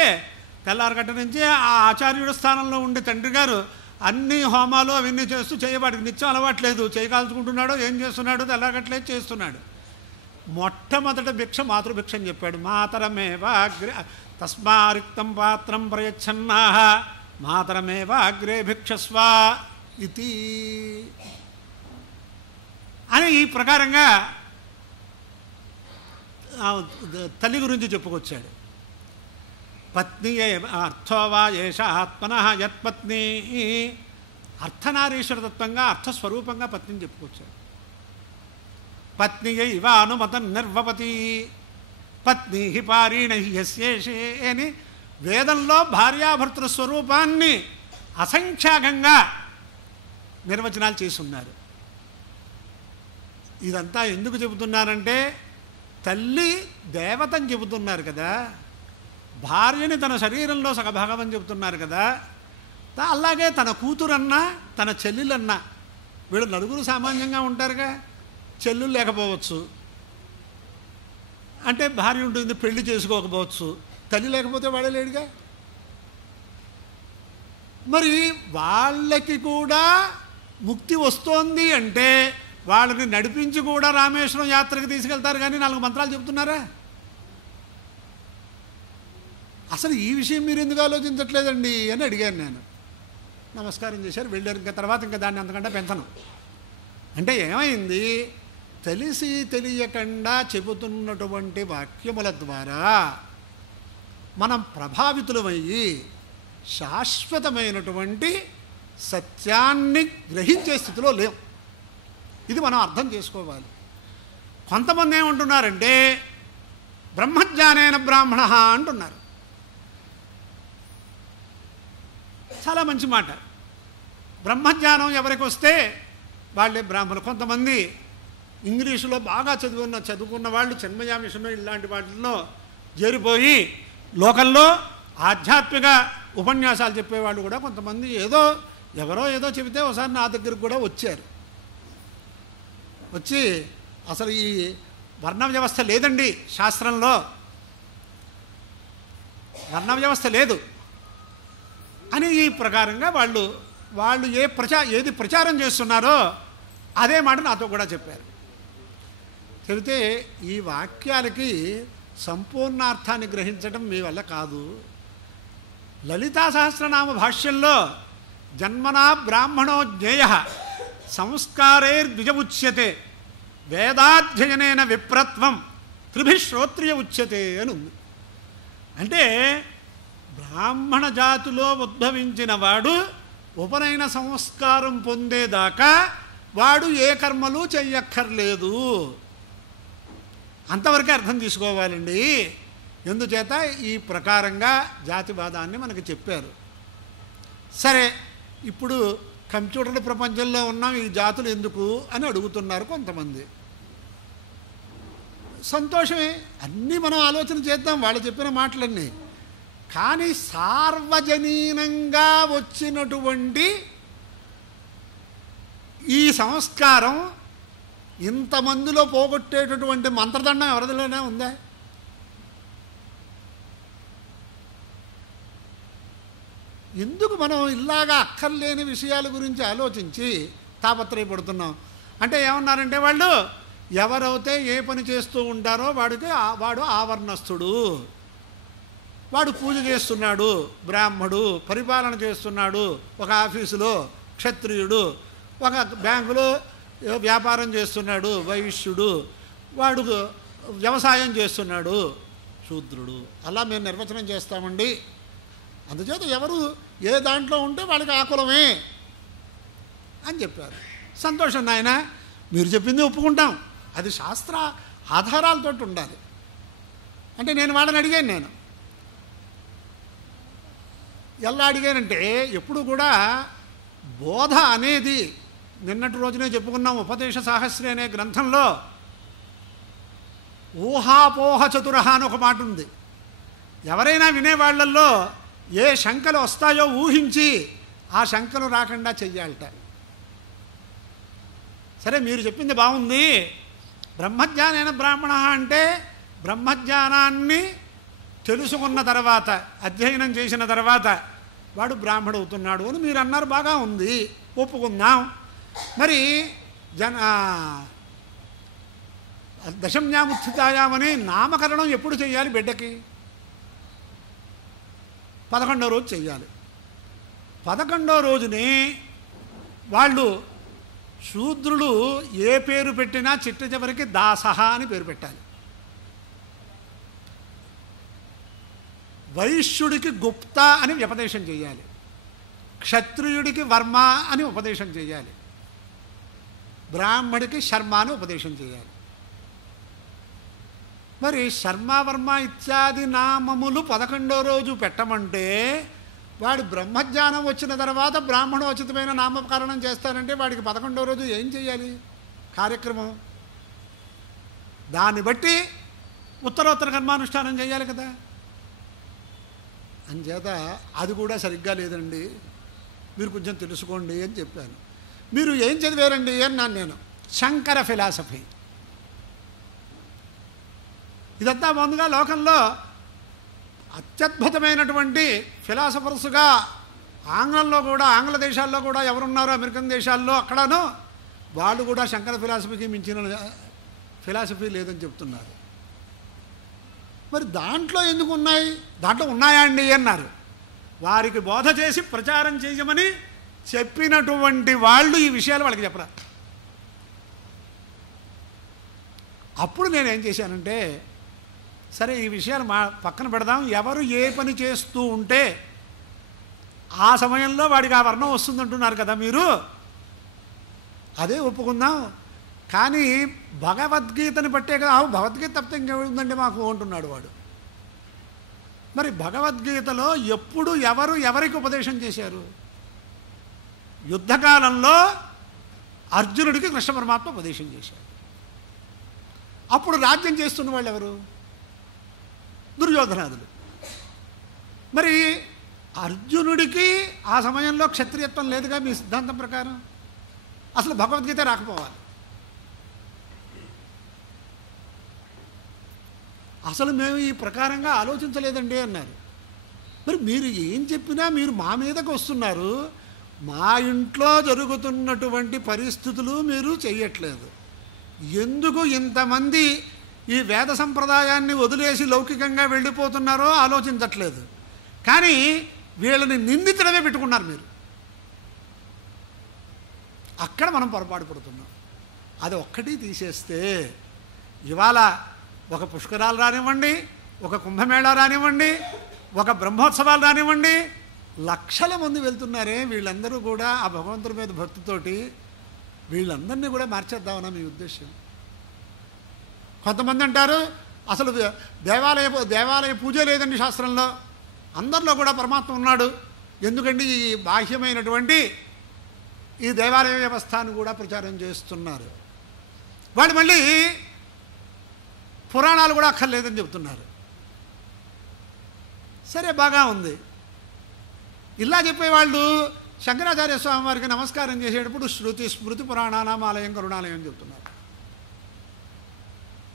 తెల్లారగట్ట నుంచి ఆ ఆచార్యుడి స్థానంలో ఉండే తండ్రి గారు అన్ని హోమాలు అవన్నీ చేస్తూ చేయవాడికి నిత్యం అలవాట్లేదు, చేయకాల్చుకుంటున్నాడో ఏం చేస్తున్నాడో తెల్లారగట్లేదు చేస్తున్నాడు. మొట్టమొదట భిక్ష మాతృభిక్ష అని చెప్పాడు. మాతరమేవ అగ్రే తస్మారిక్తం పాత్రం ప్రయచ్ఛన్నాః మాతరమేవ అగ్రే భిక్షస్వ ఇది అని ఈ ప్రకారంగా తల్లి గురించి చెప్పుకొచ్చాడు. పత్ని అర్థోవా ఏష ఆత్మన యత్పత్ని, అర్థనారీశ్వరతత్వంగా అర్థస్వరూపంగా పత్నిని చెప్పుకొచ్చాడు. పత్ని ఇవ అనుమతం నిర్వపతి పత్ని పారీణ యస్యేషే అని వేదంలో భార్యాభర్తృ స్వరూపాన్ని అసంఖ్యాకంగా నిర్వచనాలు చేసి ఉన్నారు. ఇదంతా ఎందుకు చెబుతున్నారంటే తల్లి దేవతని చెబుతున్నారు కదా, భార్యని తన శరీరంలో సగభాగమని చెబుతున్నారు కదా. అలాగే తన కూతురన్నా తన చెల్లెలన్నా, వీళ్ళు నలుగురు సామాన్యంగా ఉంటారుగా, చెల్లెలు లేకపోవచ్చు, అంటే భార్య ఉంటుంది పెళ్లి చేసుకోకపోవచ్చు, తల్లి లేకపోతే వాడే లేడుగా. మరి వాళ్ళకి కూడా ముక్తి వస్తోంది అంటే వాళ్ళని నడిపించి కూడా రామేశ్వరం యాత్రకి తీసుకెళ్తారు, కానీ 4 మంత్రాలు చెప్తున్నారా? అసలు ఈ విషయం మీరు ఎందుకు ఆలోచించట్లేదండి అని అడిగాను నేను. నమస్కారం చేశారు, వెళ్ళారు. ఇంకా తర్వాత ఇంకా దాన్ని అంతకంటే పెంచను. అంటే ఏమైంది, తెలిసి తెలియకుండా చెబుతున్నటువంటి వాక్యముల ద్వారా మనం ప్రభావితులమయ్యి శాశ్వతమైనటువంటి సత్యాన్ని గ్రహించే స్థితిలో లేవు. ఇది మనం అర్థం చేసుకోవాలి. కొంతమంది ఏమంటున్నారంటే బ్రహ్మజ్ఞానేన బ్రాహ్మణ అంటున్నారు. చాలా మంచి మాట. బ్రహ్మజ్ఞానం ఎవరికి వస్తే వాళ్ళే బ్రాహ్మణులు. కొంతమంది ఇంగ్లీషులో బాగా చదువుకున్న వాళ్ళు చిన్మయ మిషన్ ఇలాంటి వాటిల్లో చేరిపోయి లోకల్లో ఆధ్యాత్మిక ఉపన్యాసాలు చెప్పేవాళ్ళు కూడా కొంతమంది ఎవరో ఏదో చెబితే ఒకసారి నా దగ్గరకు కూడా వచ్చారు. వచ్చి అసలు ఈ వర్ణ వ్యవస్థ లేదండి శాస్త్రంలో, వర్ణ వ్యవస్థ లేదు అని ఈ ప్రకారంగా వాళ్ళు ఏది ప్రచారం చేస్తున్నారో అదే మాట నాతో కూడా చెప్పారు. చెబితే ఈ వాక్యాలకి సంపూర్ణార్థాన్ని గ్రహించడం మీ వల్ల కాదు. లలితా సహస్రనామ భాష్యంలో జన్మనా బ్రాహ్మణో జ్ఞేయ సంస్కారైర్ద్విజముచ్యతే వేదాధ్యయనేన విప్రత్వం త్రిభిశ్రోత్రియ ఉచ్యతే అని ఉంది. అంటే బ్రాహ్మణ జాతిలో ఉద్భవించిన వాడు ఉపనయన సంస్కారం పొందేదాకా వాడు ఏ కర్మలు చెయ్యక్కర్లేదు. అంతవరకే అర్థం తీసుకోవాలండి. ఎందుచేత ఈ ప్రకారంగా జాతివాదాన్ని మనకి చెప్పారు. సరే, ఇప్పుడు కంప్యూటర్ల ప్రపంచంలో ఉన్నాం, ఈ జాతులు ఎందుకు అని అడుగుతున్నారు కొంతమంది. సంతోషమే, అన్నీ మనం ఆలోచన చేద్దాం. వాళ్ళు చెప్పిన మాటలన్నీ కానీ సార్వజనీనంగా వచ్చినటువంటి ఈ సంస్కారం ఇంతమందిలో పోగొట్టేటటువంటి మంత్రదండం ఎవరిదిలోనే ఉందా? ఎందుకు మనం ఇలాగా అక్కర్లేని విషయాల గురించి ఆలోచించి తాపత్రయపడుతున్నాం? అంటే ఏమన్నారంటే వాళ్ళు, ఎవరైతే ఏ పని చేస్తూ ఉంటారో వాడు ఆవర్ణస్థుడు, వాడు పూజ చేస్తున్నాడు, బ్రాహ్మడు పరిపాలన చేస్తున్నాడు, ఒక ఆఫీసులో క్షత్రియుడు, ఒక బ్యాంకులో వ్యాపారం చేస్తున్నాడు వైశ్యుడు, వాడు వ్యవసాయం చేస్తున్నాడు శూద్రుడు. అలా మేము నిర్వచనం చేస్తామండి. అందుచేత ఎవరు ఏ దాంట్లో ఉంటే వాళ్ళకి ఆకులమే అని చెప్పారు. సంతోషం నాయన, మీరు చెప్పింది ఒప్పుకుంటాం, అది శాస్త్ర ఆధారాలతో ఉండాలి. అంటే నేను వాళ్ళని అడిగాను. నేను ఎలా అడిగానంటే, ఎప్పుడు కూడా బోధ అనేది నిన్నటి రోజునే చెప్పుకున్నాం. ఉపదేశ సాహస్రి అనే గ్రంథంలో ఊహాపోహ చతురహ అని ఒక మాట ఉంది. ఎవరైనా వినేవాళ్లలో ఏ శంకలు వస్తాయో ఊహించి ఆ శంకలు రాకుండా చెయ్యాలట. సరే, మీరు చెప్పింది బాగుంది. బ్రహ్మజ్ఞానైన బ్రాహ్మణ అంటే బ్రహ్మజ్ఞానాన్ని తెలుసుకున్న తర్వాత, అధ్యయనం చేసిన తర్వాత వాడు బ్రాహ్మడు అవుతున్నాడు అని మీరు అన్నారు. బాగా ఉంది, ఒప్పుకుందాం. మరి దశమ్యాముత్థితాయామని నామకరణం ఎప్పుడు చేయాలి? బిడ్డకి 11వ రోజు చెయ్యాలి. 11వ రోజుని వాళ్ళు శూద్రులు ఏ పేరు పెట్టినా చిట్ట చివరికి దాసహ అని పేరు పెట్టాలి. వైశ్యుడికి గుప్త అని ఉపదేశం చేయాలి. క్షత్రియుడికి వర్మ అని ఉపదేశం చేయాలి. బ్రాహ్మడికి శర్మ అని ఉపదేశం చేయాలి. మరి శర్మ వర్మ ఇత్యాది నామములు 11వ రోజు పెట్టమంటే, వాడు బ్రహ్మజ్ఞానం వచ్చిన తర్వాత బ్రాహ్మణోచితమైన నామకరణం చేస్తానంటే వాడికి 11వ రోజు ఏం చేయాలి కార్యక్రమం? దాన్ని బట్టి ఉత్తరోత్తర కర్మానుష్ఠానం చేయాలి కదా. అంచేత అది కూడా సరిగ్గా లేదండి, మీరు కొంచెం తెలుసుకోండి అని చెప్పాను. మీరు ఏం చదివారండి అన్నాను నేను. శంకర ఫిలాసఫీ. ఇదంతా ముందుగా లోకంలో అత్యద్భుతమైనటువంటి ఫిలాసఫర్స్గా ఆంగ్లంలో కూడా, ఆంగ్ల దేశాల్లో కూడా ఎవరున్నారో, అమెరికన్ దేశాల్లో అక్కడను వాళ్ళు కూడా శంకర ఫిలాసఫీకి మించిన ఫిలాసఫీ లేదని చెప్తున్నారు. మరి దాంట్లో ఎందుకు ఉన్నాయి? దాంట్లో ఉన్నాయా అండి అన్నారు. వారికి బోధ చేసి ప్రచారం చేయమని చెప్పినటువంటి వాళ్ళు ఈ విషయాలు వాళ్ళకి చెప్పరా. అప్పుడు నేనేం చేశానంటే, సరే ఈ విషయాలు పక్కన పెడదాం. ఎవరు ఏ పని చేస్తూ ఉంటే ఆ సమయంలో వాడికి ఆ వర్ణం వస్తుందంటున్నారు కదా మీరు, అదే ఒప్పుకుందాం. కానీ భగవద్గీతని పట్టే కదా, భగవద్గీత తప్పితే ఇంకేముందండి మాకు అంటున్నాడు వాడు. మరి భగవద్గీతలో ఎప్పుడు ఎవరు ఎవరికి ఉపదేశం చేశారు? యుద్ధకాలంలో అర్జునుడికి కృష్ణ పరమాత్మ ఉపదేశం చేశారు. అప్పుడు రాజ్యం చేస్తున్న వాళ్ళు ఎవరు? దుర్యోధనాదులు. మరి అర్జునుడికి ఆ సమయంలో క్షత్రియత్వం లేదుగా మీ సిద్ధాంతం ప్రకారం. అసలు భగవద్గీత రాకపోవాలి. అసలు మేము ఈ ప్రకారంగా ఆలోచించలేదండి అన్నారు. మరి మీరు ఏం చెప్పినా మీరు మా మీదకి వస్తున్నారు. మా ఇంట్లో జరుగుతున్నటువంటి పరిస్థితులు మీరు చెయ్యట్లేదు. ఎందుకు ఇంతమంది ఈ వేద సంప్రదాయాన్ని వదిలేసి లౌకికంగా వెళ్ళిపోతున్నారో ఆలోచించట్లేదు. కానీ వీళ్ళని నిందించడమే పెట్టుకున్నారు మీరు. అక్కడ మనం పొరపాటు పడుతున్నాం. అది ఒక్కటి తీసేస్తే ఇవాళ ఒక పుష్కరాలు రానివ్వండి, ఒక కుంభమేళా రానివ్వండి, ఒక బ్రహ్మోత్సవాలు రానివ్వండి, లక్షల మంది వెళ్తున్నారే. వీళ్ళందరూ కూడా ఆ భగవంతుడి మీద భక్తితోటి వీళ్ళందరినీ కూడా మార్చేద్దామన్నా మీ ఉద్దేశం? కొంతమంది అంటారు అసలు దేవాలయ పూజ లేదండి శాస్త్రంలో, అందరిలో కూడా పరమాత్మ ఉన్నాడు, ఎందుకండి ఈ బాహ్యమైనటువంటి ఈ దేవాలయ వ్యవస్థను కూడా ప్రచారం చేస్తున్నారు. వాళ్ళు మళ్ళీ పురాణాలు కూడా అక్కర్లేదని చెబుతున్నారు. సరే బాగా ఉంది. ఇలా చెప్పేవాళ్ళు శంకరాచార్య స్వామి వారికి నమస్కారం చేసేటప్పుడు శృతి స్మృతి పురాణానాం ఆలయం కరుణాలయం చెప్తున్నారు.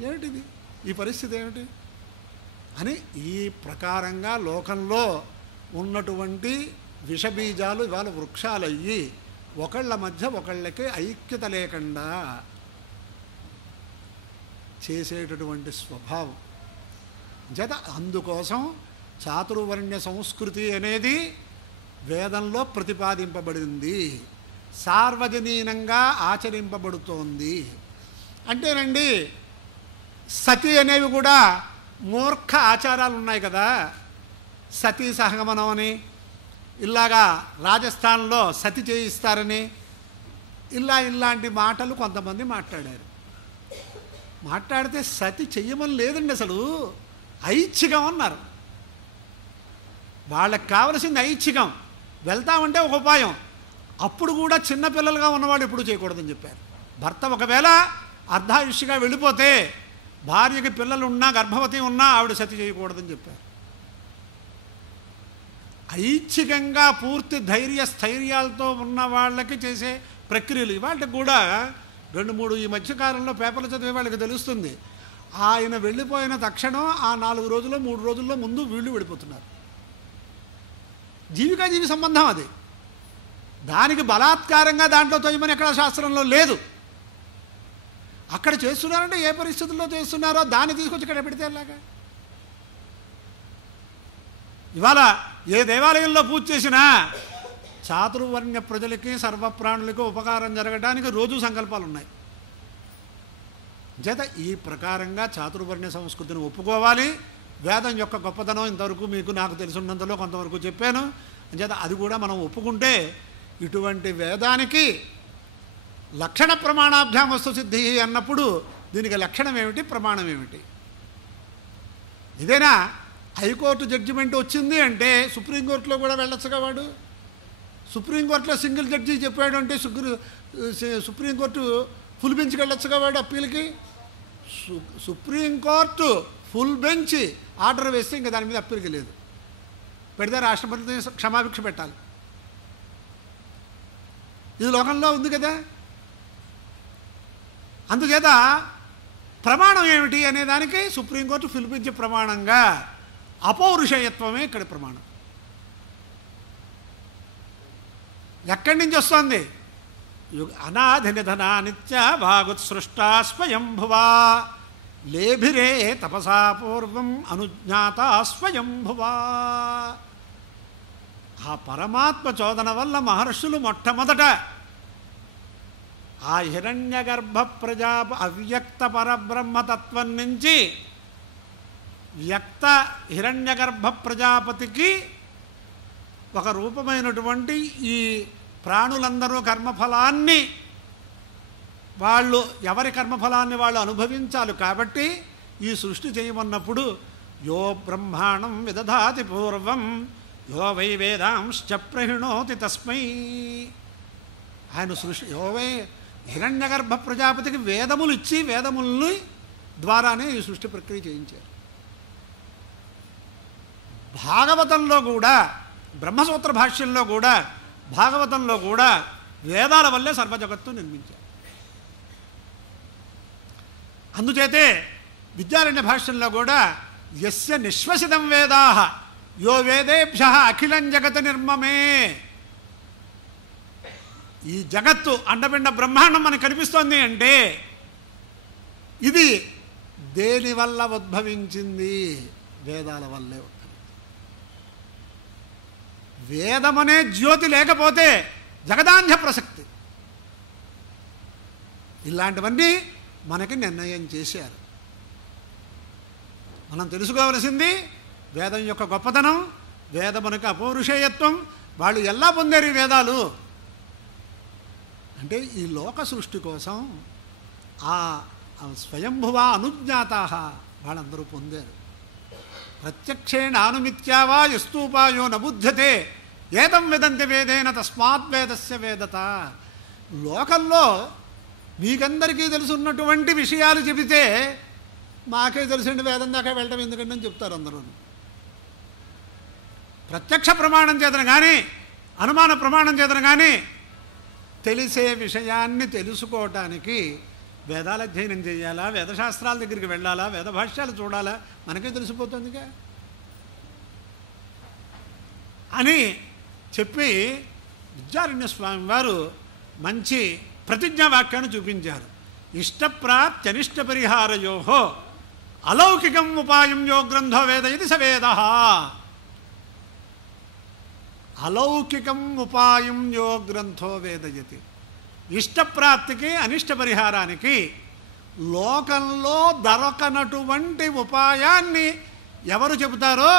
ఏమిటిది, ఈ పరిస్థితి ఏమిటి అని ఈ ప్రకారంగా లోకంలో ఉన్నటువంటి విషబీజాలు ఇవాళ వృక్షాలయ్యి ఒకళ్ళ మధ్య ఒకళ్ళకి ఐక్యత లేకుండా చేసేటటువంటి స్వభావం చేత అందుకోసం చాతుర్వర్ణ్య సంస్కృతి అనేది వేదంలో ప్రతిపాదింపబడింది, సార్వజనీనంగా ఆచరింపబడుతోంది. అంటేనండి సతి అనేవి కూడా మూర్ఖ ఆచారాలు ఉన్నాయి కదా, సతీ సహగమనం అని, ఇలాగా రాజస్థాన్లో సతి చేయిస్తారని ఇలాంటి మాటలు కొంతమంది మాట్లాడారు. మాట్లాడితే సతి చెయ్యమని లేదండి, అసలు ఐచ్ఛికం అన్నారు. వాళ్ళకి కావలసింది ఐచ్ఛికం, వెళ్తామంటే ఒక ఉపాయం. అప్పుడు కూడా చిన్నపిల్లలుగా ఉన్నవాడు ఎప్పుడు చేయకూడదని చెప్పారు. భర్త ఒకవేళ అర్ధాయుష్గా వెళ్ళిపోతే భార్యకి పిల్లలు ఉన్నా గర్భవతి ఉన్నా ఆవిడ సతి చేయకూడదని చెప్పారు. ఐచ్ఛికంగా పూర్తి ధైర్య స్థైర్యాలతో ఉన్న వాళ్ళకి చేసే ప్రక్రియలు ఇవాళకి కూడా 2-3 ఈ మధ్యకాలంలో పేపర్లు చదివే వాళ్ళకి తెలుస్తుంది. ఆయన వెళ్ళిపోయిన తక్షణం ఆ 4 రోజుల్లో 3 రోజుల్లో ముందు వీళ్ళు వెళ్ళిపోతున్నారు. జీవికాజీవి సంబంధం అది, దానికి బలాత్కారంగా దాంట్లో తొయ్యమని ఎక్కడ శాస్త్రంలో లేదు. అక్కడ చేస్తున్నారంటే ఏ పరిస్థితుల్లో చేస్తున్నారో దాన్ని తీసుకొచ్చి ఇక్కడ పెడితే అలాగా. ఇవాళ ఏ దేవాలయంలో పూజ చేసినా చాతుర్వర్ణ్య ప్రజలకి సర్వప్రాణులకు ఉపకారం జరగడానికి రోజు సంకల్పాలు ఉన్నాయి. చేత ఈ ప్రకారంగా చాతుర్వర్ణ్య సంస్కృతిని ఒప్పుకోవాలి. వేదం యొక్క గొప్పతనం ఇంతవరకు మీకు నాకు తెలుసున్నంతలో కొంతవరకు చెప్పాను. చేత అది కూడా మనం ఒప్పుకుంటే ఇటువంటి వేదానికి లక్షణ ప్రమాణాభ్యాం వస్తు సిద్ధి అన్నప్పుడు దీనికి లక్షణం ఏమిటి, ప్రమాణం ఏమిటి? ఇదేనా హైకోర్టు జడ్జిమెంట్ వచ్చింది అంటే సుప్రీంకోర్టులో కూడా వెళ్ళొచ్చుగా వాడు. సుప్రీంకోర్టులో సింగిల్ జడ్జి చెప్పాడు అంటే సుప్రీంకోర్టు ఫుల్ బెంచ్కి వెళ్ళొచ్చుగా వాడు అప్పీల్కి. సుప్రీంకోర్టు ఫుల్ బెంచ్ ఆర్డర్ వేస్తే ఇంకా దాని మీద అప్పీల్కి లేదు, పెడితే రాష్ట్రపతి క్షమాభిక్ష పెట్టాలి. ఇది లోకంలో ఉంది కదా. అందుచేత ప్రమాణం ఏమిటి అనే దానికి సుప్రీంకోర్టు ఫుల్ బెంచ్ ప్రమాణంగా అపౌరుషయత్వమే ఇక్కడ ప్రమాణం. ఎక్కడి నుంచి వస్తుంది? అనాధి నిధన నిత్య భాగుత్సృష్టా స్వయంభువా లేభిరే తపసా పూర్వం అనుజ్ఞాత స్వయంభువా. ఆ పరమాత్మ చోదన వల్ల మహర్షులు మొట్టమొదట ఆ హిరణ్యగర్భ అవ్యక్త పరబ్రహ్మతత్వం నుంచి వ్యక్త హిరణ్యగర్భ ప్రజాపతికి ఒక రూపమైనటువంటి ఈ ప్రాణులందరూ కర్మఫలాన్ని వాళ్ళు ఎవరి కర్మఫలాన్ని వాళ్ళు అనుభవించాలి. కాబట్టి ఈ సృష్టి చేయమన్నప్పుడు యో బ్రహ్మాణం విదధాతి పూర్వం యో వై వేదాంశ్చ ప్రహిణోతి తస్మై. ఆయన సృష్టి యో వై హిరణ్యగర్భ ప్రజాపతికి వేదములు ఇచ్చి వేదముల్ని ద్వారానే ఈ సృష్టి ప్రక్రియ చేయించారు. భాగవతంలో కూడా బ్రహ్మసూత్ర భాష్యంలో కూడా భాగవతంలో కూడా వేదాల వల్లే సర్వజగత్తు నిర్మించారు. అందుచేతే విద్యారణ్య భాష్యంలో కూడా యస్య నిశ్వసితం వేదాః యో వేదేభ్యః అఖిలం జగత్ నిర్మమే. ఈ జగత్తు అండపిండ బ్రహ్మాండం మనకు కనిపిస్తోంది అంటే ఇది దేని వల్ల ఉద్భవించింది? వేదాల వల్లే ఉద్భవించింది. వేదమనే జ్యోతి లేకపోతే జగదాంధ్య ప్రసక్తి. ఇలాంటివన్నీ మనకి నిర్ణయం చేశారు. మనం తెలుసుకోవలసింది వేదం యొక్క గొప్పతనం, వేదమునకు అపౌరుషేయత్వం. వాళ్ళు ఎలా పొందారు ఈ వేదాలు అంటే ఈ లోక సృష్టి కోసం ఆ స్వయంభువా అనుజ్ఞాతాః వాళ్ళందరూ పొందారు. ప్రత్యక్షేణ అనుమిత్యావా యస్తూపాయో నబుధ్యతే ఏదం వేదంతి వేదేన తస్మాద్వేదస్య వేదత. లోకంలో మీకందరికీ తెలుసున్నటువంటి విషయాలు చెబితే మాకే తెలుసండి వేదం దాకా వెళ్ళటం ఎందుకంటే అని చెప్తారు అందరూ. ప్రత్యక్ష ప్రమాణం చేతన కానీ అనుమాన ప్రమాణం చేతన కానీ తెలిసే విషయాన్ని తెలుసుకోవటానికి వేదాల అధ్యయనం చేయాలా, వేదశాస్త్రాల దగ్గరికి వెళ్ళాలా, వేద భాష్యాలు చూడాలా, మనకే తెలిసిపోతుందిగా అని చెప్పి విద్యారణ్య స్వామి వారు మంచి ప్రతిజ్ఞావాక్యాన్ని చూపించారు. ఇష్టప్రాప్త్యనిష్ట పరిహారయో అలౌకికం ఉపాయం యో గ్రంథో వేదయతి స వేద. అలౌకికం ఉపాయం యో గ్రంథో వేదయతి. ఇష్టప్రాప్తికి అనిష్ట పరిహారానికి లోకంలో దొరకనటువంటి ఉపాయాన్ని ఎవరు చెబుతారో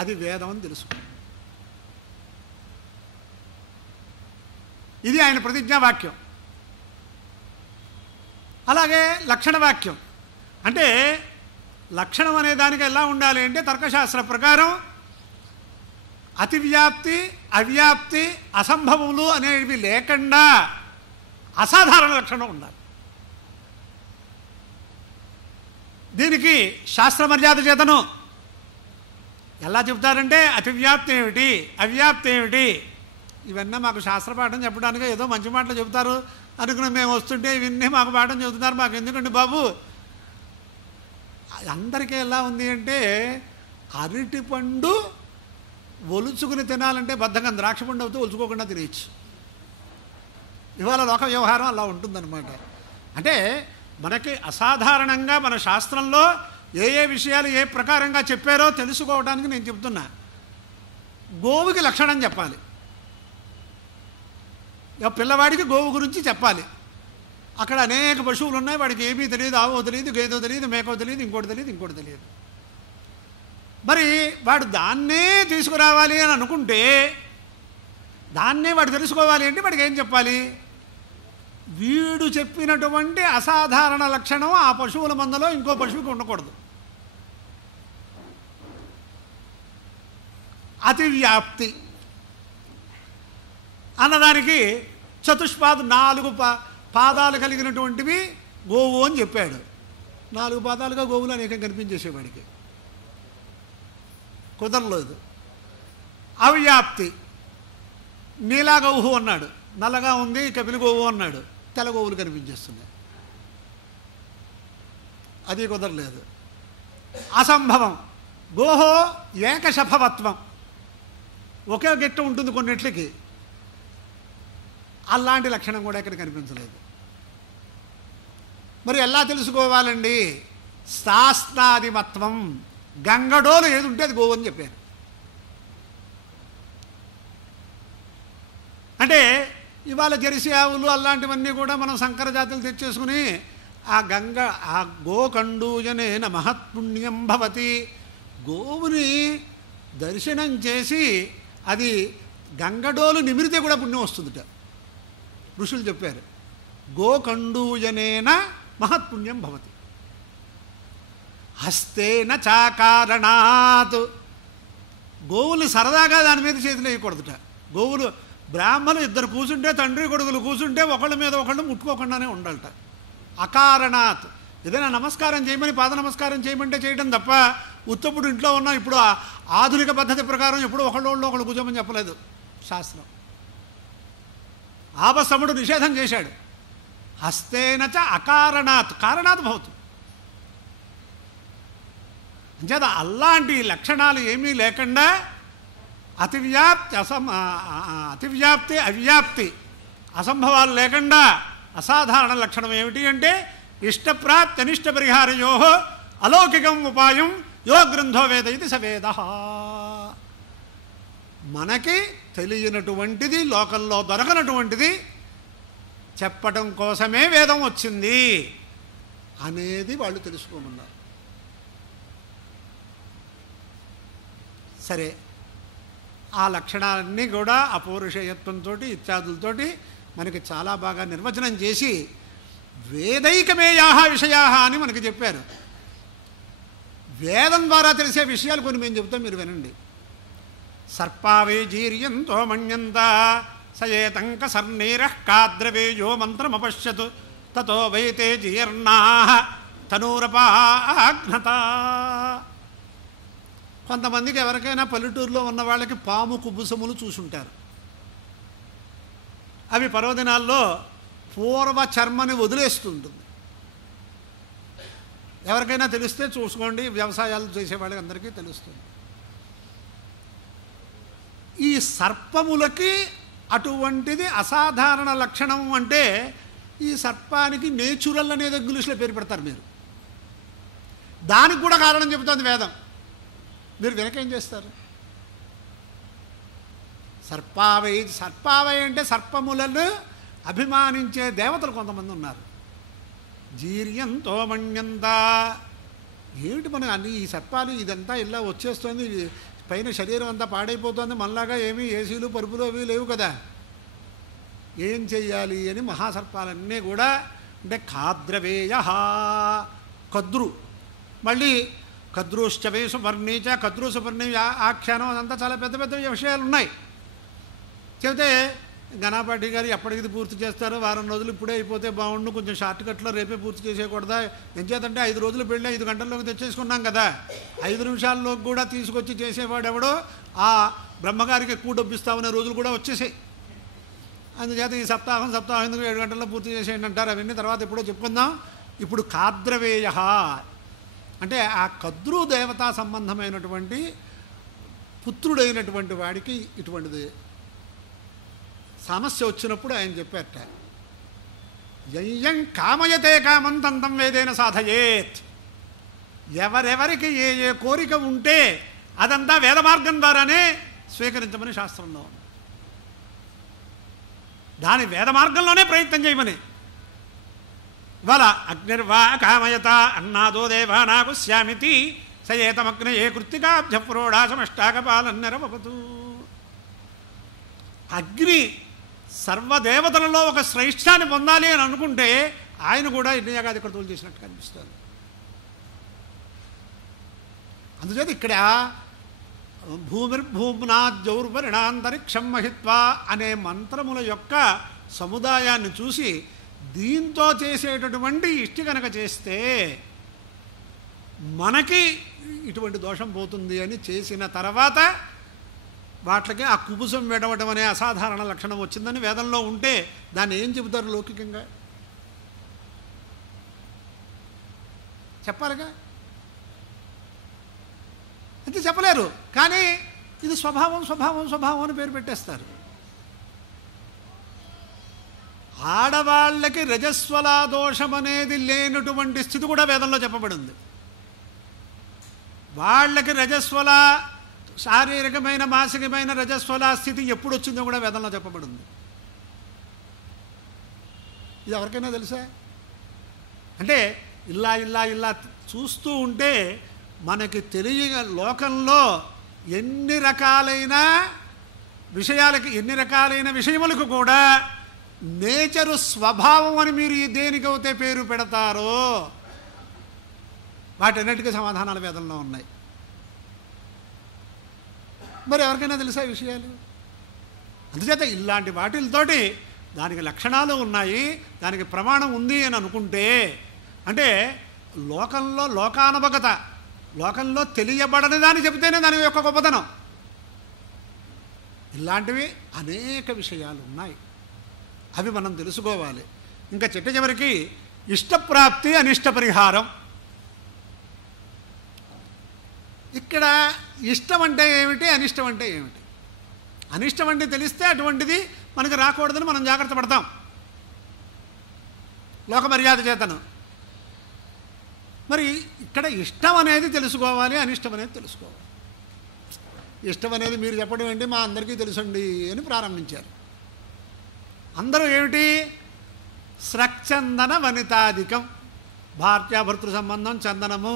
అది వేదం అని తెలుసుకో. ఇది ఆయన ప్రతిజ్ఞావాక్యం. అలాగే లక్షణ వాక్యం అంటే లక్షణం అనే దానికి ఎలా ఉండాలి అంటే తర్కశాస్త్ర ప్రకారం అతివ్యాప్తి, అవ్యాప్తి, అసంభవములు అనేవి లేకుండా అసాధారణ లక్షణం ఉండాలి. దీనికి శాస్త్ర మర్యాద చేతను ఎలా చెప్తారంటే అతివ్యాప్తి ఏమిటి, అవ్యాప్తి ఏమిటి, ఇవన్నీ మాకు శాస్త్రపాఠం చెప్పడానికి ఏదో మంచి మాటలు చెబుతారు అనుకుని మేము వస్తుంటే ఇవన్నీ మాకు పాఠం చెబుతున్నారు, మాకు ఎందుకండి బాబు. అందరికీ ఎలా ఉంది అంటే అరటిపండు ఒలుచుకుని తినాలంటే బద్ధకం, ద్రాక్ష పండు అవుతూ ఒలుచుకోకుండా తినేయచ్చు. ఇవాళ లోక వ్యవహారం అలా ఉంటుందన్నమాట. అంటే మనకి అసాధారణంగా మన శాస్త్రంలో ఏ ఏ విషయాలు ఏ ప్రకారంగా చెప్పారో తెలుసుకోవడానికి నేను చెప్తున్నా. గోవుకి లక్షణం చెప్పాలి, పిల్లవాడికి గోవు గురించి చెప్పాలి. అక్కడ అనేక పశువులు ఉన్నాయి, వాడికి ఏమీ తెలియదు, ఆవో తెలియదు, గేదో తెలియదు, మేకో తెలియదు, ఇంకోటి తెలియదు. మరి వాడు దాన్నే తీసుకురావాలి అని అనుకుంటే దాన్నే వాడు తెలుసుకోవాలి అంటే వాడికి ఏం చెప్పాలి? వీడు చెప్పినటువంటి అసాధారణ లక్షణం ఆ పశువుల మందలో ఇంకో పశువుకి ఉండకూడదు. అతివ్యాప్తి అన్నదానికి చతుష్పాద 4 పాదాలు కలిగినటువంటివి గోవు అని చెప్పాడు. 4 పాదాలుగా గోవులు అనేకం కనిపించేసేవాడికి కుదరలేదు. అవ్యాప్తి నీలా గోవు అన్నాడు, నల్లగా ఉంది కపిలి గోవు అన్నాడు, తెల్ల గోవులు కనిపించేస్తున్నాయి, అది కుదరలేదు. అసంభవం గోహో ఏకశఫవత్వం, ఒకే గిట్ట ఉంటుంది కొన్నిట్లకి, అలాంటి లక్షణం కూడా ఇక్కడ కనిపించలేదు. మరి ఎలా తెలుసుకోవాలండి? శాస్త్రాదిమత్వం, గంగడోలు ఏది ఉంటే అది గోవు అని చెప్పారు. అంటే ఇవాళ జెర్సీ ఆవులు అలాంటివన్నీ కూడా మనం సంకర జాతులు తెచ్చేసుకుని ఆ గోకండూజనేన మహత్పుణ్యం భవతి, గోవుని దర్శనం చేసి అది గంగడోలు నిమిరితే కూడా పుణ్యం వస్తుందిట ఋషులు చెప్పారు. గోకండూజనేన మహత్పుణ్యం భవతి హస్తేన చాకారణాత్. గోవులు సరదాగా దాని మీద చేతులు వేయకూడదుట. గోవులు బ్రాహ్మణులు 2 కూర్చుంటే, తండ్రి కొడుకులు కూర్చుంటే ఒకళ్ళ మీద ఒకళ్ళు ముట్టుకోకుండానే ఉండాలట. అకారణాత్, ఏదైనా నమస్కారం చేయమని పాద నమస్కారం చేయమంటే చేయడం తప్ప ఉత్తప్పుడు ఇంట్లో ఉన్నాం, ఇప్పుడు ఆధునిక పద్ధతి ప్రకారం ఎప్పుడు ఒకళ్ళు కూర్చోమని చెప్పలేదు శాస్త్రం. ఆపస్తముడు నిషేధం చేశాడు. హస్తేన చ అకారణాత్, కారణాత్ భవతు. అంచేత అలాంటి లక్షణాలు ఏమీ లేకుండా అతివ్యాప్తి అవ్యాప్తి అసంభవాలు లేకుండా అసాధారణ లక్షణం ఏమిటి అంటే ఇష్టప్రాప్తి అనిష్ట పరిహారయో అలౌకికం ఉపాయం యో గ్రంథో వేదయతి స వేద. మనకి తెలియనటువంటిది, లోకంలో దొరకనటువంటిది చెప్పటం కోసమే వేదం వచ్చింది అనేది వాళ్ళు తెలుసుకోమన్నారు. సరే, ఆ లక్షణాలన్నీ కూడా అపౌరుషేయత్వంతో ఇత్యాదులతోటి మనకి చాలా బాగా నిర్వచనం చేసి వేదైకమేయాహ విషయాహ అని మనకి చెప్పారు. వేదం ద్వారా తెలిసే విషయాలు కొన్ని మేము చెబుతాం, మీరు వినండి. సర్పావే జీర్యంతో మణ్యంత సయేతంక సర్నీరః కాద్రవేయో మంత్రమపశ్యత్ తతో వైతే జీర్ణా తనూరపాఘ్నత. కొంతమందికి ఎవరికైనా పల్లెటూరులో ఉన్న వాళ్ళకి పాము కుబుసములు చూసుంటారు. అవి పర్వదినాల్లో పూర్వ చర్మని వదిలేస్తుంటుంది. ఎవరికైనా తెలిస్తే చూసుకోండి, వ్యవసాయాలు చేసేవాళ్ళకి అందరికీ తెలుస్తుంది. ఈ సర్పములకి అటువంటిది అసాధారణ లక్షణం. అంటే ఈ సర్పానికి నేచురల్ అనేది ఇంగ్లీష్లో పేరు పెడతారు మీరు. దానికి కూడా కారణం చెబుతుంది వేదం. మీరు వెనకేం చేస్తారు? సర్పావై అంటే సర్పములను అభిమానించే దేవతలు కొంతమంది ఉన్నారు. జీర్యంతో మణ్యంత ఏమిటి మన అన్ని ఈ సర్పాలు ఇదంతా ఇలా వచ్చేస్తుంది, పైన శరీరం అంతా పాడైపోతుంది, మనలాగా ఏమీ ఏసీలు పరుపులు అవి లేవు కదా, ఏం చెయ్యాలి అని మహాసర్పాలన్నీ కూడా అంటే కాద్రవేయ కద్రు, మళ్ళీ కద్రుశ్చవేసు వర్ణీచ కద్రుసు వర్ణి ఆఖ్యానం, అదంతా చాలా పెద్ద పెద్ద విషయాలు ఉన్నాయి. చెబితే గణపాటి గారు ఎప్పటికి పూర్తి చేస్తారు, వారం రోజులు ఇప్పుడే అయిపోతే బాగుండు, కొంచెం షార్ట్ కట్లో రేపే పూర్తి చేసేయకూడదా, ఎంచేతంటే 5 రోజులు పెళ్ళి 5 గంటల్లోకి తెచ్చేసుకున్నాం కదా, 5 నిమిషాల్లోకి కూడా తీసుకొచ్చి చేసేవాడు ఎవడో ఆ బ్రహ్మగారికి ఎక్కువ డబ్బిస్తామనే రోజులు కూడా వచ్చేసాయి. అందుచేత ఈ సప్తాహం ఎందుకు 7 గంటల్లో పూర్తి చేసేయండి అంటారు. అవన్నీ తర్వాత ఎప్పుడో చెప్పుకుందాం. ఇప్పుడు కాద్రవేయ అంటే ఆ కద్రు దేవతా సంబంధమైనటువంటి పుత్రుడైనటువంటి వాడికి ఇటువంటిది సమస్య వచ్చినప్పుడు ఆయన చెప్పారట, యయ్యం కామయతే కామం తంతం వేదేన సాధయేత్. ఎవరెవరికి ఏ ఏ కోరిక ఉంటే అదంతా వేద మార్గం ద్వారానే స్వీకరించమని శాస్త్రంలో ఉంది. దాని వేద మార్గంలోనే ప్రయత్నం చేయమని. ఇవాళ అగ్నిర్వా కామయత అన్నాదో దేవానాకు శ్యామితి సయేతమగ్న ఏ కృత్తికాభ్య పురోడాసమష్టాకపాలన్నరవపతు. అగ్ని సర్వదేవతలలో ఒక శ్రేష్ఠాన్ని పొందాలి అని అనుకుంటే ఆయన కూడా యజ్ఞయాగాది క్రతువులు చేసినట్టు కనిపిస్తారు. అందుచేత ఇక్కడ భూమిర్భూమ్నాద్యౌర్వరిణాంతరిక్షం మహిత్వా అనే మంత్రముల యొక్క సముదాయాన్ని చూసి దీంతో చేసేటటువంటి ఇష్టి కనుక చేస్తే మనకి ఇటువంటి దోషం పోతుంది అని చేసిన తర్వాత వాటికి ఆ కుబుసం వెడవటం అనే అసాధారణ లక్షణం వచ్చిందని వేదంలో ఉంటే దాన్ని ఏం చెబుతారు లౌకికంగా? చెప్పాలిగా, అయితే చెప్పలేరు. కానీ ఇది స్వభావం అని పేరు పెట్టేస్తారు. ఆడవాళ్ళకి రజస్వల దోషం అనేది లేనటువంటి స్థితి కూడా వేదంలో చెప్పబడింది. వాళ్ళకి రజస్వల శారీరకమైన మానసికమైన రజస్వల స్థితి ఎప్పుడు వచ్చిందో కూడా వేదంలో చెప్పబడింది. ఇది ఎవరికైనా తెలుసా? అంటే ఇలా చూస్తూ ఉంటే మనకి లోకంలో ఎన్ని రకాలైన విషయములకు కూడా నేచరు స్వభావం అని మీరు దేనికైతే పేరు పెడతారో వాటన్నిటికీ సమాధానాలు వేదంలో ఉన్నాయి. మరి ఎవరికైనా తెలుసా విషయాలు? అందుచేత ఇలాంటి వాటితోటి దానికి లక్షణాలు ఉన్నాయి, దానికి ప్రమాణం ఉంది అని అనుకుంటే, అంటే లోకంలో లోకానుభగత, లోకంలో తెలియబడని దాన్ని చెబితేనే దాని యొక్క గొప్పతనం. ఇలాంటివి అనేక విషయాలు ఉన్నాయి, అవి మనం తెలుసుకోవాలి. ఇంకా చివరికి ఇష్టప్రాప్తి అనిష్ట పరిహారం. ఇక్కడ ఇష్టం అంటే ఏమిటి, అనిష్టం అంటే ఏమిటి? అనిష్టం అంటే తెలిస్తే అటువంటిది మనకు రాకూడదని మనం జాగ్రత్త పడతాం లోక మర్యాద చేతను. మరి ఇక్కడ ఇష్టం అనేది తెలుసుకోవాలి, అనిష్టం అనేది తెలుసుకోవాలి. ఇష్టం అనేది మీరు చెప్పడం ఏంటి, మా అందరికీ తెలుసండి అని ప్రారంభించారు. అందరూ ఏమిటి? స్రక్చందన వనితాధికం, భార్యాభర్తృ సంబంధం, చందనము,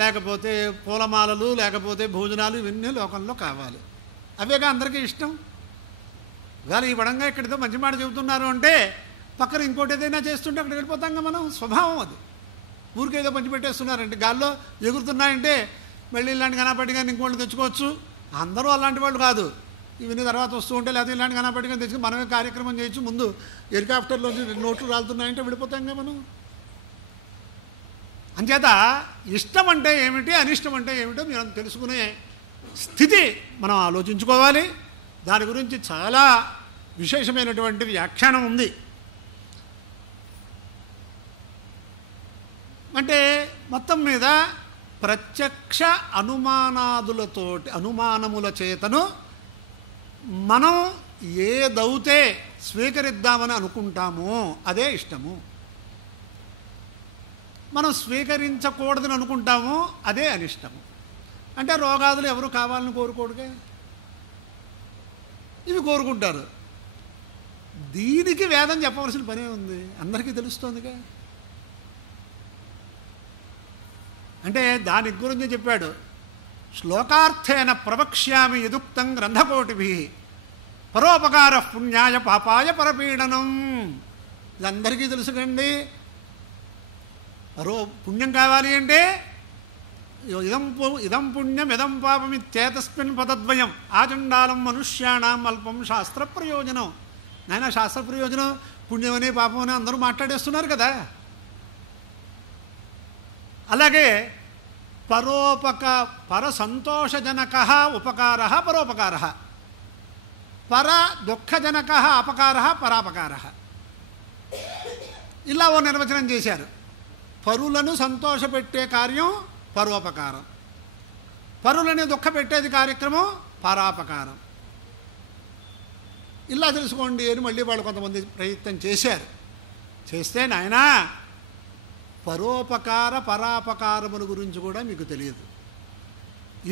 లేకపోతే పూలమాలలు, లేకపోతే భోజనాలు, ఇవన్నీ లోకంలో కావాలి. అవేగా అందరికీ ఇష్టం. ఇవాళ ఈ వడంగా ఇక్కడితో మంచి మాట చెబుతున్నారు అంటే పక్కన ఇంకోటి ఏదైనా చేస్తుంటే అక్కడికి వెళ్ళిపోతాం మనం. స్వభావం అది. ఊరికేదో పంచిపెట్టేస్తున్నారంటే గాల్లో ఎగురుతున్నాయంటే మళ్ళీ ఇలాంటి కనపడిగా ఇంకోళ్ళు తెచ్చుకోవచ్చు. అందరూ అలాంటి వాళ్ళు కాదు. ఇవన్నీ తర్వాత వస్తూ ఉంటే లేకపోతే ఇలాంటి కనపడిగా తెచ్చుకుని మనమే కార్యక్రమం చేయొచ్చు. ముందు హెలికాప్టర్లోంచి నోట్లు రాలుతున్నాయంటే వెళ్ళిపోతాంగా మనం. అంచేత ఇష్టం అంటే ఏమిటి, అనిష్టం అంటే ఏమిటో మీరు తెలుసుకునే స్థితి మనం ఆలోచించుకోవాలి. దాని గురించి చాలా విశేషమైనటువంటి వ్యాఖ్యానం ఉంది. అంటే మొత్తం మీద ప్రత్యక్ష అనుమానముల చేతను మనం ఏదైతే స్వీకరిద్దామని అనుకుంటామో అదే ఇష్టము. మనం స్వీకరించకూడదని అనుకుంటామో అదే అనిష్టము. అంటే రోగాదులు ఎవరు కావాలని కోరుకోడుగా, ఇవి కోరుకుంటారు. దీనికి వేదం చెప్పవలసిన పనే ఉంది, అందరికీ తెలుస్తోందిగా. అంటే దాని గురించి చెప్పాడు. శ్లోకార్థేన ప్రవక్ష్యామి యదుక్తం గ్రంథకోటిభి పరోపకార పుణ్యాయ పాపాయ పరపీడనం. ఇది అందరికీ తెలుసుకండి. పుణ్యం కావాలి అంటే ఇదం పుణ్యం ఇదం పాపం ఇత్యేతస్మిన్ పదద్వయం ఆచండాలం మనుష్యాణం అల్పం శాస్త్ర ప్రయోజనం. నాయన శాస్త్ర ప్రయోజనం పుణ్యమని పాపమని అందరూ మాట్లాడేస్తున్నారు కదా. అలాగే పర సంతోషజనక ఉపకార పరోపకార, పర దుఃఖజనక అపకార పరాపకార. ఇలా ఓ నిర్వచనం చేశారు. పరులను సంతోషపెట్టే కార్యం పరోపకారం, పరులని దుఃఖపెట్టేది కార్యక్రమం పరాపకారం. ఇలా తెలుసుకోండి అని మళ్ళీ వాళ్ళు కొంతమంది ప్రయత్నం చేశారు. చేస్తే నాయనా పరోపకార పరాపకారముల గురించి కూడా మీకు తెలియదు.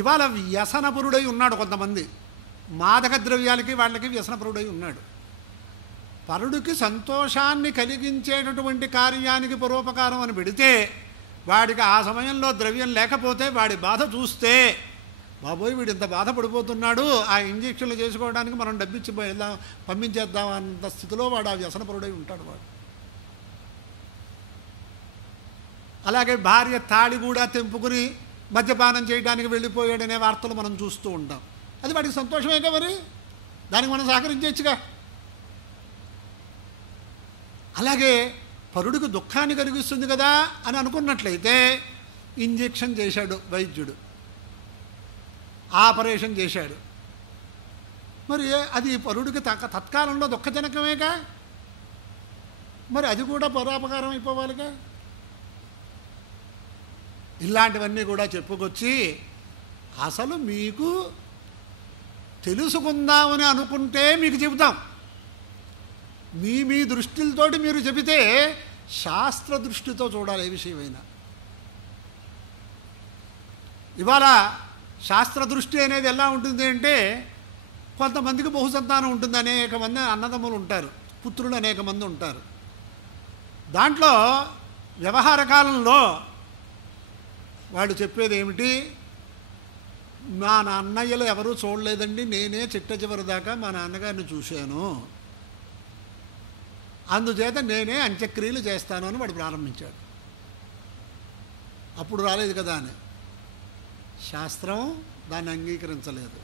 ఇవాళ వ్యసనపరుడై ఉన్నాడు కొంతమంది, మాదక ద్రవ్యాలకి వాళ్ళకి వ్యసనపరుడై ఉన్నాడు. పరుడికి సంతోషాన్ని కలిగించేటటువంటి కార్యానికి పరోపకారం అని పెడితే వాడికి ఆ సమయంలో ద్రవ్యం లేకపోతే వాడి బాధ చూస్తే బాబోయ్ వీడు ఇంత బాధపడిపోతున్నాడు, ఆ ఇంజక్షన్లు చేసుకోవడానికి మనం డబ్బిచ్చి పంపించేద్దాం అన్న స్థితిలో వాడు ఆ వ్యసనపరుడై ఉంటాడు వాడు. అలాగే భార్య తాళి కూడా తెంపుకుని మద్యపానం చేయడానికి వెళ్ళిపోయాడనే వార్తలు మనం చూస్తూ ఉంటాం. అది వాడికి సంతోషమేగా, మరి దానికి మనం సహకరించవచ్చుగా. అలాగే పరుడికి దుఃఖాన్ని కలిగిస్తుంది కదా అని అనుకున్నట్లయితే ఇంజెక్షన్ చేశాడు వైద్యుడు, ఆపరేషన్ చేశాడు, మరి అది పరుడికి తత్కాలంలో దుఃఖజనకమేగా, మరి అది కూడా పరోపకారం అయిపోవాలిగా. ఇలాంటివన్నీ కూడా చెప్పుకొచ్చి అసలు మీకు తెలుసుకుందామని అనుకుంటే మీకు చెబుతాం. మీ దృష్టిలతోటి మీరు చెబితే శాస్త్ర దృష్టితో చూడాలి ఏ విషయమైనా. ఇవాళ శాస్త్ర దృష్టి అనేది ఎలా ఉంటుంది అంటే, కొంతమందికి బహుసంతానం ఉంటుంది, అనేక మంది అన్నదమ్ములు ఉంటారు, పుత్రులు అనేక మంది ఉంటారు. దాంట్లో వ్యవహార కాలంలో వాళ్ళు చెప్పేది ఏమిటి, మా అన్నయ్యలు ఎవరూ చూడలేదండి, నేనే చిట్ట చివరి దాకా మా నాన్నగారిని చూశాను, అందుచేత నేనే అంత్యక్రియలు చేస్తాను అని వాడు ప్రారంభించాడు. అప్పుడు రాలేదు కదా అని శాస్త్రం దాన్ని అంగీకరించలేదు.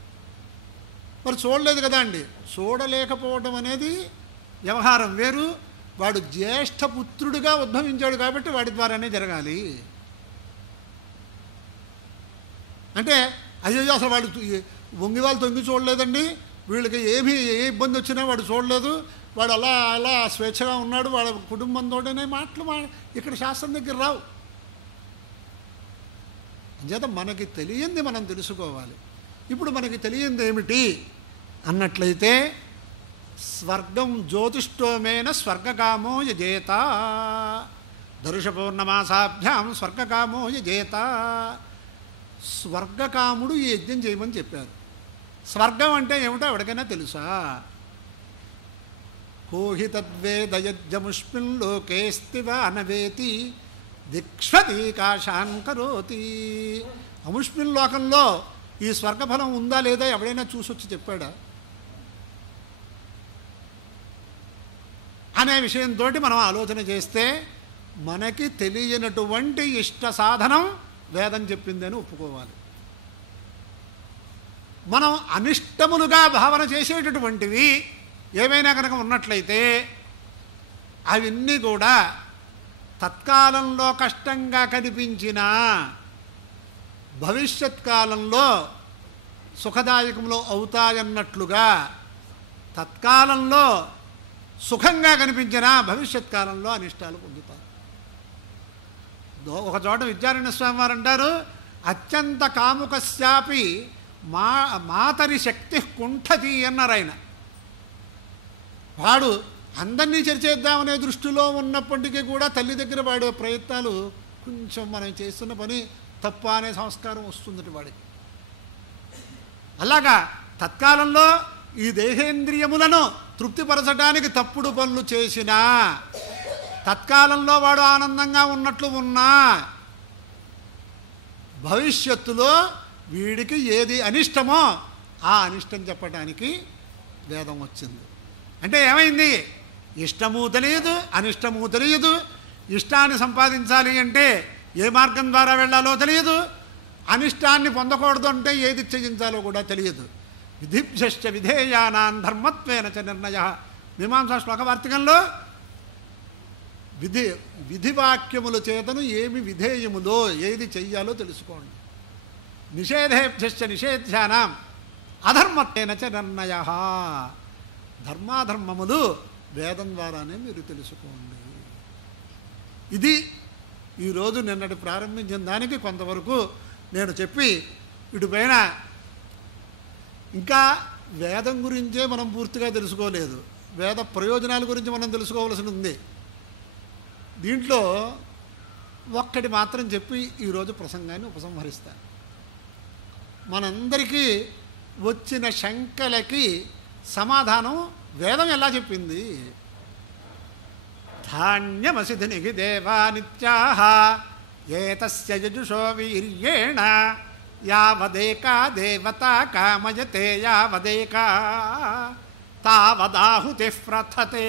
మరి చూడలేదు కదా అండి, చూడలేకపోవడం అనేది వ్యవహారం వేరు. వాడు జ్యేష్ఠ పుత్రుడిగా ఉద్భవించాడు కాబట్టి వాడి ద్వారానే జరగాలి. అంటే అయ్యో అసలు వాడు వంగి వాళ్ళు తొంగి చూడలేదండి, వీళ్ళకి ఏ ఇబ్బంది వచ్చినా వాడు చూడలేదు, వాడు అలా స్వేచ్ఛగా ఉన్నాడు వాళ్ళ కుటుంబంతోనే మాటలు ఇక్కడ శాస్త్రం దగ్గర రావు. అంచేత మనకి తెలియంది మనం తెలుసుకోవాలి. ఇప్పుడు మనకి తెలియంది ఏమిటి అన్నట్లయితే, స్వర్గం జ్యోతిష్టోమేన స్వర్గకామో యజేత, దరుష పౌర్ణమాసాభ్యాం స్వర్గకామో యజేత. స్వర్గకాముడు ఈ యజ్ఞం చేయమని చెప్పారు. స్వర్గం అంటే ఏమిటో ఎవరికైనా తెలుసా? కోహి తద్వేదయజ్జముష్మిన్ లోకేస్తివ అనవేతి దిక్ష్వతి కాశాన్ కరోతి. అముష్మిన్ లోకంలో ఈ స్వర్గఫలం ఉందా లేదా ఎవడైనా చూసొచ్చి చెప్పాడా అనే విషయంతో మనం ఆలోచన చేస్తే మనకి తెలియనటువంటి ఇష్ట సాధనం వేదం చెప్పిందని ఒప్పుకోవాలి. మనం అనిష్టములుగా భావన చేసేటటువంటివి ఏవైనా కనుక ఉన్నట్లయితే అవన్నీ కూడా తత్కాలంలో కష్టంగా కనిపించినా భవిష్యత్ కాలంలో సుఖదాయకములు అవుతాయన్నట్లుగా తత్కాలంలో సుఖంగా కనిపించినా భవిష్యత్ కాలంలో అనిష్టాలు పొందుతారు. ఒక చోట విద్యారణ్య స్వామి వారు అంటారు, అత్యంత కాముకస్యాపి మాతరి శక్తి కుంఠతి అన్నారు ఆయన. వాడు అందరినీ చర్చేద్దామనే దృష్టిలో ఉన్నప్పటికీ కూడా తల్లి దగ్గర వాడు ప్రయత్నాలు కొంచెం మనం చేస్తున్న పని తప్ప అనే సంస్కారం వస్తుంది వాడికి. అలాగా తత్కాలంలో ఈ దేహేంద్రియములను తృప్తిపరచడానికి తప్పుడు పనులు చేసినా, తత్కాలంలో వాడు ఆనందంగా ఉన్నట్లు ఉన్నా, భవిష్యత్తులో వీడికి ఏది అనిష్టమో ఆ అనిష్టం చెప్పడానికి వేదం వచ్చింది. అంటే ఏమైంది? ఇష్టము తెలియదు, అనిష్టము తెలియదు. ఇష్టాన్ని సంపాదించాలి అంటే ఏ మార్గం ద్వారా వెళ్ళాలో తెలియదు, అనిష్టాన్ని పొందకూడదు అంటే ఏది త్యజించాలో కూడా తెలియదు. విధిభ్యశ్చ విధేయానాం ధర్మత్వేన చ నిర్ణయ. మీమాంసా శ్లోకవార్తికంలో విధివాక్యముల చేతను ఏమి విధేయములో ఏది చెయ్యాలో తెలుసుకోండి. నిషేధేభ్యశ్చ నిషేధ్యానాం అధర్మత్వేన చ నిర్ణయ. ధర్మాధర్మములు వేదం ద్వారానే మీరు తెలుసుకోండి. ఇది ఈరోజు నిన్నటి ప్రారంభించిన దానికి కొంతవరకు నేను చెప్పి ఇటుపైన ఇంకా వేదం గురించే మనం పూర్తిగా తెలుసుకోలేదు, వేద ప్రయోజనాల గురించి మనం తెలుసుకోవాల్సి ఉంది. దీంట్లో ఒక్కటి మాత్రం చెప్పి ఈరోజు ప్రసంగాన్ని ఉపసంహరిస్తాను. మనందరికీ వచ్చిన శంకలకి సమాధానం వేదం ఎలా చెప్పింది? ధాన్యమసిధినికి దేవా నిత్యాః ఏతస్య యజుషో వీర్యేణ యావదేకా దేవతా కామయతే యావదేకా తావదాహుతిః ప్రథతే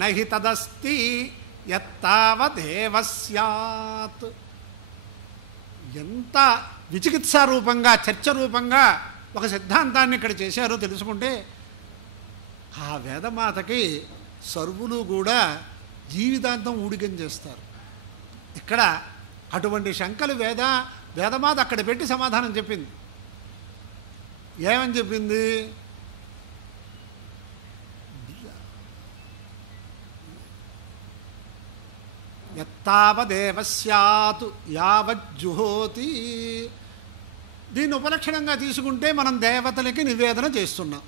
నహి తదస్తి యత్తావదేవ స్యాత్. ఎంత విచికిత్సారూపంగా చర్చ రూపంగా ఒక సిద్ధాంతాన్ని ఇక్కడ చేశారో తెలుసుకుంటే, ఆ వేదమాతకి సర్వులు కూడా జీవితాంతం ఊడిగం చేస్తారు. ఇక్కడ అటువంటి శంకలు వేదమాత అక్కడ పెట్టి సమాధానం చెప్పింది. ఏమని చెప్పింది? యత్తావదేవ స్యాత్ యావజ్జుహోతి. దీన్ని ఉపలక్షణంగా తీసుకుంటే మనం దేవతలకి నివేదన చేస్తున్నాం.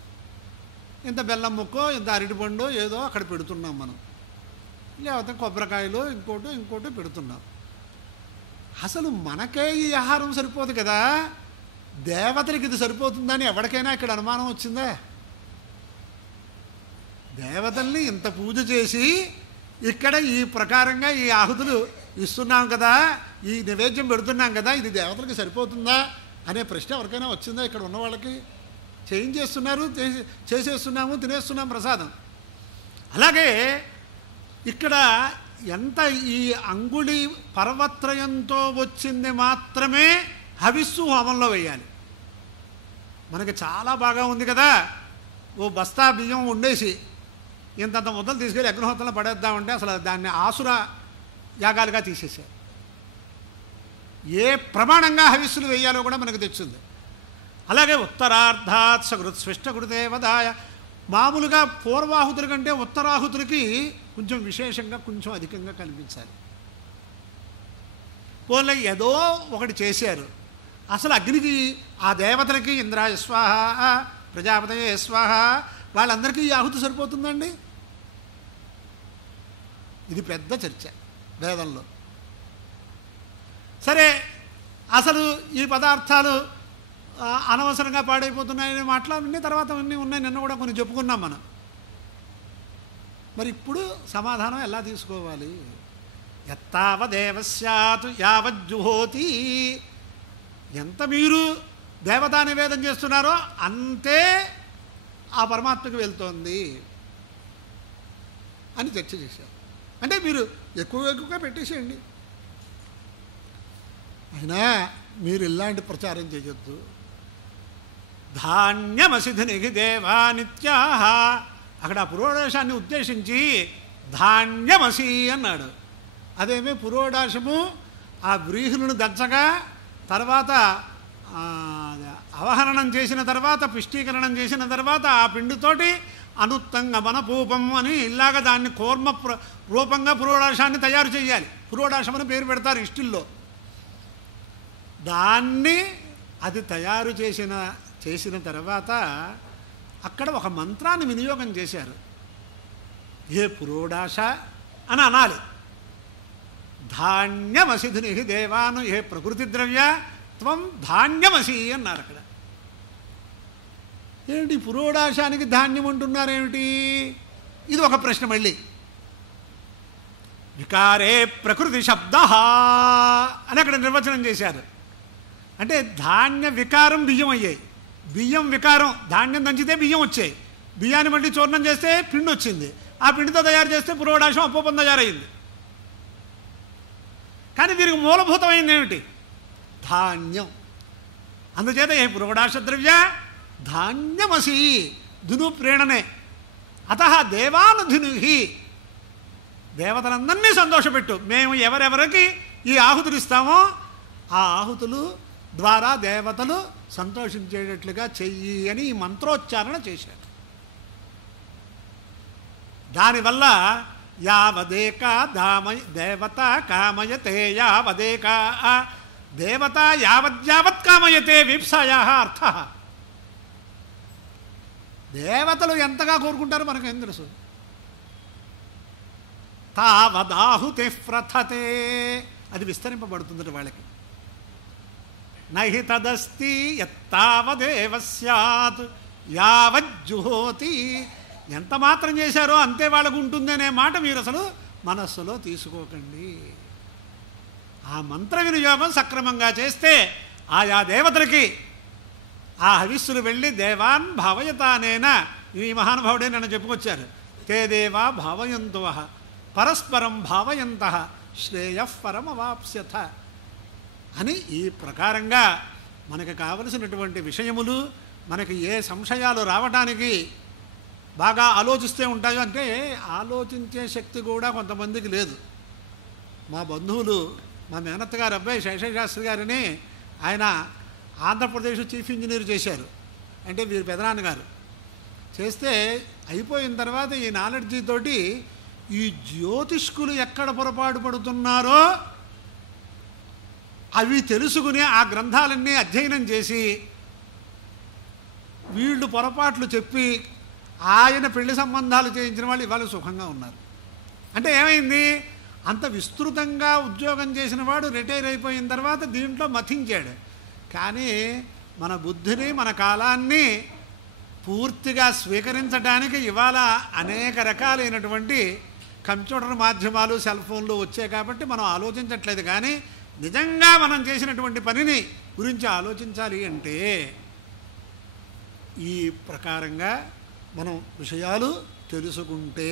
ఇంత బెల్లం ముక్కో ఇంత అరటిపండు ఏదో అక్కడ పెడుతున్నాం మనం, లేకపోతే కొబ్బరికాయలు ఇంకోటి పెడుతున్నాం. అసలు మనకే ఈ ఆహారం సరిపోదు కదా, దేవతలకి ఇది సరిపోతుందని ఎవరికైనా ఇక్కడ అనుమానం వచ్చిందా? దేవతల్ని ఇంత పూజ చేసి ఇక్కడ ఈ ప్రకారంగా ఈ ఆహుతులు ఇస్తున్నాం కదా, ఈ నివేద్యం పెడుతున్నాం కదా, ఇది దేవతలకి సరిపోతుందా అనే ప్రశ్న ఎవరికైనా వచ్చిందా? ఇక్కడ ఉన్న వాళ్ళకి చేయించేస్తున్నారు, చేసేస్తున్నాము, తినేస్తున్నాం ప్రసాదం. అలాగే ఇక్కడ ఎంత ఈ అంగుళి పర్వత్రయంతో వచ్చింది మాత్రమే హవిస్సు హోమంలో వేయాలి. మనకి చాలా బాగా ఉంది కదా, ఓ బస్తా బియ్యం ఉండేసి ఇంతంత ముద్దలు తీసుకెళ్ళి అగ్నిహోత్రంలో పడేద్దామంటే అసలు దాన్ని ఆసుర యాగాలుగా తీసేసారు. ఏ ప్రమాణంగా హవిస్సులు వేయాలో కూడా మనకు తెచ్చింది. అలాగే ఉత్తరార్ధాత్ సకృత్ స్విష్టకృతేవదాయ. మామూలుగా పూర్వాహుతుల కంటే ఉత్తరాహుతులకి కొంచెం విశేషంగా కొంచెం అధికంగా కనిపించాలి. పోలే ఏదో ఒకటి చేశారు. అసలు అగ్నికి ఆ దేవతలకి ఇంద్రాయ స్వాహ ప్రజాపతయే స్వాహ వాళ్ళందరికీ ఈ ఆహుతి సరిపోతుందండి? ఇది పెద్ద చర్చ వేదంలో. సరే, అసలు ఈ పదార్థాలు అనవసరంగా పాడైపోతున్నాయనే మాటలన్నీ తర్వాత అన్నీ ఉన్నాయి, నిన్న కూడా కొన్ని చెప్పుకున్నాం మనం. మరి ఇప్పుడు సమాధానం ఎలా తీసుకోవాలి? యత్తావదేవ స్యాత్ యావజ్జుహోతి. ఎంత మీరు దేవతా నివేదన చేస్తున్నారో అంతే ఆ పరమాత్మకి వెళ్తోంది అని చర్చ చేశారు. అంటే మీరు ఎక్కువగా పెట్టేసేయండి, అయినా మీరు ఇలాంటి ప్రచారం చేయొద్దు. ధాన్యమసిధినికి దేవా నిత్యాః. అక్కడ పురోడాశాన్ని ఉద్దేశించి ధాన్యమసి అన్నాడు. అదేమీ పురోడాశము ఆ వ్రీహులను దంచగా తర్వాత అవహరణం చేసిన తర్వాత, పిష్టీకరణం చేసిన తర్వాత ఆ పిండితోటి అనుత్తంగమనపూపం అని ఇలాగ దాన్ని కూర్మ రూపంగా పురోడాశాన్ని తయారు చేయాలి. పురోడాశం అని పేరు పెడతారు ఇష్టిల్లో. దాన్ని అది తయారు చేసిన తర్వాత అక్కడ ఒక మంత్రాన్ని వినియోగం చేశారు. ఏ పురోడాశ అని అనాలి. ధాన్యమసిధుని దేవాను ఏ ప్రకృతి ద్రవ్య త్వం ధాన్యమసి అన్నారు అక్కడ. ఏమిటి పురోడాశానికి ధాన్యం అంటున్నారేమిటి? ఇది ఒక ప్రశ్న. మళ్ళీ వికారే ప్రకృతి శబ్ద అని అక్కడ నిర్వచనం చేశారు. అంటే ధాన్య వికారం బియ్యం అయ్యాయి, బియ్యం వికారం ధాన్యం దంచితే బియ్యం వచ్చాయి, బియ్యాన్ని మళ్ళీ చూర్ణం చేస్తే పిండి వచ్చింది, ఆ పిండితో తయారు చేస్తే పురోడాశం అపోపం తయారైంది. కానీ దీనికి మూలభూతమైంది ఏమిటి? ధాన్యం. అందుచేత ఏ పురోడాశ ద్రవ్య ధాన్యమసి ధును ప్రేరణే అత దేవానుధునుహి, దేవతలందరినీ సంతోషపెట్టు. మేము ఎవరెవరికి ఈ ఆహుతులు ఇస్తామో ఆ ఆహుతులు ద్వారా దేవతలు సంతోషించేటట్లుగా చెయ్యి అని ఈ మంత్రోచ్చారణ చేశారు. దానివల్ల యావదేక దేవత కామయతే యావదేక దేవత యావద్యావత్ కామయతే వీప్సాయా అర్థ. దేవతలు ఎంతగా కోరుకుంటారో మనకేం తెలుసు. తావదాహుతి ప్రథతే, అది విస్తరింపబడుతుంది వాళ్ళకి. నహి తదస్తి యత్తావదేవ స్యాత్ యావజ్జుహోతి, ఎంత మాత్రం చేశారో అంతే వాళ్ళకు ఉంటుంది అనే మాట మీరు అసలు మనస్సులో తీసుకోకండి. ఆ మంత్ర వినియోగం సక్రమంగా చేస్తే ఆయా దేవతలకి ఆ హవిస్సులు వెళ్ళి దేవాన్ భావయతానేన, ఈ మహానుభావుడే నన్ను చెప్పుకొచ్చారు. తే దేవా భావయంతువ పరస్పరం భావయంత శ్రేయః పరమవాప్స్యథ అని ఈ ప్రకారంగా మనకు కావలసినటువంటి విషయములు, మనకి ఏ సంశయాలు రావటానికి బాగా ఆలోచిస్తూ ఉంటాయో, అంటే ఆలోచించే శక్తి కూడా కొంతమందికి లేదు. మా బంధువులు, మా మేనత్త గారు అబ్బాయి శేషశాస్త్రి గారిని ఆయన ఆంధ్రప్రదేశ్ చీఫ్ ఇంజనీర్ చేశారు. అంటే వీరి పెదనాన్నగారు చేస్తే అయిపోయిన తర్వాత ఈ నాలెడ్జీ తోటి ఈ జ్యోతిష్కులు ఎక్కడ పొరపాటు పడుతున్నారో అవి తెలుసుకుని ఆ గ్రంథాలన్నీ అధ్యయనం చేసి వీళ్ళు పొరపాట్లు చెప్పి ఆయన పెళ్లి సంబంధాలు చేయించిన వాళ్ళు ఇవాళ సుఖంగా ఉన్నారు. అంటే ఏమైంది? అంత విస్తృతంగా ఉద్యోగం చేసిన వాడు రిటైర్ అయిపోయిన తర్వాత దీంట్లో మథించాడు. కానీ మన బుద్ధిని, మన కాలాన్ని పూర్తిగా స్వీకరించడానికి ఇవాళ అనేక రకాలైనటువంటి కంప్యూటర్ మాధ్యమాలు, సెల్ ఫోన్లు వచ్చాయి కాబట్టి మనం ఆలోచించట్లేదు. కానీ నిజంగా మనం చేసినటువంటి పనిని గురించి ఆలోచించాలి అంటే ఈ ప్రకారంగా మనం విషయాలు తెలుసుకుంటే,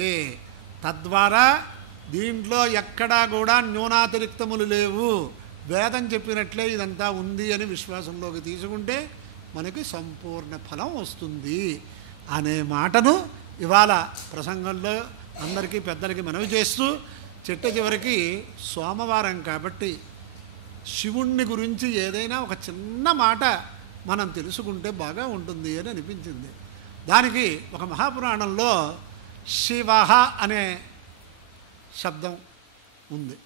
తద్వారా దీంట్లో ఎక్కడా కూడా న్యూనాతిరిక్తములు లేవు, వేదం చెప్పినట్లే ఇదంతా ఉంది అని విశ్వాసంలోకి తీసుకుంటే మనకి సంపూర్ణ ఫలం వస్తుంది అనే మాటను ఇవాళ ప్రసంగంలో అందరికీ పెద్దలకి మనవి చేస్తూ, చిట్ట చివరికి సోమవారం కాబట్టి శివుణ్ణి గురించి ఏదైనా ఒక చిన్న మాట మనం తెలుసుకుంటే బాగా ఉంటుంది అని అనిపించింది. దానికి ఒక మహాపురాణంలో శివ అనే శబ్దం ఉంది.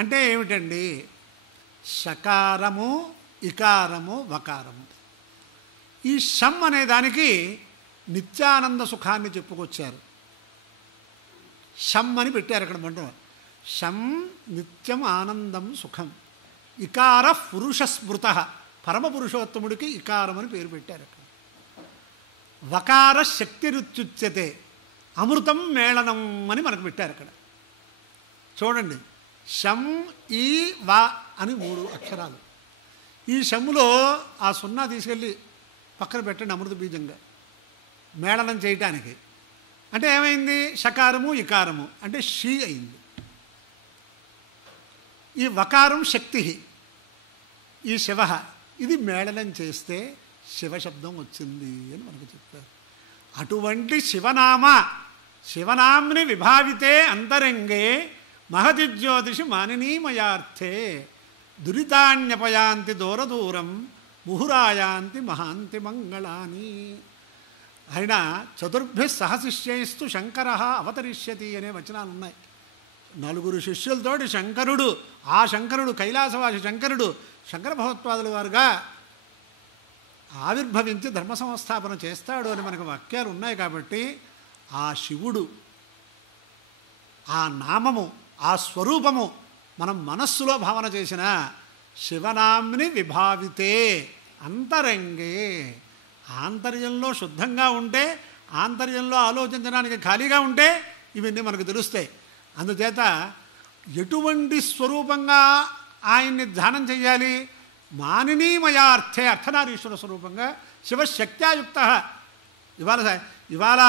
అంటే ఏమిటండి? షకారము, ఇకారము, వకారము. ఈ షం అనే దానికి నిత్యానంద సుఖాన్ని చెప్పుకొచ్చారు. షం అని పెట్టారు అక్కడ మంటం. షం నిత్యం ఆనందం సుఖం. ఇకార పురుష స్మృత, పరమపురుషోత్తముడికి ఇకారం అని పేరు పెట్టారు అక్కడ. వకార శక్తిరుచ్యుచ్యతే, అమృతం మేళనం అని మనకు పెట్టారు అక్కడ. చూడండి, షం ఈ వా అని 3 అక్షరాలు. ఈ షమ్ములో ఆ 0 తీసుకెళ్ళి పక్కన పెట్టండి అమృత బీజంగా మేళనం చేయటానికి. అంటే ఏమైంది? షకారము, ఇకారము అంటే షీ అయింది. ఈ వకారం శక్తి, ఈ శివ, ఇది మేళనం చేస్తే శివశబ్దం వచ్చింది అని మనకు చెప్పారు. అటువంటి శివనామ్ని విభావితే అంతరంగే మహతి జ్యోతిషి మానినీమయార్థే దురితాన్యపయాంతి దూరదూరం ముహురాయాంతి మహాంతి మంగళాని. ఆయన చతుర్భి సహశిష్యైస్తు శంకర అవతరిష్యతి అనే వచనాలు ఉన్నాయి. 4 శిష్యులతోటి శంకరుడు, ఆ శంకరుడు కైలాసవాసి శంకరుడు శంకర భగవత్పాదుల వారుగా ఆవిర్భవించి ధర్మ సంస్థాపన చేస్తాడు అని మనకు వాక్యాలు ఉన్నాయి. కాబట్టి ఆ శివుడు, ఆ నామము, ఆ స్వరూపము మనం మనస్సులో భావన చేసిన శివనామ్ని విభావితే అంతరంగే, ఆంతర్యంలో శుద్ధంగా ఉంటే, ఆంతర్యంలో ఆలోచించడానికి ఖాళీగా ఉంటే ఇవన్నీ మనకు తెలుస్తాయి. అందుచేత ఎటువంటి స్వరూపంగా ఆయన్ని ధ్యానం చెయ్యాలి? మానినీమయార్థే, అర్థనారీశ్వర స్వరూపంగా శివశక్త్యాయుక్త. ఇవాళ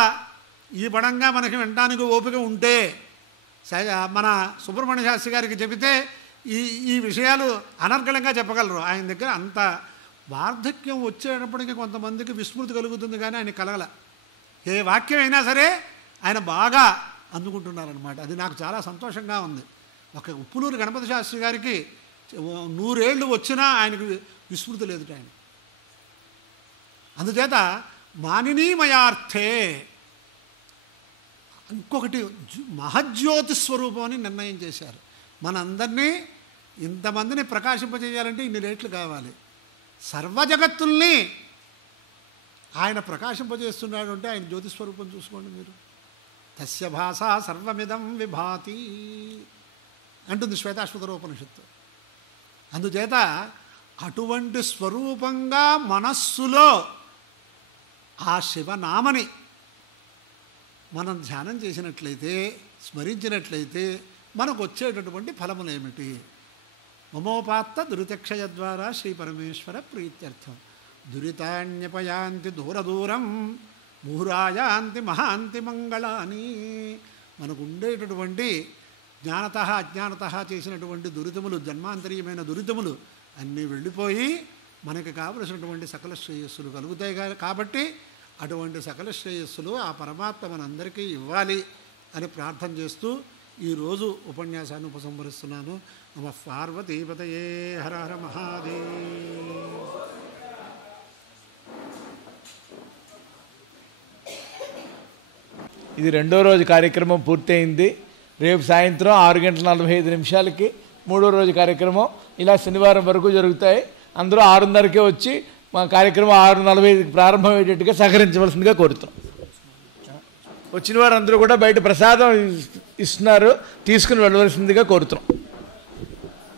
ఈ పడంగా మనకి వినడానికి ఓపిక ఉంటే మన సుబ్రహ్మణ్య శాస్త్రి గారికి చెబితే ఈ విషయాలు అనర్గళంగా చెప్పగలరు. ఆయన దగ్గర అంత వార్ధక్యం వచ్చేటప్పటికి కొంతమందికి విస్మృతి కలుగుతుంది, కానీ ఆయన కలగల. ఏ వాక్యం అయినా సరే ఆయన బాగా అందుకుంటున్నారనమాట. అది నాకు చాలా సంతోషంగా ఉంది. ఒక ఉప్పులూరు గణపతి శాస్త్రి గారికి 100 ఏళ్ళు వచ్చినా ఆయనకు విస్మృతి లేదు ఆయన. అందుచేత మానినీమయార్థే. ఇంకొకటి మహజ్యోతి స్వరూపం అని నిర్ణయం చేశారు. మనందరినీ ఇంతమందిని ప్రకాశింపజేయాలంటే ఇన్ని రేట్లు కావాలి. సర్వజగత్తుల్ని ఆయన ప్రకాశింపజేస్తున్నాడు అంటే ఆయన జ్యోతిస్వరూపం చూసుకోండి మీరు. తస్య భాష సర్వమిదం విభాతి అంటుంది శ్వేతాశ్వతరోపనిషత్తు. అందుచేత అటువంటి స్వరూపంగా మనస్సులో ఆ శివనామని మనం ధ్యానం చేసినట్లయితే, స్మరించినట్లయితే మనకు వచ్చేటటువంటి ఫలములేమిటి? మమోపాత్త దురితక్షయ ద్వారా శ్రీ పరమేశ్వర ప్రీత్యర్థం. దురితాన్యపయాంతి దూరదూరం ముహురాయాంతి మహాంతి మంగళాని. మనకు ఉండేటటువంటి జ్ఞానత అజ్ఞానత చేసినటువంటి దురితములు, జన్మాంతరీయమైన దురితములు అన్నీ వెళ్ళిపోయి మనకి కావలసినటువంటి సకల శ్రేయస్సులు కలుగుతాయి. కాబట్టి అటువంటి సకల శ్రేయస్సులు ఆ పరమాత్మ మనందరికీ ఇవ్వాలి అని ప్రార్థన చేస్తూ ఈరోజు ఉపన్యాసాన్ని ఉపసంహరిస్తున్నాను. నమః పార్వతీపతయే. హర హర మహాదేవ్. ఇది 2వ రోజు కార్యక్రమం పూర్తయింది. రేపు సాయంత్రం 6:45 3వ రోజు కార్యక్రమం ఇలా శనివారం వరకు జరుగుతాయి. అందరూ 6:30కే వచ్చి మా కార్యక్రమం 6:45కి ప్రారంభమయ్యేటట్టుగా సహకరించవలసిందిగా కోరుతున్నాం. వచ్చిన వారు అందరూ కూడా బయట ప్రసాదం ఇస్తున్నారు, తీసుకుని వెళ్ళవలసిందిగా కోరుతున్నాం.